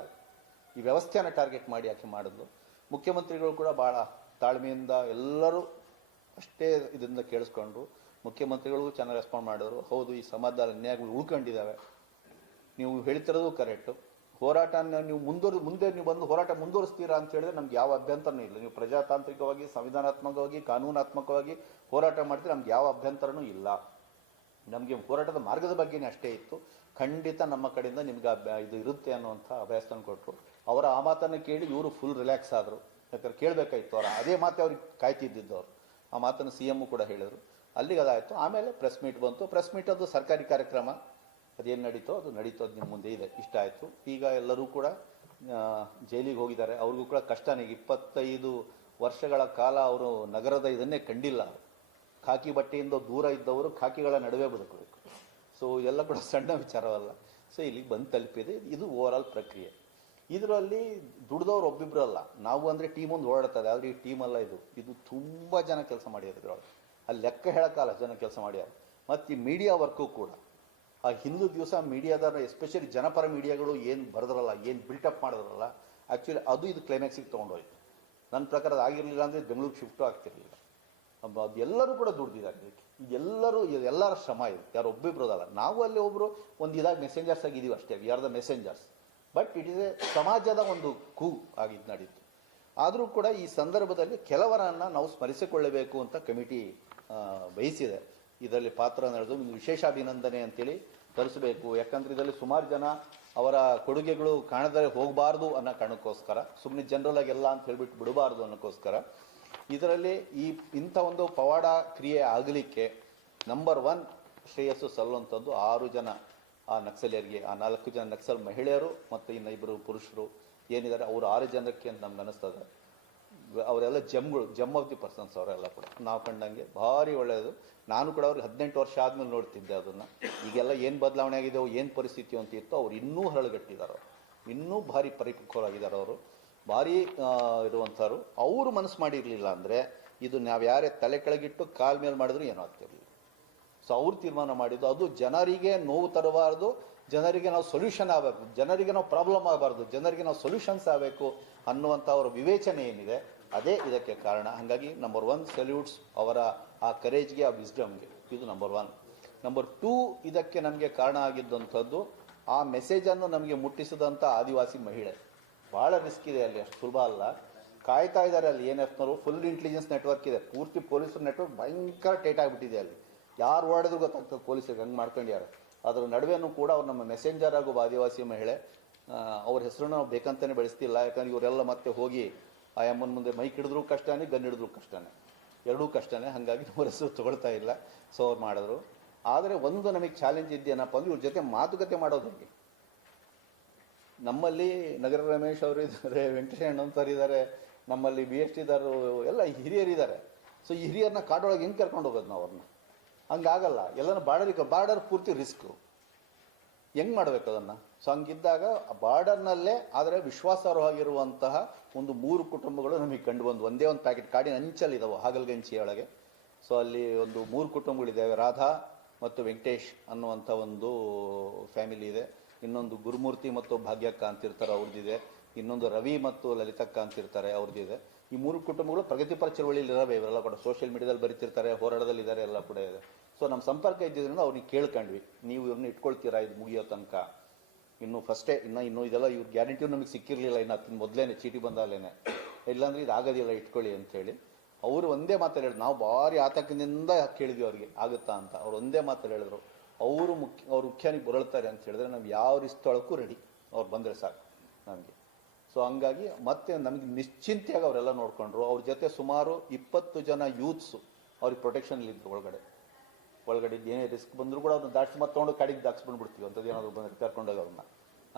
ಈ ವ್ಯವಸ್ಥೆಯನ್ನು ಟಾರ್ಗೆಟ್ ಮಾಡಿ ಆಕೆ ಮಾಡಿದ್ಲು. ಮುಖ್ಯಮಂತ್ರಿಗಳು ಕೂಡ ಭಾಳ ತಾಳ್ಮೆಯಿಂದ ಎಲ್ಲರೂ ಅಷ್ಟೇ ಇದರಿಂದ ಕೇಳಿಸ್ಕೊಂಡ್ರು. ಮುಖ್ಯಮಂತ್ರಿಗಳಿಗೂ ಚೆನ್ನಾಗಿ ರೆಸ್ಪಾಂಡ್ ಮಾಡಿದ್ರು. ಹೌದು, ಈ ಸಮಾಜದಲ್ಲಿ ಅನ್ಯಾಯಗಳು ಉಳ್ಕೊಂಡಿದ್ದಾವೆ, ನೀವು ಹೇಳ್ತಿರೋದು ಕರೆಕ್ಟು, ಹೋರಾಟನ ನೀವು ಮುಂದೆ ನೀವು ಬಂದು ಹೋರಾಟ ಮುಂದುವರಿಸ್ತೀರಾ ಅಂತ ಹೇಳಿದ್ರೆ ನಮ್ಗೆ ಯಾವ ಅಭ್ಯಂತರನೂ ಇಲ್ಲ. ನೀವು ಪ್ರಜಾತಾಂತ್ರಿಕವಾಗಿ, ಸಂವಿಧಾನಾತ್ಮಕವಾಗಿ, ಕಾನೂನಾತ್ಮಕವಾಗಿ ಹೋರಾಟ ಮಾಡಿದ್ರೆ ನಮ್ಗೆ ಯಾವ ಅಭ್ಯಂತರನೂ ಇಲ್ಲ. ನಮಗೆ ಹೋರಾಟದ ಮಾರ್ಗದ ಬಗ್ಗೆನೇ ಅಷ್ಟೇ ಇತ್ತು. ಖಂಡಿತ ನಮ್ಮ ಕಡೆಯಿಂದ ನಿಮ್ಗೆ ಇದು ಇರುತ್ತೆ ಅನ್ನುವಂಥ ಅಭ್ಯಾಸನ ಕೊಟ್ಟರು. ಅವರ ಆ ಮಾತನ್ನು ಕೇಳಿ ಇವರು ಫುಲ್ ರಿಲ್ಯಾಕ್ಸ್ ಆದರು. ಯಾಕಂದ್ರೆ ಕೇಳಬೇಕಾಯ್ತು ಅವ್ರು, ಅದೇ ಮಾತೆ ಅವ್ರಿಗೆ ಕಾಯ್ತಿದ್ದಿದ್ದು ಅವರು. ಆ ಮಾತನ್ನು CM ಕೂಡ ಹೇಳಿದರು. ಅಲ್ಲಿಗೆ ಅದಾಯಿತು. ಆಮೇಲೆ ಪ್ರೆಸ್ ಮೀಟ್ ಬಂತು. ಪ್ರೆಸ್ ಮೀಟ್ ಅದು ಸರ್ಕಾರಿ ಕಾರ್ಯಕ್ರಮ, ಅದೇನು ನಡೀತೋ ಅದು ನಿಮ್ಮ ಮುಂದೆ ಇದೆ. ಇಷ್ಟ ಆಯಿತು. ಈಗ ಎಲ್ಲರೂ ಕೂಡ ಜೈಲಿಗೆ ಹೋಗಿದ್ದಾರೆ. ಅವ್ರಿಗೂ ಕೂಡ ಕಷ್ಟನೇ. 25 ವರ್ಷಗಳ ಕಾಲ ಅವರು ನಗರದ ಇದನ್ನೇ ಕಂಡಿಲ್ಲ. ಖಾಕಿ ಬಟ್ಟೆಯಿಂದ ದೂರ ಇದ್ದವರು ಖಾಕಿಗಳ ನಡುವೆ ಬದುಕಬೇಕು. ಸೊ ಇದೆಲ್ಲ ಕೂಡ ಸಣ್ಣ ವಿಚಾರವಲ್ಲ. ಸೊ ಇಲ್ಲಿಗೆ ಬಂದು ತಲುಪಿದೆ. ಇದು ಓವರ್ ಆಲ್ ಪ್ರಕ್ರಿಯೆ. ಇದರಲ್ಲಿ ದುಡ್ದವ್ರು ಒಬ್ಬಿಬ್ರು ಅಲ್ಲ. ನಾವು ಅಂದರೆ ಟೀಮ್ ಒಂದು ಓಡಾಡ್ತದೆ, ಆದರೆ ಈ ಟೀಮ್ ಅಲ್ಲ. ಇದು ತುಂಬ ಜನ ಕೆಲಸ ಮಾಡಿದ್ರು ಇದ್ರೊಳಗೆ. ಅಲ್ಲಿ ಲೆಕ್ಕ ಹೇಳೋಕ್ಕಲ್ಲ ಜನ ಕೆಲಸ ಮಾಡ್ಯಾರ. ಮತ್ತು ಈ ಮೀಡಿಯಾ ವರ್ಕು ಕೂಡ ಆ ಹಿಂದೂ ದಿವಸ ಮೀಡಿಯಾದವ್ರ ಎಸ್ಪೆಷಲಿ ಜನಪರ ಮೀಡಿಯಾಗಳು ಏನು ಬರೆದ್ರಲ್ಲ, ಏನು ಬಿಲ್ಟಪ್ ಮಾಡಿದ್ರಲ್ಲ, ಆ್ಯಕ್ಚುಲಿ ಅದು ಇದು ಕ್ಲೈಮ್ಯಾಕ್ಸಿಗೆ ತೊಗೊಂಡೋಯ್ತು. ನನ್ನ ಪ್ರಕಾರ ಅದು ಆಗಿರಲಿಲ್ಲ ಅಂದರೆ ಬೆಂಗಳೂರಿಗೆ ಶಿಫ್ಟು ಆಗ್ತಿರಲಿಲ್ಲ. ಅದು ಎಲ್ಲರೂ ಕೂಡ ದುಡ್ದಿದ್ದಾರೆ ಇದಕ್ಕೆ. ಎಲ್ಲರ ಶ್ರಮ ಇದೆ, ಯಾರು ಒಬ್ಬಿಬ್ರದಲ್ಲ. ನಾವು ಅಲ್ಲಿ ಒಬ್ಬರು ಒಂದು ಇದಾಗಿ ಮೆಸೆಂಜರ್ಸ್ ಆಗಿದ್ದೀವಿ ಅಷ್ಟೇ. We are the messengers. But it is A ಸಮಾಜದ ಒಂದು ಕೂ ಆಗಿದ್ದು ನಡೀತು. ಆದರೂ ಕೂಡ ಈ ಸಂದರ್ಭದಲ್ಲಿ ಕೆಲವರನ್ನು ನಾವು ಸ್ಮರಿಸಿಕೊಳ್ಳಬೇಕು ಅಂತ ಕಮಿಟಿ ಬಯಸಿದೆ. ಇದರಲ್ಲಿ ಪಾತ್ರ ನಡೆದು ಒಂದು ವಿಶೇಷ ಅಭಿನಂದನೆ ಅಂತೇಳಿ ತರಿಸಬೇಕು. ಯಾಕಂದರೆ ಇದರಲ್ಲಿ ಸುಮಾರು ಜನ ಅವರ ಕೊಡುಗೆಗಳು ಕಾಣದೇ ಹೋಗಬಾರ್ದು ಅನ್ನೋ ಕಾರಣಕ್ಕೋಸ್ಕರ, ಸುಮ್ಮನೆ ಜನರಲ್ ಆಗಿ ಎಲ್ಲ ಅಂತ ಹೇಳ್ಬಿಟ್ಟು ಬಿಡಬಾರ್ದು ಅನ್ನೋಕ್ಕೋಸ್ಕರ ಇದರಲ್ಲಿ ಇಂಥ ಒಂದು ಪವಾಡ ಕ್ರಿಯೆ ಆಗಲಿಕ್ಕೆ ನಂಬರ್ 1 ಶ್ರೇಯಸ್ಸು ಸಲ್ಲುವಂಥದ್ದು 6 ಜನ ಆ ನಕ್ಸಲಿಯರಿಗೆ, ಆ 4 ಜನ ನಕ್ಸಲ್ ಮಹಿಳೆಯರು ಮತ್ತು ಇನ್ನು 2 ಪುರುಷರು ಏನಿದ್ದಾರೆ ಅವರು 6 ಜನಕ್ಕೆ ಅಂತ ನಮ್ಗೆ ಅನ್ನಿಸ್ತದೆ. ಅವರೆಲ್ಲ ಜಮ್ ಆಫ್ ದಿ ಪರ್ಸನ್ಸ್ ಅವರೆಲ್ಲ ಕೂಡ ನಾವು ಕಂಡಂಗೆ ಭಾರಿ ಒಳ್ಳೆಯದು. ನಾನು ಕೂಡ ಅವ್ರಿಗೆ 18 ವರ್ಷ ಆದಮೇಲೆ ನೋಡ್ತಿದ್ದೆ ಅದನ್ನು. ಈಗೆಲ್ಲ ಏನು ಬದಲಾವಣೆ ಆಗಿದೆ, ಏನು ಪರಿಸ್ಥಿತಿ ಅಂತ ಇತ್ತು, ಅವ್ರು ಇನ್ನೂ ಹರಳುಗಟ್ಟಿದ್ದಾರೆ. ಅವರು ಇನ್ನೂ ಭಾರಿ ಪರಿಪಕ್ವರಾಗಿದ್ದಾರೆ. ಅವರು ಭಾರಿ ಇರುವಂಥವ್ರು. ಅವರು ಮನಸ್ಸು ಮಾಡಿರಲಿಲ್ಲ ಅಂದರೆ ಇದು ನಾವು ಯಾರೇ ತಲೆ ಕೆಳಗಿಟ್ಟು ಕಾಲ ಮೇಲೆ ಮಾಡಿದ್ರು ಏನೂ ಆಗ್ತಿರಲಿಲ್ಲ. ಸೊ ಅವ್ರು ತೀರ್ಮಾನ ಮಾಡಿದ್ದು ಅದು ಜನರಿಗೆ ನೋವು ತರಬಾರ್ದು, ಜನರಿಗೆ ನಾವು ಸೊಲ್ಯೂಷನ್ ಆಗಬೇಕು, ಜನರಿಗೆ ನಾವು ಪ್ರಾಬ್ಲಮ್ ಆಗಬಾರ್ದು, ಜನರಿಗೆ ನಾವು ಸೊಲ್ಯೂಷನ್ಸ್ ಆಗಬೇಕು ಅನ್ನುವಂಥ ಅವರ ವಿವೇಚನೆ ಏನಿದೆ ಅದೇ ಇದಕ್ಕೆ ಕಾರಣ. ಹಾಗಾಗಿ ನಂಬರ್ 1 ಸಲ್ಯೂಟ್ಸ್ ಅವರ ಆ ಕರೇಜ್ಗೆ, ಆ ವಿಸ್ಡಮ್ಗೆ. ಇದು ನಂಬರ್ 1. ನಂಬರ್ 2 ಇದಕ್ಕೆ ನಮಗೆ ಕಾರಣ ಆಗಿದ್ದಂಥದ್ದು ಆ ಮೆಸೇಜನ್ನು ನಮಗೆ ಮುಟ್ಟಿಸಿದಂಥ ಆದಿವಾಸಿ ಮಹಿಳೆ. ಭಾಳ ರಿಸ್ಕ್ ಇದೆ ಅಲ್ಲಿ, ಅಷ್ಟು ಸುಲಭ ಅಲ್ಲ. ಕಾಯ್ತಾ ಇದ್ದಾರೆ ಅಲ್ಲಿ ANFನವರು. ಫುಲ್ ಇಂಟೆಲಿಜೆನ್ಸ್ ನೆಟ್ವರ್ಕ್ ಇದೆ, ಪೂರ್ತಿ ಪೊಲೀಸರ ನೆಟ್ವರ್ಕ್ ಭಯಂಕರ ಟೈಟ್ ಆಗಿಬಿಟ್ಟಿದೆ ಅಲ್ಲಿ. ಯಾರು ಓಡಿದ್ರು ಗೊತ್ತಾಗ್ತದೆ ಪೊಲೀಸರಿಗೆ, ಹಂಗೆ ಮಾಡ್ಕೊಂಡ್ಯಾರು. ಅದರ ನಡುವೆನೂ ಕೂಡ ಅವ್ರು ನಮ್ಮ ಮೆಸೆಂಜರ್ ಆಗುವ ಆದಿವಾಸಿ ಮಹಿಳೆ, ಅವ್ರ ಹೆಸರನ್ನು ನಾವು ಬೇಕಂತಾನೆ ಬೆಳೆಸ್ತಿಲ್ಲ. ಯಾಕಂದ್ರೆ ಇವರೆಲ್ಲ ಮತ್ತೆ ಹೋಗಿ ಆ ಅಮ್ಮನ ಮುಂದೆ ಮೈಕ್ ಹಿಡಿದ್ರು ಕಷ್ಟನೇ, ಗನ್ ಹಿಡಿದ್ರು ಕಷ್ಟನೇ, ಎರಡೂ ಕಷ್ಟನೇ. ಹಾಗಾಗಿ ಅವ್ರ ಹೆಸರು ತೊಗೊಳ್ತಾ ಇಲ್ಲ. ಸೊ ಅವ್ರು ಮಾಡಿದ್ರು. ಆದರೆ ಒಂದು ನಮಗೆ ಚಾಲೆಂಜ್ ಇದ್ದೇನಪ್ಪ ಅಂದ್ರೆ ಇವ್ರ ಜೊತೆ ಮಾತುಕತೆ ಮಾಡೋದು ಹೇಗೆ. ನಮ್ಮಲ್ಲಿ ನಗರ ರಮೇಶ್ ಅವರು ಇದ್ದಾರೆ, ವೆಂಕಟೇಶ್ ಅಂತವ್ರು ಇದ್ದಾರೆ, ನಮ್ಮಲ್ಲಿ BST ಇದ್ದಾರು, ಎಲ್ಲ ಹಿರಿಯರಿದ್ದಾರೆ. ಸೊ ಈ ಹಿರಿಯರನ್ನ ಕಾಡೊಳಗೆ ಹೆಂಗೆ ಕರ್ಕೊಂಡು ಹೋಗೋದು ನಾವು ಅವ್ರನ್ನ? ಹಂಗಾಗಲ್ಲ. ಎಲ್ಲನೂ ಬಾರ್ಡರ್ ಪೂರ್ತಿ ರಿಸ್ಕು. ಹೆಂಗೆ ಮಾಡಬೇಕು ಅದನ್ನು? ಸೊ ಹಂಗಿದ್ದಾಗ ಬಾರ್ಡರ್ನಲ್ಲೇ ಆದರೆ ವಿಶ್ವಾಸಾರ್ಹವಾಗಿರುವಂತಹ ಒಂದು 3 ಕುಟುಂಬಗಳು ನಮಗೆ ಕಂಡು ಬಂದು ಒಂದೇ ಒಂದು ಪ್ಯಾಕೆಟ್ ಕಾಡಿನ ಅಂಚಲ್ಲಿದ್ದಾವೆ ಹಾಗಲ್ಗಂಚಿಯೊಳಗೆ. ಸೊ ಅಲ್ಲಿ ಒಂದು 3 ಕುಟುಂಬಗಳಿದ್ದಾವೆ. ರಾಧಾ ಮತ್ತು ವೆಂಕಟೇಶ್ ಅನ್ನುವಂಥ ಒಂದು ಫ್ಯಾಮಿಲಿ ಇದೆ. ಇನ್ನೊಂದು ಗುರುಮೂರ್ತಿ ಮತ್ತು ಭಾಗ್ಯಕ್ಕ ಅಂತಿರ್ತಾರೆ, ಅವ್ರದ್ದಿದೆ. ಇನ್ನೊಂದು ರವಿ ಮತ್ತು ಲಲಿತಕ್ಕ ಅಂತಿರ್ತಾರೆ, ಅವ್ರದ್ದಿದೆ. ಈ 3 ಕುಟುಂಬಗಳು ಪ್ರಗತಿಪರ ಚಳವಳಿಯಲ್ಲಿ ಇರವೆ. ಇವರೆಲ್ಲ ಕೂಡ ಸೋಷಿಯಲ್ ಮೀಡಿಯಾದಲ್ಲಿ ಬರೀತಿರ್ತಾರೆ, ಹೋರಾಟದಲ್ಲಿದ್ದಾರೆ, ಎಲ್ಲ ಕೂಡ ಇದೆ. ಸೊ ನಮ್ಮ ಸಂಪರ್ಕ ಇದ್ದಿದ್ದರಿಂದ ಅವ್ರಿಗೆ ಕೇಳ್ಕೊಂಡ್ವಿ, ನೀವು ಇವ್ರನ್ನ ಇಟ್ಕೊಳ್ತೀರಾ ಇದು ಮುಗಿಯೋ ತನಕ? ಇನ್ನು ಫಸ್ಟೇ ಇನ್ನೂ ಇದೆಲ್ಲ ಇವ್ರ ಗ್ಯಾರಂಟಿಯೂ ನಮಗೆ ಸಿಕ್ಕಿರಲಿಲ್ಲ. ಇನ್ನು ಅದನ್ನ ಮೊದಲೇನೆ ಚೀಟಿ ಬಂದಾಗಲೇ, ಇಲ್ಲಾಂದ್ರೆ ಇದು ಆಗೋದಿಲ್ಲ ಇಟ್ಕೊಳ್ಳಿ ಅಂತೇಳಿ. ಅವರು ಒಂದೇ ಮಾತು ಹೇಳಿದ್ರು. ನಾವು ಭಾರಿ ಆತಂಕದಿಂದ ಕೇಳಿದ್ವಿ ಅವ್ರಿಗೆ ಆಗುತ್ತಾ ಅಂತ. ಅವ್ರು ಒಂದೇ ಮಾತು ಹೇಳಿದ್ರು, ಅವ್ರು ಮುಖ್ಯಾನಿಗೆ ಬರಳ್ತಾರೆ ಅಂತ ಹೇಳಿದ್ರೆ ನಾವು ಯಾವ ರಿಸ್ತೊಳಕ್ಕೂ ರೆಡಿ, ಅವ್ರು ಬಂದರೆ ಸಾಕು ನಮಗೆ. ಸೊ ಹಂಗಾಗಿ ಮತ್ತೆ ನಮಗೆ ನಿಶ್ಚಿಂತೆಯಾಗಿ ಅವರೆಲ್ಲ ನೋಡಿಕೊಂಡ್ರು. ಅವ್ರ ಜೊತೆ ಸುಮಾರು 20 ಜನ ಯೂತ್ಸು ಅವ್ರಿಗೆ ಪ್ರೊಟೆಕ್ಷನ್ಲಿದ್ರು. ಒಳಗಡೆ ಏನೇ ರಿಸ್ಕ್ ಬಂದರೂ ಕೂಡ ಅವ್ರನ್ನ ದಾಟ್ಸಿ ಮತ್ತೆ ತೊಗೊಂಡು ಕಾಡಿಗೆ ದಾಟ್ಸ್ಬಂಡ್ಬಿಡ್ತೀವಿ ಅಂಥದ್ದು ಏನಾದ್ರು ಬಂದರೆ ಕರ್ಕೊಂಡೋಗಿ ಅವ್ರನ್ನ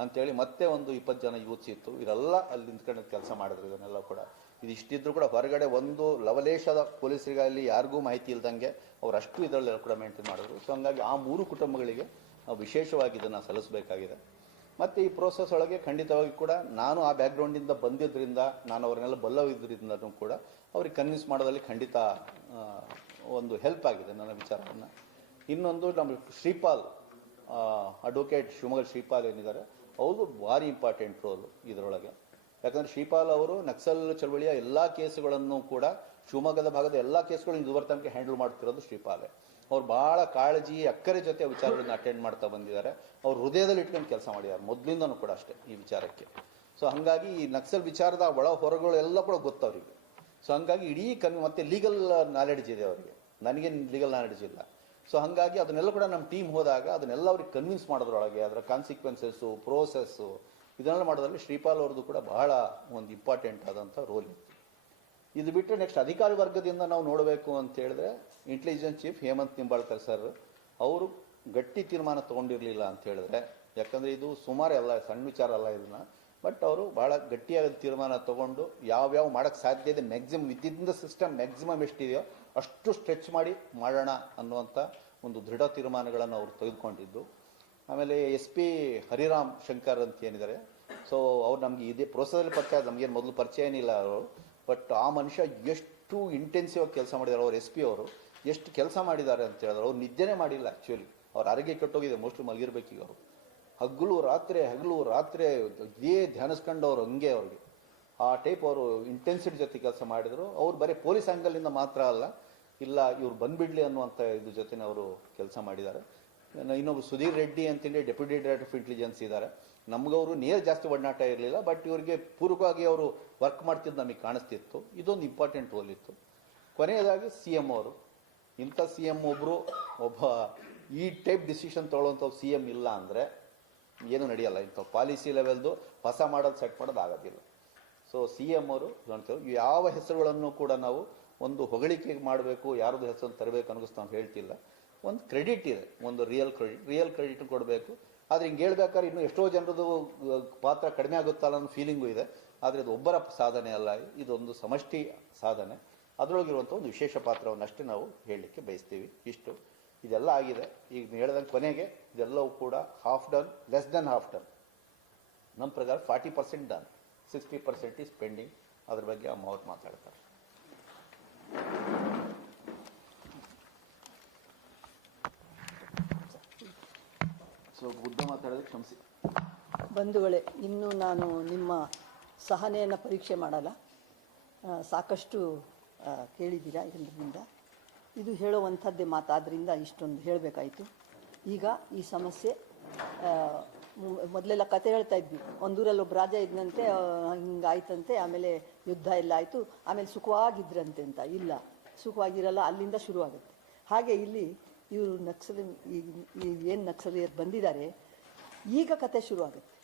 ಅಂತೇಳಿ ಮತ್ತೆ ಒಂದು 20 ಜನ ಯೂತ್ಸ್ ಇತ್ತು. ಇವರೆಲ್ಲ ಅಲ್ಲಿ ನಿಂತ್ಕೊಂಡು ಕೆಲಸ ಮಾಡಿದ್ರು. ಇದನ್ನೆಲ್ಲ ಕೂಡ ಇದಿಷ್ಟಿದ್ರು ಕೂಡ ಹೊರಗಡೆ ಒಂದು ಲವಲೇಶದ ಪೊಲೀಸರಿಗಾಗಲಿ ಯಾರಿಗೂ ಮಾಹಿತಿ ಇಲ್ದಂಗೆ ಅವರಷ್ಟು ಇದರಲ್ಲೆಲ್ಲ ಕೂಡ ಮೇಂಟೈನ್ ಮಾಡಿದ್ರು. ಸೊ ಹಂಗಾಗಿ ಆ 3 ಕುಟುಂಬಗಳಿಗೆ ನಾವು ವಿಶೇಷವಾಗಿ ಇದನ್ನು ಸಲ್ಲಿಸಬೇಕಾಗಿದೆ. ಮತ್ತು ಈ ಪ್ರೋಸೆಸ್ ಒಳಗೆ ಖಂಡಿತವಾಗಿ ಕೂಡ ನಾನು ಆ ಬ್ಯಾಕ್ಗ್ರೌಂಡಿಂದ ಬಂದಿದ್ದರಿಂದ, ನಾನು ಅವ್ರನ್ನೆಲ್ಲ ಬಲ್ಲವಿದ್ದರಿಂದನೂ ಕೂಡ ಅವ್ರಿಗೆ ಕನ್ವಿನ್ಸ್ ಮಾಡೋದಲ್ಲಿ ಖಂಡಿತ ಒಂದು ಹೆಲ್ಪ್ ಆಗಿದೆ ನನ್ನ ವಿಚಾರವನ್ನು. ಇನ್ನೊಂದು ನಮ್ಮ ಶ್ರೀಪಾಲ್ ಅಡ್ವೊಕೇಟ್ ಶಿವಮೊಗ್ಗ ಶ್ರೀಪಾಲ್ ಏನಿದ್ದಾರೆ, ಅವರು ಭಾರಿ ಇಂಪಾರ್ಟೆಂಟ್ ರೋಲು ಇದರೊಳಗೆ. ಯಾಕಂದರೆ ಶ್ರೀಪಾಲ್ ಅವರು ನಕ್ಸಲ್ ಚಳವಳಿಯ ಎಲ್ಲ ಕೇಸುಗಳನ್ನು ಕೂಡ ಶಿವಮೊಗ್ಗದ ಭಾಗದ ಎಲ್ಲ ಕೇಸುಗಳನ್ನು ಇದುವರೆ ತನಕ ಹ್ಯಾಂಡಲ್ ಮಾಡ್ತಿರೋದು ಶ್ರೀಪಾಲೆ. ಅವ್ರು ಬಹಳ ಕಾಳಜಿ ಅಕ್ಕರೆ ಜೊತೆ ವಿಚಾರಗಳನ್ನ ಅಟೆಂಡ್ ಮಾಡ್ತಾ ಬಂದಿದ್ದಾರೆ. ಅವ್ರು ಹೃದಯದಲ್ಲಿ ಇಟ್ಕೊಂಡು ಕೆಲಸ ಮಾಡಿದ್ದಾರೆ ಮೊದಲಿಂದನೂ ಕೂಡ ಅಷ್ಟೇ ಈ ವಿಚಾರಕ್ಕೆ. ಸೊ ಹಾಗಾಗಿ ಈ ನಕ್ಸಲ್ ವಿಚಾರದ ಒಳ ಹೊರಗಳು ಎಲ್ಲ ಕೂಡ ಗೊತ್ತು ಅವರಿಗೆ. ಸೊ ಹಾಗಾಗಿ ಇಡೀ ಮತ್ತೆ ಲೀಗಲ್ ನಾಲೆಡ್ಜ್ ಇದೆ ಅವರಿಗೆ, ನನಗೇನು ಲೀಗಲ್ ನಾಲೆಡ್ಜ್ ಇಲ್ಲ. ಸೊ ಹಾಗಾಗಿ ಅದನ್ನೆಲ್ಲ ಕೂಡ ನಮ್ಮ ಟೀಮ್ ಹೋದಾಗ ಅದನ್ನೆಲ್ಲ ಅವ್ರಿಗೆ ಕನ್ವಿನ್ಸ್ ಮಾಡೋದ್ರೊಳಗೆ ಅದರ ಕಾನ್ಸಿಕ್ವೆನ್ಸಸ್ಸು, ಪ್ರೋಸೆಸ್ಸು ಇದನ್ನೆಲ್ಲ ಮಾಡೋದ್ರಲ್ಲಿ ಶ್ರೀಪಾಲ್ ಅವ್ರದ್ದು ಕೂಡ ಬಹಳ ಒಂದು ಇಂಪಾರ್ಟೆಂಟ್ ಆದಂಥ ರೋಲ್ ಇತ್ತು. ಇದು ಬಿಟ್ಟರೆ ನೆಕ್ಸ್ಟ್ ಅಧಿಕಾರಿ ವರ್ಗದಿಂದ ನಾವು ನೋಡಬೇಕು ಅಂತ ಹೇಳಿದ್ರೆ intelligence chief Hemant Nimbalkar sir ಅವರು ಗಟ್ಟಿ ತೀರ್ಮಾನ ತೊಗೊಂಡಿರಲಿಲ್ಲ ಅಂತ ಹೇಳಿದ್ರೆ, ಯಾಕಂದರೆ ಇದು ಸುಮಾರು ಅಲ್ಲ, ಸಣ್ಣ ವಿಚಾರ ಅಲ್ಲ ಇದನ್ನ. ಬಟ್ ಅವರು ಭಾಳ ಗಟ್ಟಿಯಾದ ತೀರ್ಮಾನ ತೊಗೊಂಡು ಯಾವ್ಯಾವ ಮಾಡೋಕ್ಕೆ ಸಾಧ್ಯ ಇದೆ maximum within the system maximum ಎಷ್ಟಿದೆಯೋ ಅಷ್ಟು ಸ್ಟ್ರೆಚ್ ಮಾಡಿ ಮಾಡೋಣ ಅನ್ನುವಂಥ ಒಂದು ದೃಢ ತೀರ್ಮಾನಗಳನ್ನು ಅವರು ತೆಗೆದುಕೊಂಡಿದ್ದು. ಆಮೇಲೆ SP ಹರಿರಾಮ್ ಶಂಕರ್ ಅಂತ ಏನಿದ್ದಾರೆ, ಸೊ ಅವ್ರು ನಮಗೆ ಇದೇ ಪ್ರೋಸೆಸಲ್ಲಿ ಪರಿಚಯ, ನಮಗೇನು ಮೊದಲು ಪರಿಚಯ ಏನಿಲ್ಲ ಅವರು. ಬಟ್ ಆ ಮನುಷ್ಯ ಎಷ್ಟು ಇಂಟೆನ್ಸಿವ್ ಆಗಿ ಕೆಲಸ ಮಾಡಿದ್ದಾರೆ, ಅವ್ರು SP ಅವರು ಎಷ್ಟು ಕೆಲಸ ಮಾಡಿದ್ದಾರೆ ಅಂತ ಹೇಳಿದ್ರೆ, ಅವ್ರು ನಿದ್ದೆನೇ ಮಾಡಿಲ್ಲ ಆ್ಯಕ್ಚುಲಿ. ಅವ್ರ ಆರೋಗ್ಯ ಕೆಟ್ಟೋಗಿದೆ, ಮೋಸ್ಟ್ಲಿ ಮಲಗಿರ್ಬೇಕೀಗ ಅವರು. ಹಗಲು ರಾತ್ರಿ ಇದೇ ಧ್ಯಾನಿಸ್ಕೊಂಡು ಅವ್ರು ಹಂಗೆ ಅವ್ರಿಗೆ ಆ ಟೈಪ್ ಅವರು ಇಂಟೆನ್ಸಿಟಿ ಜೊತೆ ಕೆಲಸ ಮಾಡಿದರು. ಅವ್ರು ಬರೀ ಪೊಲೀಸ್ ಆ್ಯಂಗಲಿಂದ ಮಾತ್ರ ಅಲ್ಲ, ಇಲ್ಲ ಇವ್ರು ಬಂದ್ಬಿಡ್ಲಿ ಅನ್ನುವಂಥ ಇದ್ರ ಜೊತೆ ಅವರು ಕೆಲಸ ಮಾಡಿದ್ದಾರೆ. ಇನ್ನೊಬ್ಬರು ಸುಧೀರ್ ರೆಡ್ಡಿ ಅಂತೇಳಿ ಡೆಪ್ಯೂಟಿ ಡೈರೆಕ್ಟರ್ ಆಫ್ ಇಂಟೆಲಿಜೆನ್ಸ್ ಇದ್ದಾರೆ. ನಮಗವರು ನೇರ ಜಾಸ್ತಿ ಒಡನಾಟ ಇರಲಿಲ್ಲ, ಬಟ್ ಇವರಿಗೆ ಪೂರ್ವಕವಾಗಿ ಅವರು ವರ್ಕ್ ಮಾಡ್ತಿದ್ದು ನಮಗೆ ಕಾಣಿಸ್ತಿತ್ತು. ಇದೊಂದು ಇಂಪಾರ್ಟೆಂಟ್ ರೋಲ್ ಇತ್ತು. ಕೊನೆಯದಾಗಿ CM ಅವರು, ಇಂಥ CM ಒಬ್ಬ ಈ ಟೈಪ್ ಡಿಸಿಷನ್ ತೊಗೊಳ್ಳೋಂಥ CM ಇಲ್ಲ ಅಂದರೆ ಏನು ನಡೆಯಲ್ಲ. ಇಂಥ ಪಾಲಿಸಿ ಲೆವೆಲ್ದು ಹೊಸ ಮಾಡೋದು ಸೆಟ್ ಮಾಡೋದು ಆಗೋದಿಲ್ಲ. ಸೊ CM ಅವರು ನೋಡ್ತೇವೆ, ಯಾವ ಹೆಸರುಗಳನ್ನು ಕೂಡ ನಾವು ಒಂದು ಹೊಗಳಿಕೆಗೆ ಮಾಡಬೇಕು, ಯಾರದ್ದು ಹೆಸರನ್ನು ತರಬೇಕು ಅನ್ನಿಸ್ತು ನಾವು ಹೇಳ್ತಿಲ್ಲ. ಒಂದು ಕ್ರೆಡಿಟ್ ಇದೆ, ಒಂದು ರಿಯಲ್ ಕ್ರೆಡಿಟ್ ಕೊಡಬೇಕು. ಆದರೆ ಹಿಂಗೆ ಹೇಳ್ಬೇಕಾದ್ರೆ ಇನ್ನೂ ಎಷ್ಟೋ ಜನರದು ಪಾತ್ರ ಕಡಿಮೆ ಆಗುತ್ತಲ್ಲ ಅನ್ನೋ ಫೀಲಿಂಗು ಇದೆ. ಆದರೆ ಅದು ಒಬ್ಬರ ಸಾಧನೆ ಅಲ್ಲ, ಇದೊಂದು ಸಮಷ್ಟಿ ಸಾಧನೆ. ಅದರೊಳಗಿರುವಂಥ ಒಂದು ವಿಶೇಷ ಪಾತ್ರವನ್ನಷ್ಟೇ ನಾವು ಹೇಳಲಿಕ್ಕೆ ಬಯಸ್ತೀವಿ. ಇಷ್ಟು ಇದೆಲ್ಲ ಆಗಿದೆ. ಈಗ ಹೇಳ್ದಂಗೆ ಕೊನೆಗೆ ಇದೆಲ್ಲವೂ ಕೂಡ half done, less than half done. ನಮ್ಮ ಪ್ರಕಾರ 40% ಡನ್, 60% ಈಸ್ ಪೆಂಡಿಂಗ್. ಅದ್ರ ಬಗ್ಗೆ ಅವ್ರು ಮಾತಾಡ್ತಾರೆ. ಸೊ ಉದ್ದ ಮಾತಾಡೋದಕ್ಕೆ ಕ್ಷಮಿಸಿ. ಬಂಧುಗಳೇ, ಇನ್ನೂ ನಾನು ನಿಮ್ಮ ಸಹನೆಯನ್ನು ಪರೀಕ್ಷೆ ಮಾಡಲ್ಲ. ಸಾಕಷ್ಟು ಕೇಳಿದ್ದೀರಾ ಎಲ್ಲರಿಂದ. ಇದು ಹೇಳುವಂಥದ್ದೇ ಮಾತಾದ್ದರಿಂದ ಇಷ್ಟೊಂದು ಹೇಳಬೇಕಾಯಿತು. ಈಗ ಈ ಸಮಸ್ಯೆ, ಮೊದಲೆಲ್ಲ ಕತೆ ಹೇಳ್ತಾ ಇದ್ವಿ, ಒಂದೂರಲ್ಲಿ ಒಬ್ಬ ರಾಜ ಇದ್ದಂತೆ, ಹಿಂಗಾಯ್ತಂತೆ, ಆಮೇಲೆ ಯುದ್ಧ ಎಲ್ಲ ಆಯಿತು, ಆಮೇಲೆ ಸುಖವಾಗಿದ್ರಂತೆ ಅಂತ. ಇಲ್ಲ, ಸುಖವಾಗಿರಲ್ಲ, ಅಲ್ಲಿಂದ ಶುರುವಾಗುತ್ತೆ. ಹಾಗೆ ಇಲ್ಲಿ ಇವರು ಏನು ನಕ್ಸಲೀಯರು ಬಂದಿದ್ದಾರೆ, ಈಗ ಕತೆ ಶುರುವಾಗುತ್ತೆ.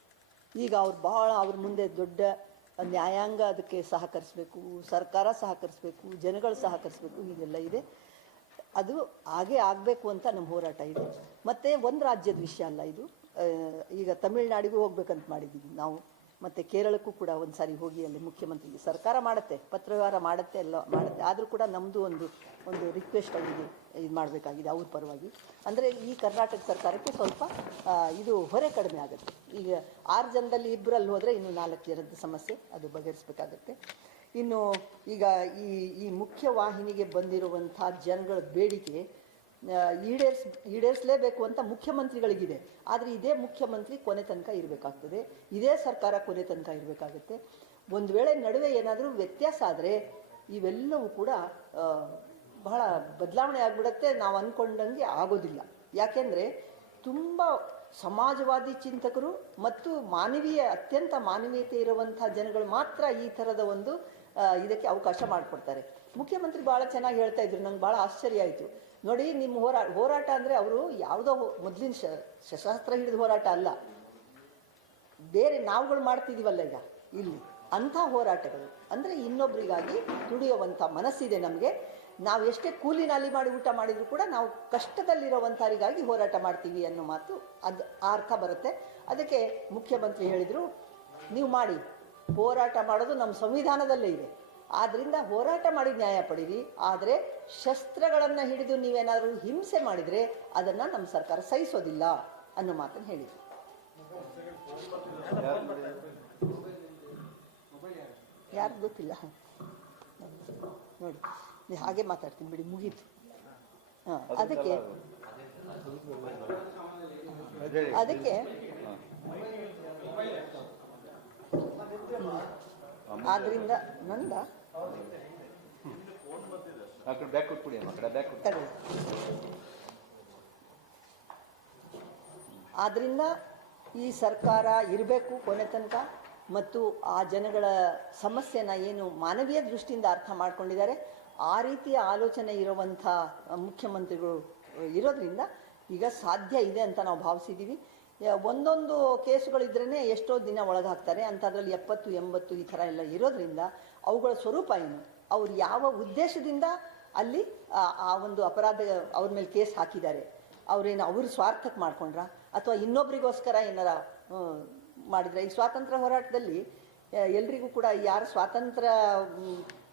ಈಗ ಅವ್ರು ಅವ್ರ ಮುಂದೆ ದೊಡ್ಡ ನ್ಯಾಯಾಂಗ ಅದಕ್ಕೆ ಸಹಕರಿಸಬೇಕು, ಸರ್ಕಾರ ಸಹಕರಿಸಬೇಕು, ಜನಗಳು ಸಹಕರಿಸಬೇಕು, ಹೀಗೆಲ್ಲ ಇದೆ. ಅದು ಹಾಗೆ ಆಗಬೇಕು ಅಂತ ನಮ್ಮ ಹೋರಾಟ ಇದೆ. ಮತ್ತು ಒಂದು ರಾಜ್ಯದ ವಿಷಯ ಅಲ್ಲ ಇದು. ಈಗ ತಮಿಳುನಾಡಿಗೂ ಹೋಗ್ಬೇಕಂತ ಮಾಡಿದ್ದೀವಿ ನಾವು, ಮತ್ತು ಕೇರಳಕ್ಕೂ ಕೂಡ ಒಂದು ಸಾರಿ ಹೋಗಿ ಅಲ್ಲಿ ಮುಖ್ಯಮಂತ್ರಿಗೆ ಸರ್ಕಾರ ಮಾಡುತ್ತೆ, ಪತ್ರವ್ಯವಹಾರ ಮಾಡುತ್ತೆ, ಎಲ್ಲ ಮಾಡುತ್ತೆ. ಆದರೂ ಕೂಡ ನಮ್ಮದು ಒಂದು ರಿಕ್ವೆಸ್ಟ್ ಅವರಿಗೆ ಇದು ಮಾಡಬೇಕಾಗಿದೆ ಅವ್ರ ಪರವಾಗಿ. ಅಂದರೆ ಈ ಕರ್ನಾಟಕ ಸರ್ಕಾರಕ್ಕೆ ಸ್ವಲ್ಪ ಇದು ಹೊರೆ ಕಡಿಮೆ ಆಗುತ್ತೆ. ಈಗ 6 ಜನದಲ್ಲಿ 2 ಹೋದರೆ ಇನ್ನು 4 ಜನದ ಸಮಸ್ಯೆ ಅದು ಬಗೆಹರಿಸಬೇಕಾಗತ್ತೆ. ಇನ್ನು ಈಗ ಈ ಮುಖ್ಯ ವಾಹಿನಿಗೆ ಬಂದಿರುವಂಥ ಜನಗಳ ಬೇಡಿಕೆ ಈಡೇರಿಸಲೇಬೇಕು ಅಂತ ಮುಖ್ಯಮಂತ್ರಿಗಳಿಗಿದೆ. ಆದರೆ ಇದೇ ಮುಖ್ಯಮಂತ್ರಿ ಕೊನೆ ತನಕ ಇರಬೇಕಾಗ್ತದೆ, ಇದೇ ಸರ್ಕಾರ ಕೊನೆ ತನಕ ಇರಬೇಕಾಗುತ್ತೆ. ಒಂದು ವೇಳೆ ನಡುವೆ ಏನಾದರೂ ವ್ಯತ್ಯಾಸ ಆದರೆ ಇವೆಲ್ಲವೂ ಕೂಡ ಬಹಳ ಬದಲಾವಣೆ ಆಗಿಬಿಡುತ್ತೆ. ನಾವು ಅಂದ್ಕೊಂಡಂಗೆ ಆಗೋದಿಲ್ಲ. ಯಾಕೆಂದರೆ ತುಂಬ ಸಮಾಜವಾದಿ ಚಿಂತಕರು ಮತ್ತು ಅತ್ಯಂತ ಮಾನವೀಯತೆ ಇರುವಂಥ ಜನಗಳು ಮಾತ್ರ ಈ ಥರದ ಒಂದು ಇದಕ್ಕೆ ಅವಕಾಶ ಮಾಡಿಕೊಡ್ತಾರೆ. ಮುಖ್ಯಮಂತ್ರಿ ಭಾಳ ಚೆನ್ನಾಗಿ ಹೇಳ್ತಾ ಇದ್ರು, ನಂಗೆ ಭಾಳ ಆಶ್ಚರ್ಯ ಆಯಿತು. ನೋಡಿ, ನಿಮ್ಮ ಹೋರಾಟ ಅಂದರೆ ಅವರು ಯಾವುದೋ ಮೊದಲಿನ ಶಸ್ತ್ರಾಸ್ತ್ರ ಹಿಡಿದು ಹೋರಾಟ ಅಲ್ಲ, ಬೇರೆ ನಾವುಗಳು ಮಾಡ್ತಿದ್ದೀವಲ್ಲ ಈಗ ಇಲ್ಲಿ, ಅಂಥ ಹೋರಾಟಗಳು. ಅಂದರೆ ಇನ್ನೊಬ್ಬರಿಗಾಗಿ ದುಡಿಯುವಂಥ ಮನಸ್ಸಿದೆ ನಮಗೆ. ನಾವು ಎಷ್ಟೇ ಕೂಲಿ ನಾಲಿ ಮಾಡಿ ಊಟ ಮಾಡಿದರೂ ಕೂಡ ನಾವು ಕಷ್ಟದಲ್ಲಿರುವಂಥವರಿಗಾಗಿ ಹೋರಾಟ ಮಾಡ್ತೀವಿ ಅನ್ನೋ ಮಾತು ಅದು ಅರ್ಥ ಬರುತ್ತೆ. ಅದಕ್ಕೆ ಮುಖ್ಯಮಂತ್ರಿ ಹೇಳಿದರು, ನೀವು ಮಾಡಿ, ಹೋರಾಟ ಮಾಡೋದು ನಮ್ಮ ಸಂವಿಧಾನದಲ್ಲೇ ಇದೆ, ಆದ್ದರಿಂದ ಹೋರಾಟ ಮಾಡಿ ನ್ಯಾಯ ಪಡೀರಿ. ಆದರೆ ಶಸ್ತ್ರಗಳನ್ನು ಹಿಡಿದು ನೀವೇನಾದರೂ ಹಿಂಸೆ ಮಾಡಿದರೆ ಅದನ್ನು ನಮ್ಮ ಸರ್ಕಾರ ಸಹಿಸೋದಿಲ್ಲ ಅನ್ನೋ ಮಾತನ್ನು ಹೇಳಿದರು. ಯಾರು ಗೊತ್ತಿಲ್ಲ ನೋಡಿ, ನೀವು ಹಾಗೆ ಮಾತಾಡ್ತೀನಿ ಬಿಡಿ, ಮುಗೀತು. ಅದಕ್ಕೆ ಆದ್ರಿಂದ ನಂದ ಬ್ಯಾಕ್ ಕೊಟ್ಬಿಡಿ. ಆದ್ದರಿಂದ ಈ ಸರ್ಕಾರ ಇರಬೇಕು ಕೊನೆ ತನಕ, ಮತ್ತು ಆ ಜನಗಳ ಸಮಸ್ಯೆನ ಏನು ಮಾನವೀಯ ದೃಷ್ಟಿಯಿಂದ ಅರ್ಥ ಮಾಡ್ಕೊಂಡಿದ್ದಾರೆ ಆ ರೀತಿಯ ಆಲೋಚನೆ ಇರುವಂಥ ಮುಖ್ಯಮಂತ್ರಿಗಳು ಇರೋದ್ರಿಂದ ಈಗ ಸಾಧ್ಯ ಇದೆ ಅಂತ ನಾವು ಭಾವಿಸಿದ್ದೀವಿ. ಒಂದೊಂದು ಕೇಸುಗಳಿದ್ರೇ ಎಷ್ಟೋ ದಿನ ಒಳಗಾಗ್ತಾರೆ ಅಂಥದ್ರಲ್ಲಿ 70-80 ಈ ಥರ ಎಲ್ಲ ಇರೋದ್ರಿಂದ ಅವುಗಳ ಸ್ವರೂಪ ಏನು, ಅವ್ರು ಯಾವ ಉದ್ದೇಶದಿಂದ ಅಲ್ಲಿ ಆ ಒಂದು ಅಪರಾಧ ಅವ್ರ ಮೇಲೆ ಕೇಸ್ ಹಾಕಿದ್ದಾರೆ, ಅವ್ರೇನು ಅವ್ರ ಸ್ವಾರ್ಥಕ್ಕೆ ಮಾಡ್ಕೊಂಡ್ರ ಅಥವಾ ಇನ್ನೊಬ್ರಿಗೋಸ್ಕರ ಏನಾರ ಮಾಡಿದ್ರೆ. ಈ ಸ್ವಾತಂತ್ರ್ಯ ಹೋರಾಟದಲ್ಲಿ ಎಲ್ರಿಗೂ ಕೂಡ ಯಾರು ಸ್ವಾತಂತ್ರ್ಯ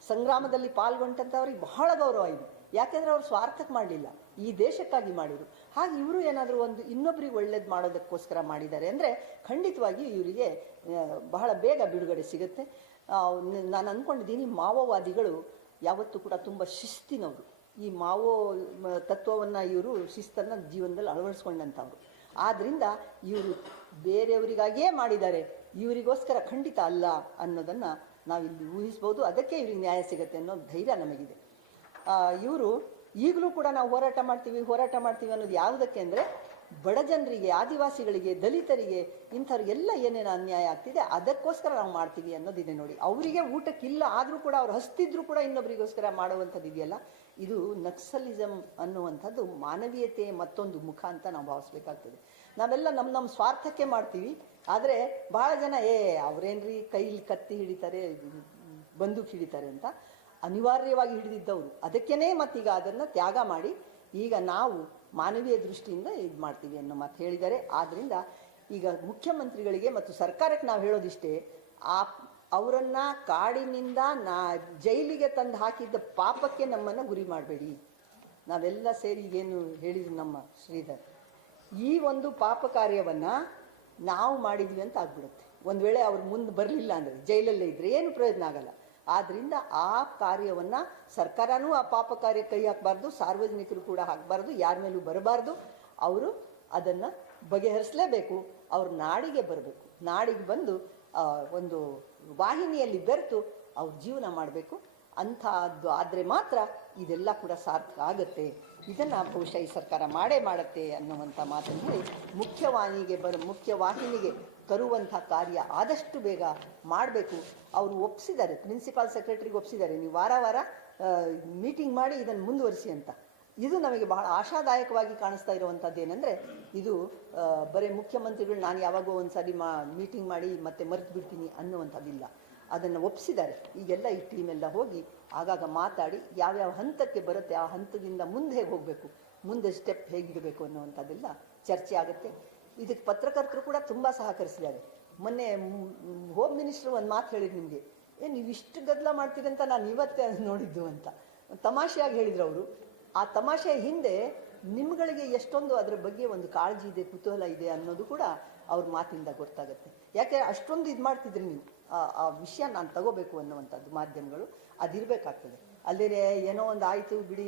ಸಂಗ್ರಾಮದಲ್ಲಿ ಪಾಲ್ಗೊಂಡಂಥವ್ರಿಗೆ ಬಹಳ ಗೌರವ ಇದೆ, ಯಾಕೆಂದರೆ ಅವ್ರು ಸ್ವಾರ್ಥಕ್ಕೆ ಮಾಡಲಿಲ್ಲ, ಈ ದೇಶಕ್ಕಾಗಿ ಮಾಡಿದರು. ಹಾಗೆ ಇವರು ಏನಾದರೂ ಒಂದು ಇನ್ನೊಬ್ರಿಗೆ ಒಳ್ಳೇದು ಮಾಡೋದಕ್ಕೋಸ್ಕರ ಮಾಡಿದ್ದಾರೆ ಅಂದರೆ ಖಂಡಿತವಾಗಿ ಇವರಿಗೆ ಬಹಳ ಬೇಗ ಬಿಡುಗಡೆ ಸಿಗುತ್ತೆ. ನಾನು ಅಂದ್ಕೊಂಡಿದ್ದೀನಿ ಮಾವೋವಾದಿಗಳು ಯಾವತ್ತೂ ಕೂಡ ತುಂಬ ಶಿಸ್ತಿನವರು. ಈ ಮಾವೋ ತತ್ವವನ್ನು ಇವರು ಶಿಸ್ತನ್ನು ಜೀವನದಲ್ಲಿ ಅಳವಡಿಸ್ಕೊಂಡಂಥವ್ರು. ಆದ್ದರಿಂದ ಇವರು ಬೇರೆಯವರಿಗಾಗಿಯೇ ಮಾಡಿದ್ದಾರೆ, ಇವರಿಗೋಸ್ಕರ ಖಂಡಿತ ಅಲ್ಲ ಅನ್ನೋದನ್ನು ನಾವಿಲ್ಲಿ ಊಹಿಸ್ಬೋದು. ಅದಕ್ಕೆ ಇವ್ರಿಗೆ ನ್ಯಾಯ ಸಿಗುತ್ತೆ ಅನ್ನೋ ಧೈರ್ಯ ನಮಗಿದೆ. ಇವರು ಈಗಲೂ ಕೂಡ ನಾವು ಹೋರಾಟ ಮಾಡ್ತೀವಿ ಅನ್ನೋದು ಯಾವುದಕ್ಕೆ ಅಂದರೆ ಬಡ ಜನರಿಗೆ, ಆದಿವಾಸಿಗಳಿಗೆ, ದಲಿತರಿಗೆ, ಇಂಥವ್ರಿಗೆಲ್ಲ ಏನೇನು ಅನ್ಯಾಯ ಆಗ್ತಿದೆ ಅದಕ್ಕೋಸ್ಕರ ನಾವು ಮಾಡ್ತೀವಿ ಅನ್ನೋದಿದೆ ನೋಡಿ. ಅವರಿಗೆ ಊಟಕ್ಕಿಲ್ಲ ಆದರೂ ಕೂಡ ಅವ್ರು ಹಸ್ತಿದ್ರು ಕೂಡ ಇನ್ನೊಬ್ಬರಿಗೋಸ್ಕರ ಮಾಡುವಂಥದ್ದು ಇದೆಯಲ್ಲ, ಇದು ನಕ್ಸಲಿಸಮ್ ಅನ್ನುವಂಥದ್ದು ಮಾನವೀಯತೆ ಮತ್ತೊಂದು ಮುಖ ಅಂತ ನಾವು ಭಾವಿಸ್ಬೇಕಾಗ್ತದೆ. ನಾವೆಲ್ಲ ನಮ್ಮ ಸ್ವಾರ್ಥಕ್ಕೆ ಮಾಡ್ತೀವಿ, ಆದರೆ ಭಾಳ ಜನ ಅವ್ರೇನ್ರಿ ಕೈಲಿ ಕತ್ತಿ ಹಿಡಿತಾರೆ, ಬಂದೂಕ್ ಹಿಡಿತಾರೆ ಅಂತ ಅನಿವಾರ್ಯವಾಗಿ ಹಿಡಿದಿದ್ದವರು. ಅದಕ್ಕೇ ಮತ್ತೀಗ ಅದನ್ನು ತ್ಯಾಗ ಮಾಡಿ ಈಗ ನಾವು ಮಾನವೀಯ ದೃಷ್ಟಿಯಿಂದ ಇದು ಮಾಡ್ತೀವಿ ಅನ್ನೋ ಮಾತು ಹೇಳಿದ್ದಾರೆ. ಆದ್ದರಿಂದ ಈಗ ಮುಖ್ಯಮಂತ್ರಿಗಳಿಗೆ ಮತ್ತು ಸರ್ಕಾರಕ್ಕೆ ನಾವು ಹೇಳೋದಿಷ್ಟೇ, ಅವರನ್ನು ಕಾಡಿನಿಂದ ಜೈಲಿಗೆ ತಂದು ಹಾಕಿದ್ದ ಪಾಪಕ್ಕೆ ನಮ್ಮನ್ನು ಗುರಿ ಮಾಡಬೇಡಿ. ನಾವೆಲ್ಲ ಸೇರಿ ಏನು ಹೇಳಿದ್ರು ನಮ್ಮ ಶ್ರೀಧರ್, ಈ ಒಂದು ಪಾಪ ಕಾರ್ಯವನ್ನು ನಾವು ಮಾಡಿದ್ವಿ ಅಂತ ಆಗ್ಬಿಡುತ್ತೆ. ಒಂದು ವೇಳೆ ಅವ್ರು ಮುಂದೆ ಬರಲಿಲ್ಲ ಅಂದರೆ, ಜೈಲಲ್ಲೇ ಇದ್ದರೆ ಏನು ಪ್ರಯೋಜನ ಆಗಲ್ಲ. ಆದ್ದರಿಂದ ಆ ಕಾರ್ಯವನ್ನು ಸರ್ಕಾರನೂ ಆ ಪಾಪ ಕಾರ್ಯ ಕೈ ಹಾಕಬಾರ್ದು, ಸಾರ್ವಜನಿಕರು ಕೂಡ ಹಾಕಬಾರ್ದು, ಯಾರ ಮೇಲೂ ಬರಬಾರ್ದು. ಅವರು ಅದನ್ನು ಬಗೆಹರಿಸಲೇಬೇಕು. ಅವರು ನಾಡಿಗೆ ಬರಬೇಕು, ನಾಡಿಗೆ ಬಂದು ಒಂದು ವಾಹಿನಿಯಲ್ಲಿ ಬೆರೆತು ಅವ್ರ ಜೀವನ ಮಾಡಬೇಕು. ಅಂಥದ್ದು ಆದರೆ ಮಾತ್ರ ಇದೆಲ್ಲ ಕೂಡ ಸಾರ್ಥಕ ಆಗುತ್ತೆ. ಇದನ್ನು ಬಹುಶಃ ಈ ಸರ್ಕಾರ ಮಾಡುತ್ತೆ ಅನ್ನುವಂಥ ಮಾತನ್ನು ಹೇಳಿ ಮುಖ್ಯವಾಹಿನಿಗೆ ತರುವಂಥ ಕಾರ್ಯ ಆದಷ್ಟು ಬೇಗ ಮಾಡಬೇಕು. ಅವರು ಒಪ್ಪಿಸಿದ್ದಾರೆ, ಪ್ರಿನ್ಸಿಪಾಲ್ ಸೆಕ್ರೆಟರಿಗೆ ಒಪ್ಪಿಸಿದ್ದಾರೆ, ನೀವು ವಾರ ವಾರ ಮೀಟಿಂಗ್ ಮಾಡಿ ಇದನ್ನು ಮುಂದುವರಿಸಿ ಅಂತ. ಇದು ನಮಗೆ ಬಹಳ ಆಶಾದಾಯಕವಾಗಿ ಕಾಣಿಸ್ತಾ ಇರುವಂಥದ್ದು. ಏನಂದರೆ ಇದು ಬರೀ ಮುಖ್ಯಮಂತ್ರಿಗಳು ನಾನು ಯಾವಾಗೋ ಒಂದು ಸಾರಿ ಮೀಟಿಂಗ್ ಮಾಡಿ ಮತ್ತೆ ಮರೆತು ಬಿಡ್ತೀನಿ ಅನ್ನುವಂಥದ್ದಿಲ್ಲ. ಅದನ್ನು ಒಪ್ಪಿಸಿದ್ದಾರೆ. ಈಗೆಲ್ಲ ಈ ಟೀಮೆಲ್ಲ ಹೋಗಿ ಆಗಾಗ ಮಾತಾಡಿ ಯಾವ್ಯಾವ ಹಂತಕ್ಕೆ ಬರುತ್ತೆ ಆ ಹಂತದಿಂದ ಮುಂದೆ ಹೇಗೆ ಹೋಗಬೇಕು, ಮುಂದೆ ಸ್ಟೆಪ್ ಹೇಗಿಡಬೇಕು ಅನ್ನುವಂಥದ್ದೆಲ್ಲ ಚರ್ಚೆ ಆಗುತ್ತೆ. ಇದಕ್ಕೆ ಪತ್ರಕರ್ತರು ಕೂಡ ತುಂಬ ಸಹಕರಿಸಿದ್ದಾರೆ. ಮೊನ್ನೆ ಹೋಮ್ ಮಿನಿಸ್ಟ್ರು ಒಂದು ಮಾತು ಹೇಳಿದ್ರು ನಿಮಗೆ, ನೀವು ಇಷ್ಟು ಗದ್ದಲ ಮಾಡ್ತೀರಿ ಅಂತ ನಾನು ಇವತ್ತೇ ನೋಡಿದ್ದು ಅಂತ ತಮಾಷೆಯಾಗಿ ಹೇಳಿದ್ರು ಅವರು. ಆ ತಮಾಷೆ ಹಿಂದೆ ನಿಮ್ಗಳಿಗೆ ಎಷ್ಟೊಂದು ಅದರ ಬಗ್ಗೆ ಒಂದು ಕಾಳಜಿ ಇದೆ, ಕುತೂಹಲ ಇದೆ ಅನ್ನೋದು ಕೂಡ ಅವ್ರ ಮಾತಿಂದ ಗೊತ್ತಾಗುತ್ತೆ. ಯಾಕೆ ಅಷ್ಟೊಂದು ಇದು ಮಾಡ್ತಿದ್ರಿ ನೀವು, ಆ ವಿಷಯ ನಾನು ತಗೋಬೇಕು ಅನ್ನುವಂಥದ್ದು ಮಾಧ್ಯಮಗಳು ಅದಿರಬೇಕಾಗ್ತದೆ. ಅಲ್ಲದೇ ಏನೋ ಒಂದು ಆಯಿತು ಬಿಡಿ,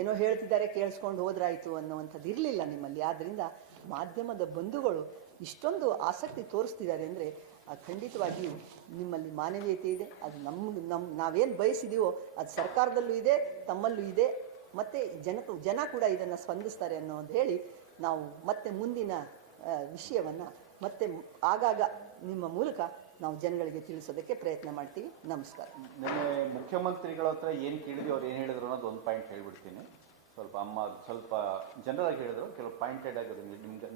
ಏನೋ ಹೇಳ್ತಿದ್ದಾರೆ ಕೇಳಿಸ್ಕೊಂಡು ಹೋದ್ರಾಯ್ತು ಅನ್ನುವಂಥದ್ದು ಇರಲಿಲ್ಲ ನಿಮ್ಮಲ್ಲಿ. ಆದ್ದರಿಂದ ಮಾಧ್ಯಮದ ಬಂಧುಗಳು ಇಷ್ಟೊಂದು ಆಸಕ್ತಿ ತೋರಿಸ್ತಿದ್ದಾರೆ ಅಂದರೆ ಖಂಡಿತವಾಗಿಯೂ ನಿಮ್ಮಲ್ಲಿ ಮಾನವೀಯತೆ ಇದೆ. ಅದು ನಾವೇನು ಬಯಸಿದೀವೋ ಅದು ಸರ್ಕಾರದಲ್ಲೂ ಇದೆ, ತಮ್ಮಲ್ಲೂ ಇದೆ, ಮತ್ತು ಜನ ಕೂಡ ಇದನ್ನು ಸ್ಪಂದಿಸ್ತಾರೆ ಅನ್ನೋದು ಹೇಳಿ ನಾವು ಮತ್ತೆ ಮುಂದಿನ ವಿಷಯವನ್ನು ಮತ್ತೆ ಆಗಾಗ ನಿಮ್ಮ ಮೂಲಕ ನಾವು ಜನಗಳಿಗೆ ತಿಳಿಸೋದಕ್ಕೆ ಪ್ರಯತ್ನ ಮಾಡ್ತೀವಿ. ನಮಸ್ಕಾರ. ನಿನ್ನೆ ಮುಖ್ಯಮಂತ್ರಿಗಳ ಹತ್ರ ಏನು ಕೇಳಿದ್ವಿ, ಅವ್ರು ಏನು ಹೇಳಿದ್ರು ಅನ್ನೋದು ಒಂದು ಪಾಯಿಂಟ್ ಹೇಳ್ಬಿಡ್ತೀನಿ. ಸ್ವಲ್ಪ ಜನರಾಗಿ ಹೇಳಿದ್ರು, ಕೆಲವು ಪಾಯಿಂಟೆಡ್ ಆಗೋದು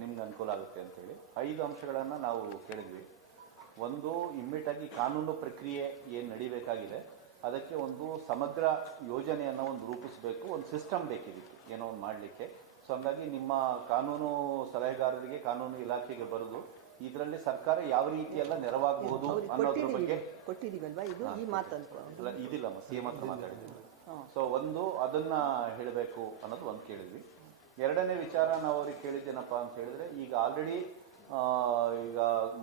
ನಿಮ್ಗೆ ಅನುಕೂಲ ಆಗುತ್ತೆ ಅಂತೇಳಿ 5 ಅಂಶಗಳನ್ನು ನಾವು ಕೇಳಿದ್ವಿ. ಒಂದು, ಇಮ್ಮಿಡಿಯೇಟಾಗಿ ಕಾನೂನು ಪ್ರಕ್ರಿಯೆ ಏನು ನಡಿಬೇಕಾಗಿದೆ ಅದಕ್ಕೆ ಒಂದು ಸಮಗ್ರ ಯೋಜನೆಯನ್ನು ಒಂದು ರೂಪಿಸಬೇಕು, ಒಂದು ಸಿಸ್ಟಮ್ ಬೇಕಿತ್ತು ಏನೋ ಒಂದು ಮಾಡಲಿಕ್ಕೆ. ಸೊ ಹಂಗಾಗಿ ನಿಮ್ಮ ಕಾನೂನು ಸಲಹೆಗಾರರಿಗೆ, ಕಾನೂನು ಇಲಾಖೆಗೆ ಬರೆದು ಇದರಲ್ಲಿ ಸರ್ಕಾರ ಯಾವ ರೀತಿ ಎಲ್ಲ ನೆರವಾಗಬಹುದು ಅನ್ನೋದ್ರ ಬಗ್ಗೆ ಕೊಟ್ಟಿದ್ದೀವಲ್ವಾ, ಇದು ಈ ಮಾತಲ್ಲ ಇದಿಲ್ಲ ಸಿಎಂ ಹತ್ರ ಮಾತಾಡಿದ್ದೀವಿ. ಸೊ ಒಂದು ಅದನ್ನ ಹೇಳಬೇಕು ಅನ್ನೋದು ಒಂದು ಕೇಳಿದ್ವಿ. ಎರಡನೇ ವಿಚಾರ ನಾವು ಅವ್ರಿಗೆ ಕೇಳಿದ್ದೇನಪ್ಪ ಅಂತ ಹೇಳಿದ್ರೆ, ಈಗ ಆಲ್ರೆಡಿ ಈಗ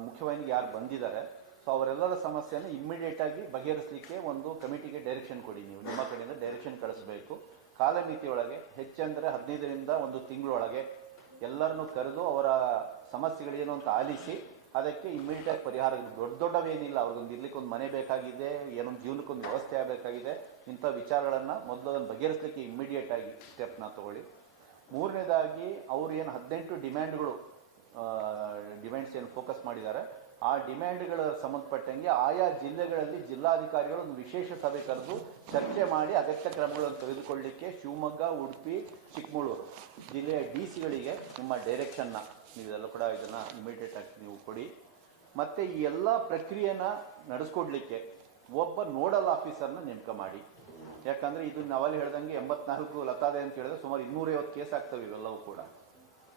ಮುಖ್ಯವಾಹಿನಿಗೆ ಯಾರು ಬಂದಿದ್ದಾರೆ, ಸೊ ಅವರೆಲ್ಲರ ಸಮಸ್ಯೆಯನ್ನು ಇಮ್ಮಿಡಿಯೇಟ್ ಆಗಿ ಬಗೆಹರಿಸಲಿಕ್ಕೆ ಒಂದು ಕಮಿಟಿಗೆ ಡೈರೆಕ್ಷನ್ ಕೊಡಿ. ನೀವು ನಿಮ್ಮ ಕಡೆಯಿಂದ ಡೈರೆಕ್ಷನ್ ಕಳಿಸಬೇಕು. ಕಾಲಮಿತಿಯೊಳಗೆ ಹೆಚ್ಚಂದರೆ 15ರಿಂದ 1 ತಿಂಗಳೊಳಗೆ ಎಲ್ಲರನ್ನು ಕರೆದು ಅವರ ಸಮಸ್ಯೆಗಳೇನು ಅಂತ ಆಲಿಸಿ ಅದಕ್ಕೆ ಇಮ್ಮಿಡಿಯೇಟ್ ಪರಿಹಾರ. ದೊಡ್ಡವೇನಿಲ್ಲ, ಅವ್ರಿಗೊಂದು ಇರ್ಲಿಕ್ಕೆ ಒಂದು ಮನೆ ಬೇಕಾಗಿದೆ, ಏನೊಂದು ಜೀವನಕ್ಕೊಂದು ವ್ಯವಸ್ಥೆ ಆಗಬೇಕಾಗಿದೆ, ಇಂಥ ವಿಚಾರಗಳನ್ನು ಮೊದಲು ಅದನ್ನು ಬಗೆಹರಿಸಲಿಕ್ಕೆ ಇಮ್ಮಿಡಿಯೇಟ್ ಆಗಿ ಸ್ಟೆಪ್ನ ತಗೊಳ್ಳಿ. ಮೂರನೇದಾಗಿ ಅವ್ರು ಏನು 18 ಡಿಮ್ಯಾಂಡ್ಗಳು ಡಿಮ್ಯಾಂಡ್ಸ್ ಏನು ಫೋಕಸ್ ಮಾಡಿದ್ದಾರೆ ಆ ಡಿಮ್ಯಾಂಡ್ಗಳ ಸಂಬಂಧಪಟ್ಟಂಗೆ ಆಯಾ ಜಿಲ್ಲೆಗಳಲ್ಲಿ ಜಿಲ್ಲಾಧಿಕಾರಿಗಳು ಒಂದು ವಿಶೇಷ ಸಭೆ ಕರೆದು ಚರ್ಚೆ ಮಾಡಿ ಅಗತ್ಯ ಕ್ರಮಗಳನ್ನು ತೆಗೆದುಕೊಳ್ಳಲಿಕ್ಕೆ ಶಿವಮೊಗ್ಗ, ಉಡುಪಿ, ಚಿಕ್ಕಮಗಳೂರು ಜಿಲ್ಲೆಯ DC ಗಳಿಗೆ ನಿಮ್ಮ ಡೈರೆಕ್ಷನ್ನ ನೀವೆಲ್ಲ ಕೂಡ ಇದನ್ನು ಇಮಿಡಿಯೇಟ್ ಆಗಿ ನೀವು ಕೊಡಿ. ಮತ್ತು ಈ ಎಲ್ಲ ಪ್ರಕ್ರಿಯೆನ ನಡೆಸ್ಕೊಡ್ಲಿಕ್ಕೆ ಒಬ್ಬ ನೋಡಲ್ ಆಫೀಸರ್ನ ನೇಮಕ ಮಾಡಿ. ಯಾಕಂದರೆ ಇದು ನಾವಲ್ಲಿ ಹೇಳ್ದಂಗೆ 84 ಲತಾದೆ ಅಂತ ಹೇಳಿದ್ರೆ ಸುಮಾರು 250 ಕೇಸ್ ಆಗ್ತವೆ ಇವೆಲ್ಲವೂ ಕೂಡ.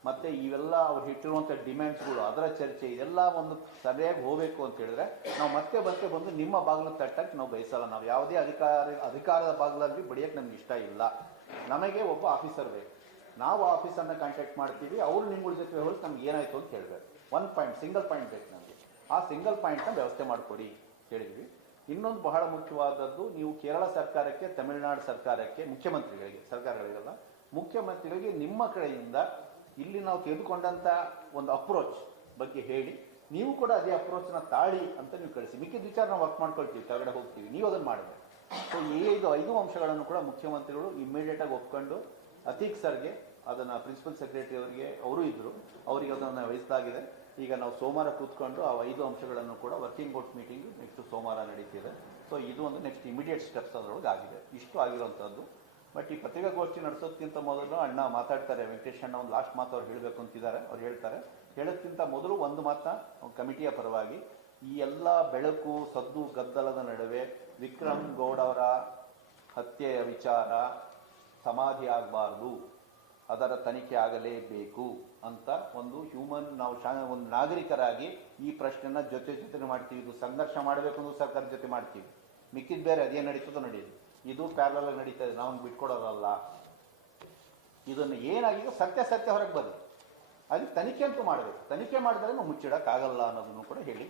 ಮತ್ತು ಇವೆಲ್ಲ ಅವ್ರು ಇಟ್ಟಿರುವಂಥ ಡಿಮ್ಯಾಂಡ್ಸ್ಗಳು ಅದರ ಚರ್ಚೆ ಇದೆಲ್ಲ ಒಂದು ಸರಿಯಾಗಿ ಹೋಗಬೇಕು ಅಂತ ಹೇಳಿದ್ರೆ ನಾವು ಮತ್ತೆ ಬಂದು ನಿಮ್ಮ ಬಾಗಿಲು ತಟ್ಟಕ್ಕೆ ನಾವು ಬಯಸಲ್ಲ. ನಾವು ಯಾವುದೇ ಅಧಿಕಾರದ ಬಾಗಿಲಲ್ಲಿ ಬಡಿಯೋಕ್ಕೆ ನಮ್ಗೆ ಇಷ್ಟ ಇಲ್ಲ. ನಮಗೆ ಒಬ್ಬ ಆಫೀಸರ್ ಬೇಕು. ನಾವು ಆಫೀಸರ್ನ ಕಾಂಟ್ಯಾಕ್ಟ್ ಮಾಡ್ತೀವಿ, ಅವರು ನಿಮ್ಗಳ ಜೊತೆ ವ್ಯವಸ್ಥೆ ನಮ್ಗೆ ಏನಾಯಿತು ಅಂತ ಹೇಳಬೇಕು. ಒಂದು ಪಾಯಿಂಟ್, ಸಿಂಗಲ್ ಪಾಯಿಂಟ್ ಬೇಕು ನಮಗೆ. ಆ ಸಿಂಗಲ್ ಪಾಯಿಂಟ್ನ ವ್ಯವಸ್ಥೆ ಮಾಡಿಕೊಡಿ ಹೇಳಿದ್ವಿ. ಇನ್ನೊಂದು ಬಹಳ ಮುಖ್ಯವಾದದ್ದು, ನೀವು ಕೇರಳ ಸರ್ಕಾರಕ್ಕೆ, ತಮಿಳುನಾಡು ಸರ್ಕಾರಕ್ಕೆ, ಮುಖ್ಯಮಂತ್ರಿಗಳಿಗೆ, ಸರ್ಕಾರಗಳಿಗೆಲ್ಲ ಮುಖ್ಯಮಂತ್ರಿಗಳಿಗೆ ನಿಮ್ಮ ಕಡೆಯಿಂದ ಇಲ್ಲಿ ನಾವು ತೆಗೆದುಕೊಂಡಂಥ ಒಂದು ಅಪ್ರೋಚ್ ಬಗ್ಗೆ ಹೇಳಿ, ನೀವು ಕೂಡ ಅದೇ ಅಪ್ರೋಚ್ನ ತಾಳಿ ಅಂತ ನೀವು ಕಳಿಸಿ. ಮಿಕ್ಕಿದ ವಿಚಾರ ನಾವು ವರ್ಕ್ ಮಾಡ್ಕೊಳ್ತೀವಿ, ಕೆಳಗಡೆ ಹೋಗ್ತೀವಿ, ನೀವು ಅದನ್ನು ಮಾಡಬೇಕು. ಸೊ ಈ 5 ಅಂಶಗಳನ್ನು ಕೂಡ ಮುಖ್ಯಮಂತ್ರಿಗಳು ಇಮ್ಮಿಡಿಯೇಟಾಗಿ ಒಪ್ಕೊಂಡು ಅತೀಕ್ ಸರ್ಗೆ ಅದನ್ನು ಪ್ರಿನ್ಸಿಪಲ್ ಸೆಕ್ರೆಟರಿ ಅವರಿಗೆ ಅವರು ಇದ್ದರು, ಅವರಿಗೆ ಅದನ್ನು ವಹಿಸಲಾಗಿದೆ. ಈಗ ನಾವು ಸೋಮವಾರ ಕೂತ್ಕೊಂಡು ಆ 5 ಅಂಶಗಳನ್ನು ಕೂಡ ವರ್ಕಿಂಗ್ ಗ್ರೂಪ್ ಮೀಟಿಂಗ್ ನೆಕ್ಸ್ಟ್ ಸೋಮವಾರ ನಡೀತಿದೆ. ಸೊ ಇದು ಒಂದು ನೆಕ್ಸ್ಟ್ ಇಮಿಡಿಯೇಟ್ ಸ್ಟೆಪ್ಸ್ ಅದರೊಳಗೆ ಆಗಿದೆ. ಇಷ್ಟು ಆಗಿರೋವಂಥದ್ದು. ಬಟ್ ಈ ಪತ್ರಿಕಾಗೋಷ್ಠಿ ನಡೆಸೋದಕ್ಕಿಂತ ಮೊದಲು ಅಣ್ಣ ಮಾತಾಡ್ತಾರೆ, ವೆಂಕಟೇಶ್ ಅಣ್ಣ ಒಂದು ಲಾಸ್ಟ್ ಮಾತು ಅವ್ರು ಹೇಳಬೇಕು ಅಂತಿದ್ದಾರೆ, ಅವ್ರು ಹೇಳ್ತಾರೆ. ಹೇಳೋದಕ್ಕಿಂತ ಮೊದಲು ಒಂದು ಮಾತನ್ನ ಕಮಿಟಿಯ ಪರವಾಗಿ, ಈ ಎಲ್ಲ ಬೆಳಕು ಸದ್ದು ಗದ್ದಲದ ನಡುವೆ ವಿಕ್ರಮ್ ಗೌಡ ಅವರ ಹತ್ಯೆಯ ವಿಚಾರ ಸಮಾಧಿ ಆಗಬಾರ್ದು, ಅದರ ತನಿಖೆ ಆಗಲೇಬೇಕು ಅಂತ ಒಂದು ಹ್ಯೂಮನ್, ನಾವು ಒಂದು ನಾಗರಿಕರಾಗಿ ಈ ಪ್ರಶ್ನೆನ ಜೊತೆ ಮಾಡ್ತೀವಿ. ಇದು ಸಂಘರ್ಷ ಮಾಡಬೇಕು ಅಂದ್ರೆ ಸರ್ಕಾರದ ಜೊತೆ ಮಾಡ್ತೀವಿ, ಮಿಕ್ಕಿದ ಬೇರೆ ಅದೇನು ನಡೀತದೋ ನಡೀಲಿ. ಇದು ಪ್ಯಾರಲಲ್ ಆಗಿ ನಡೀತಾ ಇದೆ, ನಾವು ಬಿಟ್ಕೊಡೋರಲ್ಲ. ಇದನ್ನು ಏನಾಗಿದೆ ಸತ್ಯ ಹೊರಗೆ ಬರಲಿ, ಅದಕ್ಕೆ ತನಿಖೆ ಅಂತೂ ಮಾಡಬೇಕು. ತನಿಖೆ ಮಾಡಿದ್ರೆ ನಾವು ಮುಚ್ಚಿಡೋಕ್ಕಾಗಲ್ಲ ಅನ್ನೋದನ್ನು ಕೂಡ ಹೇಳಿ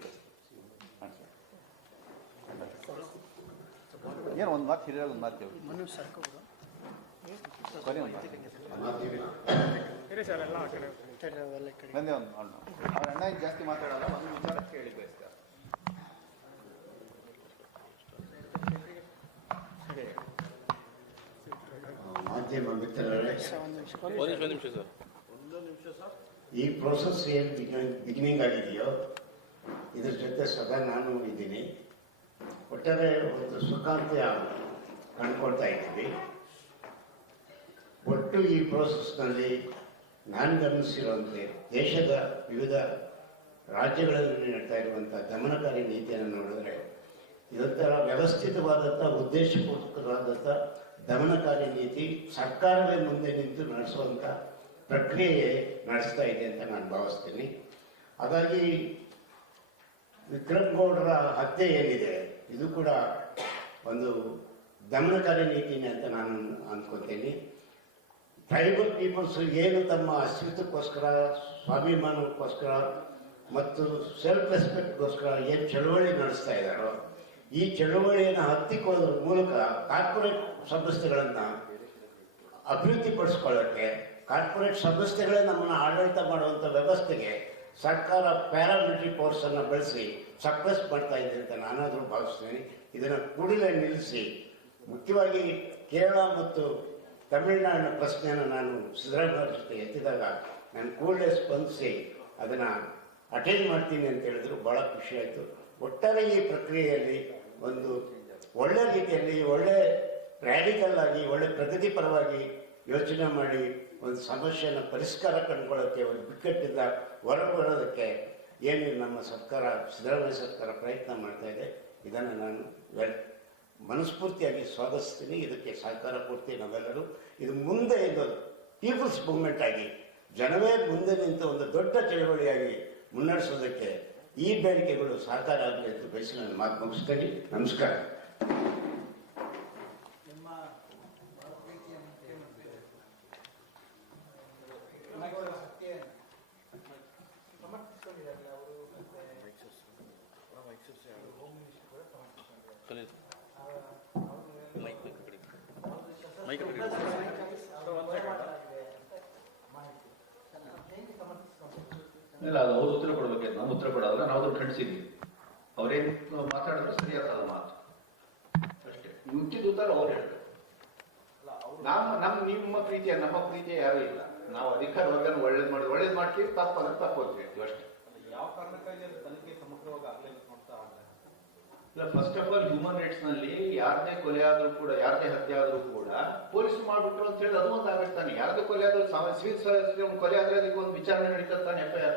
ಏನು ಒಂದು ಮಾತು ಹಿರಿಯರು ಒಂದು ಮಾತು ಹೇಳಿ ಕೊನೆ ಒಂದು ಬಂದೇ ಒಂದು ಅವ್ರ ಅಣ್ಣ ಜಾಸ್ತಿ ಮಾತಾಡಲ್ಲ, ಒಂದು ವಿಚಾರ ಕೇಳಿ ಬಯಸ್ತಾರೆ. ಮಾಧ್ಯಮ ಮಿತ್ರರೇ, ಈ ಪ್ರೋಸೆಸ್ ಏನು ಬಿಗಿನಿಂಗ್ ಆಗಿದೆಯೋ ಇದ್ರ ಜೊತೆ ಸದಾ ನಾನು ಇದ್ದೀನಿ. ಒಟ್ಟಾರೆ ಒಂದು ಸುಖಾಂತ್ಯ ಕಂಡುಕೊಳ್ತಾ ಇದ್ದೀವಿ. ಒಟ್ಟು ಈ ಪ್ರೋಸೆಸ್ನಲ್ಲಿ ನಾನು ಗಮನಿಸಿರುವಂತೆ ದೇಶದ ವಿವಿಧ ರಾಜ್ಯಗಳಲ್ಲಿ ನಡೀತಾ ಇರುವಂಥ ದಮನಕಾರಿ ನೀತಿಯನ್ನು ನೋಡಿದ್ರೆ ಇದೊಂಥರ ವ್ಯವಸ್ಥಿತವಾದಂಥ ಉದ್ದೇಶಪೂರ್ವಕವಾದಂಥ ದಮನಕಾರಿ ನೀತಿ ಸರ್ಕಾರವೇ ಮುಂದೆ ನಿಂತು ನಡೆಸುವಂಥ ಪ್ರಕ್ರಿಯೆ ನಡೆಸ್ತಾ ಇದೆ ಅಂತ ನಾನು ಭಾವಿಸ್ತೀನಿ. ಹಾಗಾಗಿ ವಿಕ್ರಮ್ ಗೌಡರ ಹತ್ಯೆ ಏನಿದೆ ಇದು ಕೂಡ ಒಂದು ದಮನಕಾರಿ ನೀತಿನೇ ಅಂತ ನಾನು ಅಂದ್ಕೊತೀನಿ. ಟ್ರೈಬಲ್ ಪೀಪಲ್ಸ್ ಏನು ತಮ್ಮ ಅಸ್ತಿತ್ವಕ್ಕೋಸ್ಕರ, ಸ್ವಾಭಿಮಾನಕ್ಕೋಸ್ಕರ ಮತ್ತು ಸೆಲ್ಫ್ ರೆಸ್ಪೆಕ್ಟ್ಗೋಸ್ಕರ ಏನು ಚಳವಳಿ ನಡೆಸ್ತಾ ಇದ್ದಾರೋ ಈ ಚಳವಳಿಯನ್ನು ಹತ್ತಿಕ್ಕೋದ್ರ ಮೂಲಕ ಕಾರ್ಪೊರೇಟ್ ಸಂಸ್ಥೆಗಳನ್ನು ಅಭಿವೃದ್ಧಿಪಡಿಸ್ಕೊಳ್ಳೋಕ್ಕೆ, ಕಾರ್ಪೊರೇಟ್ ಸಂಸ್ಥೆಗಳೇ ನಮ್ಮನ್ನು ಆಡಳಿತ ಮಾಡುವಂಥ ವ್ಯವಸ್ಥೆಗೆ ಸರ್ಕಾರ ಪ್ಯಾರಾಮಿಲಿಟರಿ ಫೋರ್ಸನ್ನು ಬಳಸಿ ಸಪ್ರೆಸ್ ಮಾಡ್ತಾ ಇದೆ ಅಂತ ನಾನಾದರೂ ಭಾವಿಸ್ತೀನಿ. ಇದನ್ನು ಕೂಡಲೇ ನಿಲ್ಲಿಸಿ, ಮುಖ್ಯವಾಗಿ ಕೇರಳ ಮತ್ತು ತಮಿಳುನಾಡಿನ ಪ್ರಶ್ನೆಯನ್ನು ನಾನು ಸಿದ್ದರಾಮಯ್ಯ ಜೊತೆ ಎತ್ತಿದಾಗ ನಾನು ಕೂಡಲೇ ಸ್ಪಂದಿಸಿ ಅದನ್ನು ಅಟೆಂಡ್ ಮಾಡ್ತೀನಿ ಅಂತ ಹೇಳಿದ್ರು, ಭಾಳ ಖುಷಿಯಾಯಿತು. ಒಟ್ಟಾರೆ ಈ ಪ್ರಕ್ರಿಯೆಯಲ್ಲಿ ಒಂದು ಒಳ್ಳೆ ರೀತಿಯಲ್ಲಿ, ಒಳ್ಳೆ ರ್ಯಾಡಿಕಲ್ ಆಗಿ, ಒಳ್ಳೆ ಪ್ರಗತಿಪರವಾಗಿ ಯೋಚನೆ ಮಾಡಿ ಒಂದು ಸಮಸ್ಯೆಯನ್ನು ಪರಿಷ್ಕಾರ ಕಂಡುಕೊಳ್ಳೋಕ್ಕೆ, ಒಂದು ಬಿಕ್ಕಟ್ಟಿಂದ ಹೊರಬರೋದಕ್ಕೆ ಏನು ನಮ್ಮ ಸರ್ಕಾರ, ಸಿದ್ದರಾಮಯ್ಯ ಸರ್ಕಾರ ಪ್ರಯತ್ನ ಮಾಡ್ತಾ ಇದೆ, ಇದನ್ನು ನಾನು ಮನಸ್ಫೂರ್ತಿಯಾಗಿ ಸ್ವಾಗತಿಸ್ತೀನಿ. ಇದಕ್ಕೆ ಸಹಕಾರ ಕೊಡ್ತೀವಿ ನಾವೆಲ್ಲರೂ. ಇದು ಮುಂದೆ ಇದು ಪೀಪಲ್ಸ್ ಮೂವ್ಮೆಂಟ್ ಆಗಿ ಜನವೇ ಮುಂದೆ ನಿಂತು ಒಂದು ದೊಡ್ಡ ಚಳವಳಿಯಾಗಿ ಮುನ್ನಡೆಸೋದಕ್ಕೆ ಈ ಬೇಡಿಕೆಗಳು ಸಹಕಾರ ಆಗಲಿ ಅಂತ ಬಯಸಿ ನಾನು ಮಾತು ಮುಗಿಸ್ತೇನೆ. ನಮಸ್ಕಾರ. ಇಲ್ಲ, ಅದು ಅವ್ರು ಉತ್ತರ ಕೊಡ್ಬೇಕು, ನಾವು ಉತ್ತರ ಕೊಡೋಲ್ಲ. ನಾವು ಖಂಡಿಸಿದ್ವಿ, ಅವ್ರೇನು ಮಾತಾಡಿದ್ರೆ ಸರಿಯಾದ ಮಾತು ಅಷ್ಟೇ. ಮುಖ್ಯದ ಉತ್ತರ ಅವ್ರು ಹೇಳ್ತಾರೆ. ನಮ್ಮ ಪ್ರೀತಿಯ ಯಾರೂ ಇಲ್ಲ. ನಾವು ಅಧಿಕಾರ ವರ್ಗನ ಒಳ್ಳೇದು ಮಾಡ್ತೀವಿ, ತಪ್ಪಂದ್ರೆ ತಪ್ಪು ಅಂತೀವಿ ಅಷ್ಟೇ. ಯಾವ ಕಾರಣಕ್ಕಾಗಿ ಅದು ತನಿಖೆ ಸಮಗ್ರವಾಗಿ ಆಗ್ಲೇಬೇಕು ಅಂತ ಇಲ್ಲ, first of all human rights ನಲ್ಲಿ ಯಾರದೇ ಕೊಲೆ ಆದ್ರೂ ಕೂಡ, ಯಾರದೇ ಹತ್ಯೆ ಆದ್ರೂ ಕೂಡ ಪೊಲೀಸರು ಮಾಡ್ಬಿಟ್ರು ಅಂತ ಹೇಳಿ ಅದು ಒಂದು ಆಗಿರ್ತಾನೆ. ಯಾರದೇ ಕೊಲೆ ಆದ್ರೂ ಸಿವಿಲ್ ಕೊಲೆ ಆದ್ರೆ ಅದಕ್ಕೆ ಒಂದು ವಿಚಾರಣೆ ನಡೀತಾನೆ. FIR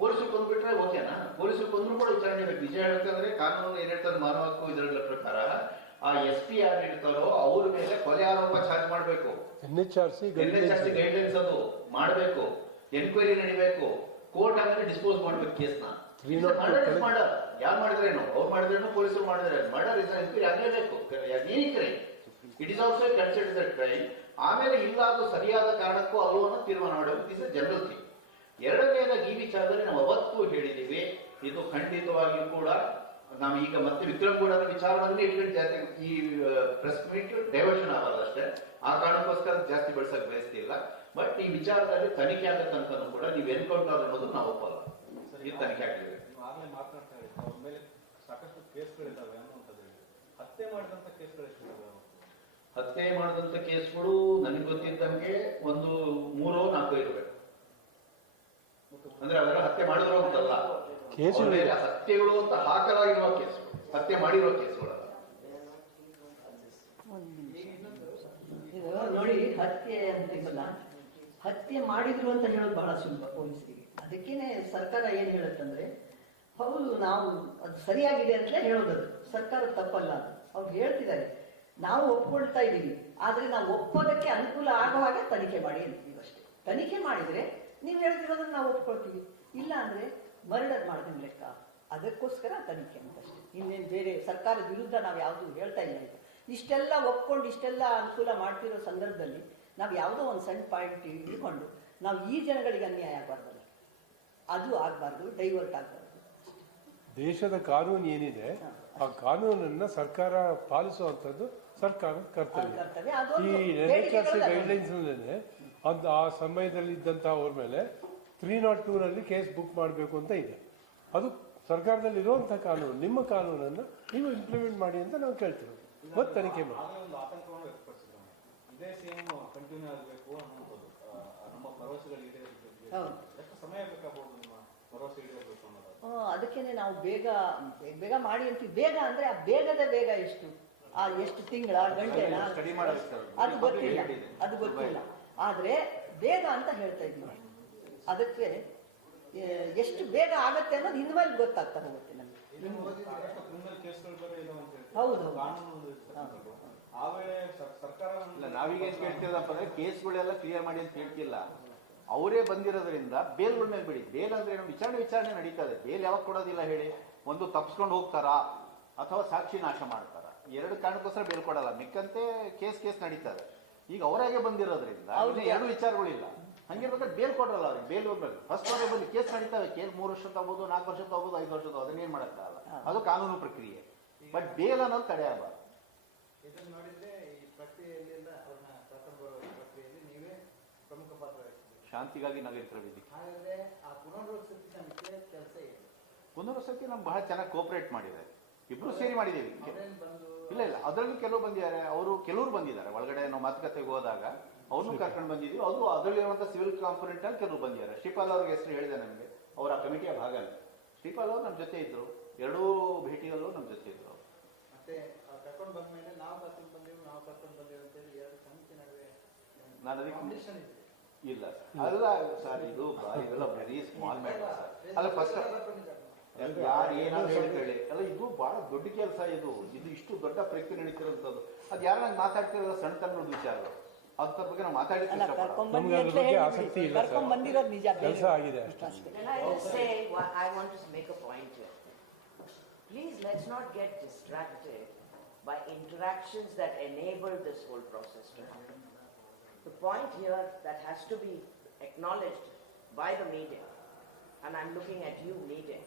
ಪೊಲೀಸರು ಕೊಂದ್ಬಿಟ್ರೆ ಓಕೆನಾ? ಪೊಲೀಸರು ಕೊಂದ್ರು ಕೂಡ ವಿಚಾರಣೆ ಬೇಕು. ನಿಜ ಹೇಳ್ತಂದ್ರೆ ಕಾನೂನು ಏನ್ ಹೇಳ್ತಾರೆ, ಮಾನವ ಹಕ್ಕು ಇದರ ಪ್ರಕಾರ ಆ SP ಯಾರು ಇರ್ತಾರೋ ಅವ್ರ ಮೇಲೆ ಕೊಲೆ ಆರೋಪ ಚಾರ್ಜ್ ಮಾಡ್ಬೇಕು. NHRC ಗೈಡ್ಲೈನ್ಸ್ ಅದು ಮಾಡಬೇಕು, ಎನ್ಕ್ವೈರಿ ನಡಿಬೇಕು, ಕೋರ್ಟ್ ಆಮೇಲೆ ಡಿಸ್ಪೋಸ್ ಮಾಡ್ಬೇಕು ಕೇಸ್ನ. ಮರ್ಡರ್ ಯಾರು ಮಾಡಿದ್ರೇನು, ಅವ್ರು ಮಾಡಿದ್ರೇನು, ಪೊಲೀಸರು ಮಾಡಿದ್ರೆ ಮರ್ಡರ್ ಇಸ್ ಎನ್ಕ್ವೈರಿ ಆಗಲೇಬೇಕು. ಏನಕ್ಕೆ it is also considered the crime. ಆಮೇಲೆ ಇಲ್ಲ ಅದು ಸರಿಯಾದ ಕಾರಣಕ್ಕೂ ಅಲ್ಲೋ ಅನ್ನೋ ತೀರ್ಮಾನ ಮಾಡಬೇಕು. Is A general thing. ಎರಡನೇದಾಗಿ ಈ ವಿಚಾರದಲ್ಲಿ ನಾವು ಅವತ್ತು ಹೇಳಿದ್ದೀವಿ, ಇದು ಖಂಡಿತವಾಗಿಯೂ ಕೂಡ ನಾವು ಈಗ ಮತ್ತೆ ವಿಕ್ರಮ್ ಗೌಡರ ವಿಚಾರವನ್ನೇ ಇಟ್ಕೊಂಡು ಜಾಸ್ತಿ ಈ ಪ್ರೆಸ್ ಮೀಟ್ ಡೈವರ್ಷನ್ ಆಗಲ್ಲ ಅಷ್ಟೇ. ಆ ಕಾರಣಕ್ಕೋಸ್ಕರ ಜಾಸ್ತಿ ಬೆಳೆಸಕ್ ಬಯಸ್ತಿಲ್ಲ. ಬಟ್ ಈ ವಿಚಾರದಲ್ಲಿ ತನಿಖೆ ಆಗೋ ತನಕನೂ ಕೂಡ ನೀವು ಎನ್ಕೌಂಟರ್ ಅನ್ನೋದು ನಾವು ಒಪ್ಪಲ್ಲ. ಈ ತನಿಖೆ ಆಗಲಿದೆ. ನೀವು ಆಗ್ಲೇ ಮಾತನಾಡ್ತಾ ಇದ್ದೀವಿ, ಅವ್ರ ಮೇಲೆ ಸಾಕಷ್ಟು ಕೇಸ್ಗಳಿದ್ದಾವೆ ಅನ್ನುವಂಥದ್ದು ಹೇಳಿ. ಹತ್ಯೆ ಮಾಡಿದಂಥ ಕೇಸ್ಗಳು ಎಷ್ಟಿದ್ದಾವೆ? ಹತ್ಯೆ ಮಾಡಿದಂಥ ಕೇಸ್ಗಳು ನನಗೆ ಗೊತ್ತಿದ್ದಂಗೆ ಒಂದು 3-4 ಇರಬೇಕು. ಅಂದ್ರೆ ಅವರ ಹತ್ಯೆ ಮಾಡಿರೋ ಅಂತಲ್ಲ, ಹತ್ಯೆಗಳು ಅಂತ ಹಾಕಲಾಗಿರುವ ಕೇಸುಗಳು, ಹತ್ಯೆ ಮಾಡಿರುವ ಕೇಸುಗಳು. ಇದು ನೋಡಿ, ಹತ್ಯೆ ಅಂತಿಲ್ಲ, ಹತ್ಯೆ ಮಾಡಿದ್ರು ಅಂತ ಹೇಳೋದು ಬಹಳ ಸುಲಭ ಪೊಲೀಸರಿಗೆ. ಅದಕ್ಕೇನೆ ಸರ್ಕಾರ ಏನ್ ಹೇಳುತ್ತಂದ್ರೆ, ಹೌದು ನಾವು ಅದು ಸರಿಯಾಗಿದೆ ಅಂತಲೇ ಹೇಳೋದದು, ಸರ್ಕಾರ ತಪ್ಪಲ್ಲ ಅದು. ಅವ್ರು ಹೇಳ್ತಿದ್ದಾರೆ, ನಾವು ಒಪ್ಕೊಳ್ತಾ ಇದ್ದೀವಿ, ಆದ್ರೆ ನಾವು ಒಪ್ಪೋದಕ್ಕೆ ಅನುಕೂಲ ಆಗೋ ಹಾಗೆ ತನಿಖೆ ಮಾಡಿ ಅಂತೀವಿ ಅಷ್ಟೇ. ತನಿಖೆ ಮಾಡಿದ್ರೆ ನೀವು ಹೇಳ್ತಿರೋದನ್ನ ನಾವು ಒಪ್ಕೊಳ್ತೀವಿ, ಇಲ್ಲ ಅಂದ್ರೆ ಮರ್ಡರ್ ಮಾಡಿದ ಲೆಕ್ಕ. ಅದಕ್ಕೋಸ್ಕರ ತನಿಖೆ ಅಂತಷ್ಟೇ, ಇನ್ನೇನು ಬೇರೆ ಸರ್ಕಾರದ ವಿರುದ್ಧ ನಾವು ಯಾವುದು ಹೇಳ್ತಾ ಇಲ್ಲ. ಈಗ ಇಷ್ಟೆಲ್ಲ ಒಪ್ಕೊಂಡು ಇಷ್ಟೆಲ್ಲ ಅನುಕೂಲ ಮಾಡ್ತಿರೋ ಸಂದರ್ಭದಲ್ಲಿ ನಾವು ಯಾವುದೋ ಒಂದು ಸಣ್ಣ ಪಾಯಿಂಟ್ ಇಟ್ಕೊಂಡು ನಾವು ಈ ಜನಗಳಿಗೆ ಅನ್ಯಾಯ ಆಗಬಾರ್ದಲ್ಲ, ಅದು ಆಗಬಾರ್ದು, ಡೈವರ್ಟ್ ಆಗಬಾರ್ದು. ದೇಶದ ಕಾನೂನು ಏನಿದೆ ಆ ಕಾನೂನನ್ನ ಸರ್ಕಾರ ಪಾಲಿಸುವಂಥದ್ದು ಸರ್ಕಾರದ ಕರ್ತವ್ಯ. ಈ NHRC ಗೈಡ್ಲೈನ್ಸ್ ಅದು ಆ ಸಮಯದಲ್ಲಿ ಇದ್ದಂತಹ ಅವ್ರ ಮೇಲೆ 302 ನಲ್ಲಿ ಕೇಸ್ ಬುಕ್ ಮಾಡಬೇಕು ಅಂತ ಇದೆ. ಅದು ಸರ್ಕಾರದಲ್ಲಿ ಇರುವಂತಹ ಕಾನೂನು. ನಿಮ್ಮ ಕಾನೂನನ್ನು ನೀವು ಇಂಪ್ಲಿಮೆಂಟ್ ಮಾಡಿ ಅಂತ ನಾವು ಕೇಳ್ತೀವಿ, ಮತ್ತೆ ತನಿಖೆ ಮಾಡಿ. ಒಂದು ಆತಂಕವನ್ನು ವ್ಯಕ್ತಪಡಿಸಿದ್ರು, ಇದೇ ಸೇಮ್ ಕಂಟಿನ್ಯೂ ಆಗಬೇಕು ಅನ್ನುವಂಥದ್ದು. ನಮ್ಮ ಭರವಸೆಗಳು ಈಡೇರಬೇಕು, ಎಷ್ಟು ಸಮಯ ಬೇಕಾಗಬಹುದು ನಿಮ್ಮ ಭರವಸೆ ಈಡೇರಬೇಕು ಅನ್ನೋದು? ಅದಕ್ಕೇನೆ ನಾವು ಬೇಗ ಬೇಗ ಮಾಡಿ ಅಂತೀವಿ. ಬೇಗ ಅಂದ್ರೆ ಆ ಬೇಗದ ಬೇಗ ಎಷ್ಟು, ಆ ಎಷ್ಟು ತಿಂಗಳ ಗಂಟೆ ಅದು ಗೊತ್ತಿಲ್ಲ. ಆದ್ರೆ ಬೇಗ ಅಂತ ಹೇಳ್ತಾ ಇದ್ದೀವಿ. ಅದಕ್ಕೆ ಎಷ್ಟು ಬೇಗ ಆಗತ್ತೆ ಅನ್ನೋದು ಇನ್ಮೇಲೆ ಗೊತ್ತಾಗ್ತಾ ಹೋಗುತ್ತೆ ನಮ್ಗೆ. ಹೌದು, ಆ ವೇಳೆ ಸರ್ಕಾರ ನಾವೀಗ ಏನ್ ಕೇಳ್ತಿರೋದಪ್ಪ ಅಂದ್ರೆ ಕೇಸ್ಗಳೆಲ್ಲ ಕ್ಲಿಯರ್ ಮಾಡಿ ಅಂತ ಹೇಳ್ತಿಲ್ಲ. ಅವರೇ ಬಂದಿರೋದ್ರಿಂದ ಬೇಲ್ಗಳ ಮೇಲೆ ಬಿಡಿ. ಬೇಲ್ ಅಂದ್ರೆ ಏನು, ವಿಚಾರಣೆ ನಡೀತದೆ. ಬೇಲ್ ಯಾವಾಗ ಕೊಡೋದಿಲ್ಲ ಹೇಳಿ? ಒಂದು ತಪ್ಸ್ಕೊಂಡು ಹೋಗ್ತಾರಾ ಅಥವಾ ಸಾಕ್ಷಿ ನಾಶ ಮಾಡ್ತಾರ, ಎರಡು ಕಾರಣಕ್ಕೋಸ್ಕರ ಬೇಲ್ ಕೊಡಲ್ಲ. ಮಿಕ್ಕಂತೆ ಕೇಸ್ ನಡೀತದೆ. ಈಗ ಅವರಾಗೆ ಬಂದಿರೋದ್ರಿಂದ ಎರಡು ವಿಚಾರಗಳಿಲ್ಲ. ಹಂಗಿರ್ಬೇಕಾದ್ರೆ ಬೇಲ್ ಕೊಡಲ್ಲ ಅವ್ರಿಗೆ. ಬೇಲ್ ಹೋಗ್ಬೇಕು. ಫಸ್ಟ್ ಅವರೇ ಬಂದು ಕೇಸ್ ನಡೀತವೆ. ಕೇಸ್ 3 ವರ್ಷ ತಗೋಬಹುದು, 4 ವರ್ಷ ತಗೋಬಹುದು, 5 ವರ್ಷ ತಗೋಬಹುದು. ಅದನ್ನೇನ್ ಮಾಡಕ್ಕಾಗಲ್ಲ, ಅದು ಕಾನೂನು ಪ್ರಕ್ರಿಯೆ. ಬಟ್ ಬೇಲ್ ಅನ್ನೋದು ತಡೆಯಬಾರ್ದು. ಇದನ್ನು ನೋಡಿದ್ರೆ ಈ ಪ್ರಕ್ರಿಯೆಯಲ್ಲೆಲ್ಲ ಅವ್ರನ್ನ ಕರ್ಕೊಂಡು ಬರೋ ಪ್ರಕ್ರಿಯೆಯಲ್ಲಿ ನೀವೇ ಪ್ರಮುಖ ಪಾತ್ರ ವಹಿಸಿದ್ದೀರಿ. ಶಾಂತಿಗಾಗಿ ನಾವಿರ್ತೀವಿ. ಹಾಗಾದ್ರೆ ಆ ಪುನರ್ವಸತಿ ಸಮಿತಿಯ ಕೆಲಸ ಏನು? ಪುನರ್ವಸತಿ ನಮ್ಗೆ ಬಹಳ ಚೆನ್ನಾಗಿ ಕೋಪರೇಟ್ ಮಾಡಿದ್ದಾರೆ. ಇಬ್ರು ಸೇರಿ ಮಾಡಿದ್ದೀವಿ. ಇಲ್ಲ ಅದರಲ್ಲೂ ಕೆಲವು ಬಂದಿದ್ದಾರೆ. ಕೆಲವರು ಬಂದಿದ್ದಾರೆ ಒಳಗಡೆ. ನಾವು ಮಾತುಕತೆಗೆ ಹೋದಾಗ ಅವ್ರನ್ನೂ ಕರ್ಕೊಂಡು ಬಂದಿದ್ದೀವಿ. ಅದು ಅದರಲ್ಲಿರುವಂತಹ ಸಿವಿಲ್ ಕಾಂಪೊನೆಂಟ್ ಅಲ್ಲಿ ಕೆಲವರು ಬಂದಿದ್ದಾರೆ. ಶ್ರೀಪಾಲ್ ಅವ್ರಿಗೆ ಹೆಸರು ಹೇಳಿದೆ ನಮಗೆ. ಅವರ ಕಮಿಟಿಯ ಭಾಗ ಅಲ್ಲ. ಶ್ರೀಪಾಲ್ ಅವರು ನಮ್ಮ ಜೊತೆ ಇದ್ರು, ಎರಡೂ ಭೇಟಿಯಲ್ಲೂ ನಮ್ಮ ಜೊತೆ ಇದ್ರು. ಮತ್ತೆ ಕರ್ಕೊಂಡು ಬಂದ ಮೇಲೆ ನಾವು ಕರ್ಕೊಂಡು ಬಂದೇವು ಅಂತೇಳಿ ಎರಡು ಸಮಿತಿ ನಡುವೆ ನಾನು ಅದಕ್ಕೆ ಇಲ್ಲ ಅಲ್ಲ ಸರ್, ಇದು ಇದೆಲ್ಲ ವೆರಿ ಸ್ಮಾಲ್ ಮ್ಯಾಟರ್ ಸರ್. ಅಲ್ಲ ಫಸ್ಟ್ ಯಾರು ಏನಾದ್ರು ಹೇಳಿ ಅಲ್ಲ, ಇದು ಬಹಳ ದೊಡ್ಡ ಕೆಲಸ. ಇದು ಇಷ್ಟು ದೊಡ್ಡ ಪ್ರಕ್ರಿಯೆ ನಡೀತಿರೋಂಥದ್ದು. ಅದು ಯಾರು ನಂಗೆ ಮಾತಾಡ್ತಿರೋ ಸಣ್ಣ ತನ್ನ ವಿಚಾರಗಳು, ಅದ್ರ ಬಗ್ಗೆ ನಾವು ಮಾತಾಡಿದ್ರೆ ನಮ್ಗೆ ಅದ್ರ ಬಗ್ಗೆ ಆಸಕ್ತಿ ಇಲ್ಲ ಸರ್, ಕೆಲಸ ಆಗಿದೆ ಅಷ್ಟೇ. I want to make a point here. Please let's not get distracted by interactions that enable this whole process to happen. The point here that has to be acknowledged by the media, and I'm looking at you media,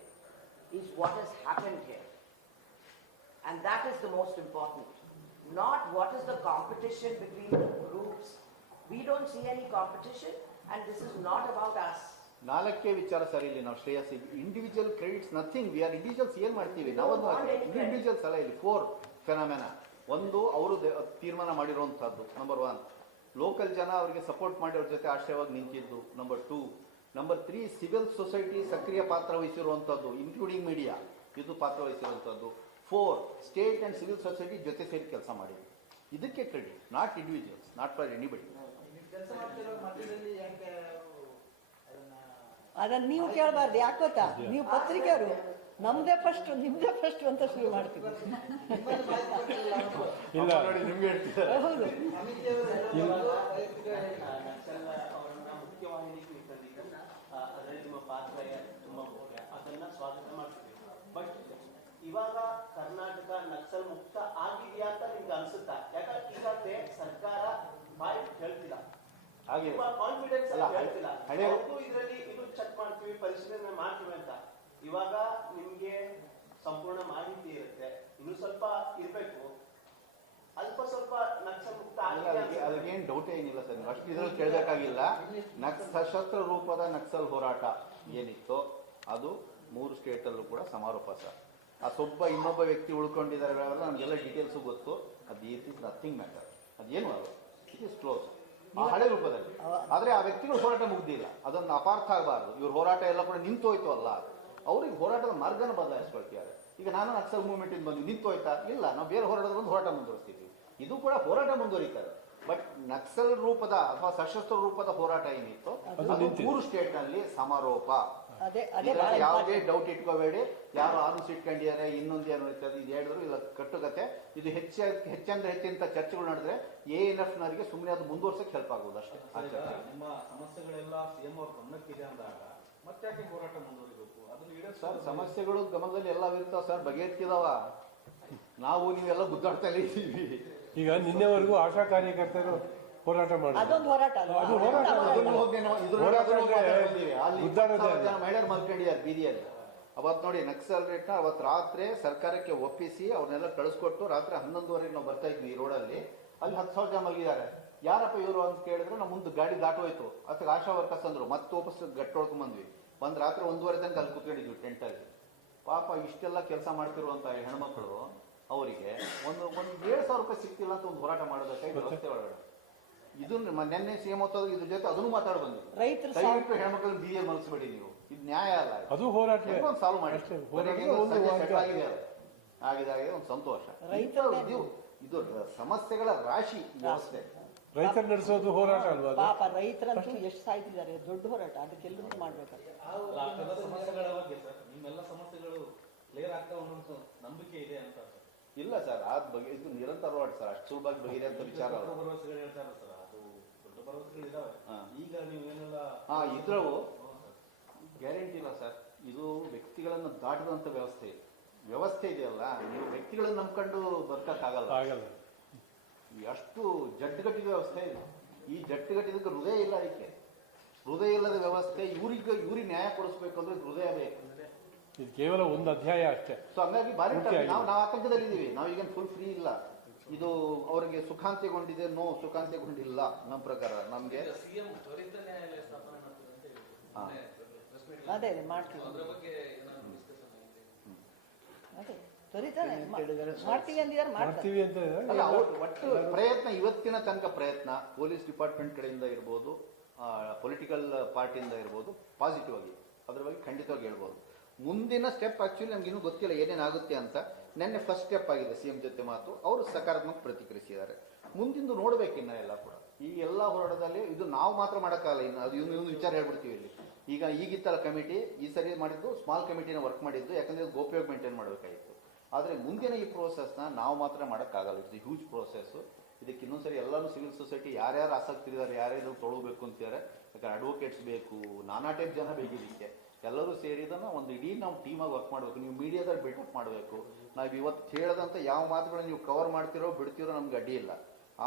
is what has happened here. And that is the most important. Not what is the competition between the groups. We don't see any competition, and this is not about us. 4 ವಿಚಾರ ಸರ್ ಇಲ್ಲಿ ನಾವು Shreyas individual credits nothing. We are individuals. ಏನ್ ಮಾಡ್ತೀವಿ ನಾವೊಂದು ಇಂಡಿವಿಜುವಲ್ಸ್ ಅಲ್ಲ. ಇಲ್ಲಿ 4 ಫೆನಾಮೆನಾ. ಒಂದು ಅವರು ತೀರ್ಮಾನ ಮಾಡಿರುವಂತಹದ್ದು ನಂಬರ್ 1. ಲೋಕಲ್ ಜನ ಅವರಿಗೆ ಸಪೋರ್ಟ್ ಮಾಡಿ ಅವ್ರ ಜೊತೆ ಆಶ್ರಯವಾಗಿ ನಿಂತಿದ್ದು. ನಂಬರ್ 2. ನಂಬರ್ 3, ಸಿವಿಲ್ ಸೊಸೈಟಿ ಸಕ್ರಿಯ ಪಾತ್ರ ವಹಿಸಿರುವಂಥದ್ದು, ಇನ್ಕ್ಲೂಡಿಂಗ್ ಮೀಡಿಯಾ, ಇದು ಪಾತ್ರ ವಹಿಸಿರುವಂಥದ್ದು. 4, ಸ್ಟೇಟ್ ಆ್ಯಂಡ್ ಸಿವಿಲ್ ಸೊಸೈಟಿ ಜೊತೆ ಸೇರಿ ಕೆಲಸ ಮಾಡಿದೆ. ಇದಕ್ಕೆ credit, not individuals, not for anybody. ಅದನ್ನ ನೀವು ಕೇಳಬಾರ್ದು. ಯಾಕೆ ಗೊತ್ತಾ, ನೀವು ಪತ್ರಿಕೆಯವರು ನಮ್ದೇ ಫಸ್ಟ್ ನಿಮ್ದೇ ಫಸ್ಟ್ ಅಂತ ಶುರು ಮಾಡ್ತೀವಿ. ಇಲ್ಲ ನೋಡಿ ನಿಮ್ಗೆ ಹೇಳ್ತಿದ್ದಾರೆ. ಹೌದು, ಮುಖ್ಯವಾಹಿನಿಗೆ ತಂದಿದ್ದನ್ನ ಅದರಲ್ಲಿ ನಿಮ್ಮ ಪಾತ್ರ ತುಂಬಾ ಮುಖ್ಯ, ಅದನ್ನ ಸ್ವಾಗತ ಮಾಡ್ತೀವಿ. ಬಟ್ ಇವಾಗ ಕರ್ನಾಟಕ ನಕ್ಸಲ್ ಮುಕ್ತ ಆಗಿದೆಯಾ ಅಂತ ನಿಮ್ಗೆ ಅನ್ಸುತ್ತಾ? ಯಾಕಂದ್ರೆ ಈಗಾಗಲೇ ಸರ್ಕಾರ ಬಾಯಿ ಹೇಳ್ತಿಲ್ಲ, ಕಾನ್ಫಿಡೆನ್ಸ್ ಹೇಳ್ತಿಲ್ಲ, ಇದರಲ್ಲಿ ಇದು ಚೆಕ್ ಮಾಡ್ತೀವಿ, ಪರಿಶೀಲನೆ ಮಾಡ್ತೀವಿ ಅಂತ. ಇವಾಗ ನಿಮ್ಗೆ ಸಂಪೂರ್ಣ ಮಾಹಿತಿ ಇರುತ್ತೆ, ಇನ್ನು ಸ್ವಲ್ಪ ಇರ್ಬೇಕು, ಅಲ್ಪ ಸ್ವಲ್ಪ ನಕ್ಸಲ್ ಮುಕ್ತ ಅದಕ್ಕೇನು ಡೌಟೇ ಏನಿಲ್ಲ ಸರ್. ನೀವು ಅಷ್ಟು ಇದ್ರಲ್ಲಿ ಕೇಳಬೇಕಾಗಿಲ್ಲ. ಸಶಸ್ತ್ರ ರೂಪದ ನಕ್ಸಲ್ ಹೋರಾಟ ಏನಿತ್ತು ಅದು 3 ಸ್ಟೇಟಲ್ಲೂ ಕೂಡ ಸಮಾರೋಪ ಸರ್. ಆ ಇನ್ನೊಬ್ಬ ವ್ಯಕ್ತಿ ಉಳ್ಕೊಂಡಿದ್ದಾರೆ, ಅವೆಲ್ಲ ನಮಗೆಲ್ಲ ಡೀಟೇಲ್ಸು ಗೊತ್ತು. ಅದು ಇಟ್ ಇಸ್ ನಥಿಂಗ್ ಮ್ಯಾಟರ್. ಅದೇನು ಅದು ಇಟ್ ಇಸ್ ಕ್ಲೋಸ್ ಆ ಹಳೆ ರೂಪದಲ್ಲಿ. ಆದರೆ ಆ ವ್ಯಕ್ತಿಗಳು ಹೋರಾಟ ಮುಗ್ದಿಲ್ಲ, ಅದನ್ನು ಅಪಾರ್ಥ ಆಗಬಾರ್ದು. ಇವ್ರ ಹೋರಾಟ ಎಲ್ಲ ಕೂಡ ನಿಂತೋಯ್ತು ಅಲ್ಲ, ಅವ್ರಿಗೆ ಹೋರಾಟದ ಮಾರ್ಗನ ಬದಲಾಯಿಸ್ಕೊಳ್ತಿದ್ದಾರೆ. ಈಗ ನಾನು ನಕ್ಸಲ್ ಮೂವ್ಮೆಂಟ್ ಇಂದ ಬಂದು ನಿಂತೋಯ್ತಾ? ಇಲ್ಲ, ನಾವು ಬೇರೆ ಹೋರಾಟದ ಒಂದು ಹೋರಾಟ ಮುಂದುವರಿಸ್ತೀವಿ. ಇದು ಕೂಡ ಹೋರಾಟ ಮುಂದುವರಿತಾರೆ. ಬಟ್ ನಕ್ಸಲ್ ರೂಪದ ಅಥವಾ ಸಶಸ್ತ್ರ ರೂಪದ ಹೋರಾಟ ಏನಿತ್ತು ಅದು 3 ಸ್ಟೇಟ್ ನಲ್ಲಿ ಸಮಾರೋಪ. ಯಾವುದೇ ಡೌಟ್ ಇಟ್ಕೋಬೇಡಿ. ಯಾರು ಆರ್ಮ್ಸ್ ಇಟ್ಕೊಂಡಿದ್ದಾರೆ, ಇನ್ನೊಂದು ಏನು ಇದು ಹೇಳಿದ್ರು ಇಲ್ಲ ಕಟ್ಟುಕತೆ. ಇದು ಹೆಚ್ಚಂದ್ರೆ ಹೆಚ್ಚಿನ ಚರ್ಚೆಗಳು ನಡೆದ್ರೆ ANF ನವರಿಗೆ ಸುಮ್ಮನೆ ಅದು ಮುಂದುವರ್ಸಕ್ಕೆ ಹೆಲ್ಪ್ ಆಗುವುದು ಅಷ್ಟೇ. ನಿಮ್ಮ ಸಮಸ್ಯೆಗಳೆಲ್ಲ CM ಅವ್ರ ಗಮನಕ್ಕಿದೆ ಅಂದಾಗ ಮತ್ತೆ ಹೋರಾಟ ಮುಂದುವರಿಬೇಕು? ಸರ್, ಸಮಸ್ಯೆಗಳು ಗಮನದಲ್ಲಿ ಎಲ್ಲ ಇರ್ತಾವ ಸರ್, ಬಗೆಹರಿಸಿದಾವ. ನಾವು ನೀವೆಲ್ಲ ಗುದ್ದಾಡ್ತಾ ಇದ್ದೀವಿ. ಈಗ ನಿನ್ನೆವರೆಗೂ ಆಶಾ ಕಾರ್ಯಕರ್ತರು ಹೋರಾಟ ಮಾಡಿದ್ರು. ಅದೊಂದು ಹೋರಾಟ ಅಲ್ವಾ? ಅದು ಹೋರಾಟ. ಮಹಿಳೆಯರು ಮಲ್ಕೊಂಡಿದ್ದಾರೆ ಬೀದಿಯಲ್ಲಿ. ಅವತ್ತು ನೋಡಿ ನಕ್ಸಲ್ ರೇಟ್ನ ಅವತ್ತು ರಾತ್ರಿ ಸರ್ಕಾರಕ್ಕೆ ಒಪ್ಪಿಸಿ ಅವ್ರನ್ನೆಲ್ಲ ಕಳಿಸ್ಕೊಟ್ಟು ರಾತ್ರಿ 11:30 ನಾವು ಬರ್ತಾ ಇದ್ವಿ ಈ ರೋಡಲ್ಲಿ. ಅಲ್ಲಿ 10,000 ಜನ ಮಲಗಿದ್ದಾರೆ. ಯಾರಪ್ಪ ಇವರು ಅಂತ ಕೇಳಿದ್ರೆ ನಾವು ಮುಂದೆ ಗಾಡಿ ದಾಟೋಯ್ತು. ಅದಕ್ಕೆ ಆಶಾ ವರ್ಕರ್ಸ್ ಅಂದ್ರು, ಮತ್ತೆ ವಾಪಸ್ ಗಟ್ಟೊಳ್ಕೊಂಡ್ ಬಂದ್ವಿ. ಬಂದು ರಾತ್ರಿ 1:30 ತನಕ ಅಲ್ಲಿ ಕೂತ್ಕೊಂಡಿದ್ವಿ ಟೆಂಟಲ್ಲಿ. ಪಾಪ ಇಷ್ಟೆಲ್ಲ ಕೆಲಸ ಮಾಡ್ತಿರುವಂತ ಹೆಣ್ಮಕ್ಳು ಅವರಿಗೆ ಒಂದು 1,500 ರೂಪಾಯಿ ಸಿಗ್ತಿಲ್ಲ ಅಂತ ಒಂದು ಹೋರಾಟ ಮಾಡೋದಕ್ಕೆ ವ್ಯವಸ್ಥೆ ಒಳಗಡೆ. ಇದನ್ನ ನೆನ್ನೆ CM ಇದ್ರ ಜೊತೆ ಅದನ್ನು ಮಾತಾಡ ಬಂದಿದ್ರು. ದಯವಿಟ್ಟು ಹೆಣ್ಮಕ್ಳನ್ನ ಬೀದಿಯಲ್ಲಿ ಮಲಗಿಸ್ಬೇಡಿ ನೀವು, ಇದು ನ್ಯಾಯ ಅಲ್ಲ. ಅದು ಹೋರಾಟ ಸಾಲ್ವ್ ಮಾಡಿ ಆಗಿದೆ ಒಂದು ಸಂತೋಷ. ಇದು ಸಮಸ್ಯೆಗಳ ರಾಶಿ ವ್ಯವಸ್ಥೆ. ರೈತರು ನಡೆಸೋದು ಹೋರಾಟ ಅಲ್ವಾ? ಪಾಪ ರೈತರಂತೂ ಎಷ್ಟು ಸಾಯ್ತಿದ್ದಾರೆ. ದೊಡ್ಡ ಹೋರಾಟ, ಅದಕ್ಕೆಲ್ಲರೂ ಮಾಡ್ಬೇಕಾಗ್ತದೆ. ಸಮಸ್ಯೆಗಳ ಬಗ್ಗೆ ಸರ್, ನಿಮ್ಮೆಲ್ಲ ಸಮಸ್ಯೆಗಳು ಕ್ಲಿಯರ್ ಆಗ್ತಾ ಅನ್ನೋ ನಂಬಿಕೆ ಇದೆ ಅಂತ? ಇಲ್ಲ ಸರ್, ಅದ್ ಬಗ್ಗೆ ಇದು ನಿರಂತರ ಹೋರಾಟ ಸರ್, ಅಷ್ಟು ಸುಲಭವಾಗಿ ಬಗೆಹರಿ ಅಂತ ವಿಚಾರ. ಭರವಸೆಗಳು ಹೇಳ್ತಾರೆ ಸರ್, ಅದು ದೊಡ್ಡ ಭರವಸೆಗಳಿದಾವೆ. ಈಗ ನೀವೇನೆಲ್ಲ ಇದ್ರವು ಗ್ಯಾರಂಟಿ ಇಲ್ಲ ಸರ್. ಇದು ವ್ಯಕ್ತಿಗಳನ್ನು ದಾಟದಂತ ವ್ಯವಸ್ಥೆ ಇದೆಯಲ್ಲ, ನೀವು ವ್ಯಕ್ತಿಗಳನ್ನು ನಂಬ್ಕೊಂಡು ಬದುಕಕ್ಕಾಗಲ್ಲ. ಅಷ್ಟು ಜಡ್ಡುಗಟ್ಟಿದ ವ್ಯವಸ್ಥೆ ಇದೆ. ಈ ಜಡ್ಡುಗಟ್ಟಿದಕ್ಕೆ ಹೃದಯ ಇಲ್ಲ. ಅದಕ್ಕೆ ಹೃದಯ ಇಲ್ಲದ ವ್ಯವಸ್ಥೆ. ಇವ್ರಿಗೆ ನ್ಯಾಯ ಕೊಡಿಸ್ಬೇಕು ಅಂದ್ರೆ ಹೃದಯ ಬೇಕು. ಇದು ಕೇವಲ ಒಂದು ಅಧ್ಯಾಯ ಅಷ್ಟೇ. ಸೊ ಹಂಗಾಗಿ ಬಾರಿ ನಾವು ಆತಂಕದಲ್ಲಿದ್ದೀವಿ. ನಾವೀಗ ಫುಲ್ ಫ್ರೀ ಇಲ್ಲ. ಇದು ಅವರಿಗೆ ಸುಖಾಂತ್ಯಗೊಂಡಿದೆ, ಸುಖಾಂತ್ಯಗೊಂಡಿಲ್ಲ ನಮ್ಮ ಪ್ರಕಾರ. ನಮ್ಗೆ ಅದೇ ಮಾಡ್ತೀವಿ, ಮಾಡ್ತೀವಿ ಅಂತ ಅಲ್ಲ. ಒಟ್ಟು ಪ್ರಯತ್ನ ಇವತ್ತಿನ ತನಕ ಪ್ರಯತ್ನ ಪೊಲೀಸ್ ಡಿಪಾರ್ಟ್ಮೆಂಟ್ ಕಡೆಯಿಂದ ಇರ್ಬೋದು, ಪೊಲಿಟಿಕಲ್ ಪಾರ್ಟಿಯಿಂದ ಇರ್ಬೋದು, ಪಾಸಿಟಿವ್ ಆಗಿ ಅದ್ರ ಬಗ್ಗೆ ಖಂಡಿತವಾಗಿ ಹೇಳ್ಬೋದು. ಮುಂದಿನ ಸ್ಟೆಪ್ ಆಕ್ಚುಲಿ ನಮ್ಗೆ ಇನ್ನೂ ಗೊತ್ತಿಲ್ಲ ಏನೇನಾಗುತ್ತೆ ಅಂತ. ನಿನ್ನೆ ಫಸ್ಟ್ ಸ್ಟೆಪ್ ಆಗಿದೆ CM ಜೊತೆ ಮಾತು, ಅವರು ಸಕಾರಾತ್ಮಕ ಪ್ರತಿಕ್ರಿಯಿಸಿದ್ದಾರೆ. ಮುಂದಿಂದು ನೋಡ್ಬೇಕಿನ್ನ ಎಲ್ಲ ಕೂಡ. ಈ ಎಲ್ಲ ಹೋರಾಟದಲ್ಲಿ ಇದು ನಾವು ಮಾತ್ರ ಮಾಡೋಕ್ಕಾಗಲ್ಲ. ಇನ್ನು ಅದು ಇನ್ನೊಂದು ವಿಚಾರ ಹೇಳ್ಬಿಡ್ತೀವಿ ಇಲ್ಲಿ. ಈಗಿತ್ತಲ್ಲ ಕಮಿಟಿ, ಈ ಸರಿ ಮಾಡಿದ್ದು ಸ್ಮಾಲ್ ಕಮಿಟಿನ ವರ್ಕ್ ಮಾಡಿದ್ದು, ಯಾಕಂದ್ರೆ ಗೋಪ್ಯೋಗ ಮೇಂಟೈನ್ ಮಾಡಬೇಕಾಗಿತ್ತು. ಆದರೆ ಮುಂದಿನ ಈ ಪ್ರೋಸೆಸ್ನ ನಾವು ಮಾತ್ರ ಮಾಡೋಕ್ಕಾಗಲ್ಲ. It's huge process. ಇದಕ್ಕೆ ಇನ್ನೊಂದ್ಸರಿ ಎಲ್ಲರೂ ಸಿವಿಲ್ ಸೊಸೈಟಿ ಯಾರ್ಯಾರು ಆಸಕ್ತಿ ಇದ್ದಾರೆ, ಯಾರ್ಯಾರು ತೊಗೊಳ್ಬೇಕು ಅಂತಾರೆ. ಯಾಕಂದ್ರೆ ಅಡ್ವೊಕೇಟ್ಸ್ ಬೇಕು, ನಾನಾ ಟೈಪ್ ಜನ ಬೇಕಿದ್ದಕ್ಕೆ. ಎಲ್ಲರೂ ಸೇರಿದನ್ನು ಒಂದು ಇಡೀ ನಾವು ಟೀಮಾಗಿ ವರ್ಕ್ ಮಾಡಬೇಕು. ನೀವು ಮೀಡಿಯಾದಲ್ಲಿ ಬಿಲ್ಡಪ್ ಮಾಡಬೇಕು. ನಾವು ಇವತ್ತು ಹೇಳದಂತ ಯಾವ ಮಾತುಗಳನ್ನ ನೀವು ಕವರ್ ಮಾಡ್ತಿರೋ ಬಿಡ್ತಿರೋ ನಮ್ಗೆ ಅಡ್ಡಿ ಇಲ್ಲ.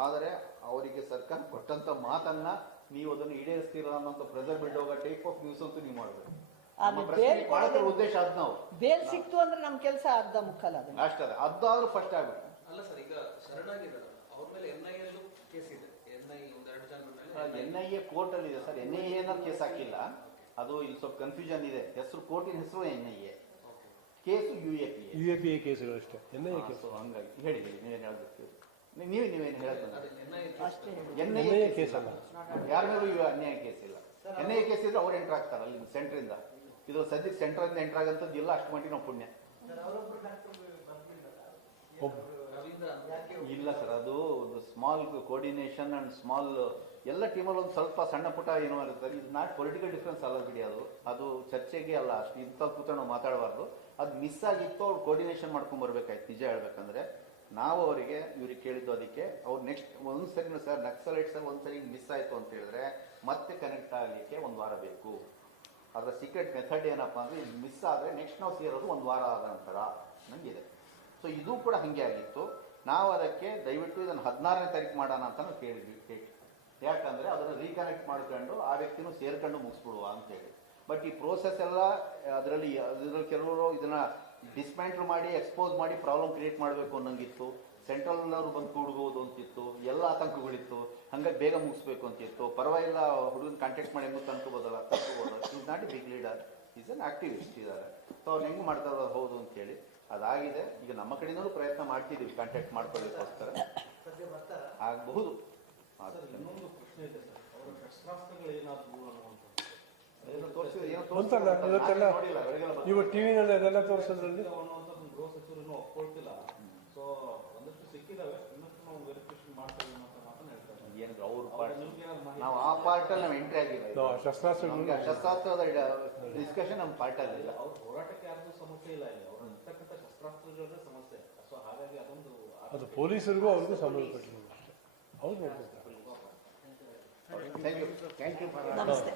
ಆದರೆ ಅವರಿಗೆ ಸರ್ಕಾರ ಕೊಟ್ಟಂತ ಮಾತನ್ನ ನೀವು ಅದನ್ನು ಈಡೇರಿಸ್ತೀರ ಅನ್ನೋಂಥ ಪ್ರೆಸರ್ ಬಿಲ್ಡ್ ಹೋಗೋ ಟೈಪ್ ಆಫ್ ನ್ಯೂಸ್ ಅಂತೂ ನೀವು ಮಾಡಬೇಕು. ಉದ್ದೇಶ ಅದ್ ನಾವು ಬೇಲ್ ಸಿಕ್ತು ಅಂದ್ರೆ ನಮ್ ಕೆಲಸ ಅರ್ಧ ಮುಕ್ಕಲ್ಲ. ಅಷ್ಟೇ, ಅದಾದ್ರೂ ಫಸ್ಟ್ ಆಗ್ಬೇಕು. ಅಲ್ಲ ಸರ್, ಈಗ ಶರಣಾಗಿದ್ದಾರೆ ಅವ್ರ ಮೇಲೆ NIA ಕೇಸ್ ಇದೆ. NIA ಕೋರ್ಟ್ ಅಲ್ಲಿ ಇದೆ ಸರ್. NIA ಕೇಸ್ ಹಾಕಿಲ್ಲ. ಅದು ಇಲ್ಲಿ ಸ್ವಲ್ಪ ಕನ್ಫ್ಯೂಷನ್ ಇದೆ. ಹೆಸರು ಕೋರ್ಟಿನ ಹೆಸರು NIA, ಕೇಸು UAPA ಕೇಸುಗಳು ಅಷ್ಟೇ. ಹಂಗಾಗಿ ಹೇಳಿ ನೀವೇನು ಹೇಳ್ಬೇಕು? ನೀವೇನು ಹೇಳಕ್ಕೆ ಅದು NIA ಅಷ್ಟೇ ಹೇಳಿ. NIA ಕೇಸ್ ಅಲ್ಲ. ಯಾರ ಮೇಲೂ ಇವ ಅನ್ಯಾಯ ಕೇಸ್ ಇಲ್ಲ. NIA ಕೇಸ್ ಇದ್ರೆ ಅವ್ರು ಎಂಟರ್ ಆಗ್ತಾರೆ ಅಲ್ಲಿ ಸೆಂಟ್ರಿಂದ. ಇದು ಸದ್ಯಕ್ಕೆ ಸೆಂಟ್ರಿಂದ ಎಂಟರ್ ಆಗಂತದ್ದು ಇಲ್ಲ, ಅಷ್ಟು ಮಟ್ಟಿಗೆ ನಾವು ಪುಣ್ಯ ಇಲ್ಲ ಸರ್. ಅದು ಒಂದು ಸ್ಮಾಲ್ ಕೋಆರ್ಡಿನೇಷನ್ ಅಂಡ್ ಸ್ಮಾಲ್ ಎಲ್ಲ ಟೀಮಲ್ಲಿ ಒಂದು ಸ್ವಲ್ಪ ಸಣ್ಣ ಪುಟ್ಟ ಏನೋ ಇರ್ತಾರೆ. ಇದು ನಾಟ್ ಪೊಲಿಟಿಕಲ್ ಡಿಫ್ರೆನ್ಸ್ ಅಲ್ಲ ಬಿಡಿ, ಅದು ಚರ್ಚೆಗೆ ಅಲ್ಲ, ಅಷ್ಟು ಇಂಥ ಕೂತ್ಕೊಂಡು ನಾವು ಮಾತಾಡಬಾರ್ದು. ಅದು ಮಿಸ್ ಆಗಿತ್ತು, ಅವ್ರು ಕೋಆರ್ಡಿನೇಷನ್ ಮಾಡ್ಕೊಂಡು ಬರ್ಬೇಕಾಯ್ತು. ನಿಜ ಹೇಳ್ಬೇಕಂದ್ರೆ ನಾವು ಅವರಿಗೆ ಇವ್ರಿಗೆ ಕೇಳಿದ್ದು ಅದಕ್ಕೆ ಅವ್ರು ನೆಕ್ಸ್ಟ್ ಒಂದು ಸರಿ ಸರ್ ನಕ್ಸಲೈಟ್ಸ್ ಒಂದು ಸರಿ ಮಿಸ್ ಆಯಿತು ಅಂತ ಹೇಳಿದ್ರೆ ಮತ್ತೆ ಕನೆಕ್ಟ್ ಆಗಲಿಕ್ಕೆ ಒಂದು ವಾರ ಬೇಕು. ಅದರ ಸೀಕ್ರೆಟ್ ಮೆಥಡ್ ಏನಪ್ಪ ಅಂದರೆ ಇದು ಮಿಸ್ ಆದರೆ ನೆಕ್ಸ್ಟ್ ನಾವು ಸೇರೋದು ಒಂದು ವಾರ ಆದ ನಂತರ ನನಗಿದೆ. ಸೊ ಇದು ಕೂಡ ಹಾಗೆ ಆಗಿತ್ತು. ನಾವು ಅದಕ್ಕೆ ದಯವಿಟ್ಟು ಇದನ್ನು 16ನೇ ತಾರೀಕು ಮಾಡೋಣ ಅಂತ ನಾವು ಕೇಳಿದ್ವಿ. ಯಾಕಂದರೆ ಅದನ್ನು ರೀಕನೆಕ್ಟ್ ಮಾಡ್ಕೊಂಡು ಆ ವ್ಯಕ್ತಿನೂ ಸೇರ್ಕೊಂಡು ಮುಗಿಸ್ಬಿಡುವ ಅಂತೇಳಿ. ಬಟ್ ಈ ಪ್ರೋಸೆಸ್ ಎಲ್ಲ ಅದರಲ್ಲಿ ಕೆಲವರು ಇದನ್ನು ಡಿಸ್ಮ್ಯಾಂಟ್ಲ್ ಮಾಡಿ ಎಕ್ಸ್ಪೋಸ್ ಮಾಡಿ ಪ್ರಾಬ್ಲಮ್ ಕ್ರಿಯೇಟ್ ಮಾಡಬೇಕು ಅನ್ನೋಂಗಿತ್ತು. ಸೆಂಟ್ರಲ್ನವರು ಬಂದು ಕೂಡ್ಬೋದು ಅಂತಿತ್ತು, ಎಲ್ಲ ಆತಂಕಗಳಿತ್ತು. ಹಂಗಾಗಿ ಬೇಗ ಮುಗಿಸ್ಬೇಕು ಅಂತಿತ್ತು. ಪರವಾಗಿಲ್ಲ, ಹುಡುಗನ ಕಾಂಟ್ಯಾಕ್ಟ್ ಮಾಡಿ ಹೆಂಗೂ ತನ್ಕೋಬೋದಲ್ಲ, is not a big leader, is an activist ಇದ್ದಾರೆ. ಸೊ ಅವ್ರು ಹೆಂಗೆ ಮಾಡ್ತಾರೆ ಹೌದು ಅಂತೇಳಿ ಅದಾಗಿದೆ. ಈಗ ನಮ್ಮ ಕಡೆಯಿಂದಲೂ ಪ್ರಯತ್ನ ಮಾಡ್ತಿದ್ದೀವಿ ಕಾಂಟ್ಯಾಕ್ಟ್ ಮಾಡ್ಕೊಳ್ಳೋದಕ್ಕೋಸ್ಕರ. ಆಗಬಹುದು. ಇನ್ನೊಂದು ಪ್ರಶ್ನೆ ಇದೆ ಸರ್, ಅವರ ಶಸ್ತ್ರಾಸ್ತ್ರಗಳು ಏನಾದ್ರು ಬಂತಲ್ಲ ಇವತ್ತೆಲ್ಲ, ನೀವು ಟಿವಿನಲ್ಲಿ ಅದೆಲ್ಲ ತೋರಿಸೋದ್ರಲ್ಲಿ ಅನ್ನುವಂಥದ್ದು ಗೃಹ ಸಚಿವರು ಒಪ್ಕೊಳ್ತಿಲ್ಲ. ಸೊ ಒಂದಷ್ಟು ಸಿಕ್ಕಿದಾವೆ, ಇನ್ನಷ್ಟು ನಾವು ವೆರಿಫಿಕೇಶನ್ ಮಾಡ್ತೀವಿ ಅಂತ ಮಾತನ್ನ ಹೇಳ್ತಾರೆ. ಏನಿದ್ರು ಅವ್ರ ನಾವು ಆ ಪಾರ್ಟಲ್ಲಿ ನಾವು ಎಂಟ್ರಿ ಆಗಿಲ್ಲ. ಶಸ್ತ್ರಾಸ್ತ್ರದ ಡಿಸ್ಕಷನ್ ನಮ್ಮ ಪಾರ್ಟಲ್ಲಿ ಇಲ್ಲ. ಅವ್ರ ಹೋರಾಟಕ್ಕೆ ಯಾರ್ದು ಸಮಸ್ಯೆ ಇಲ್ಲ, ಇಲ್ಲಿ ಅವ್ರು ಇರ್ತಕ್ಕಂಥ ಶಸ್ತ್ರಾಸ್ತ್ರಗಳ ಸಮಸ್ಯೆ. ಸೊ ಹಾಗಾಗಿ ಅದೊಂದು ಅದು ಪೊಲೀಸರಿಗೂ ಅವ್ರಿಗೂ ಸಂಬಂಧಪಟ್ಟಿಲ್ಲ. ಹೌದು ನೋಡ್ಬೇಕು. Thank you. ನಮಸ್ತೆ.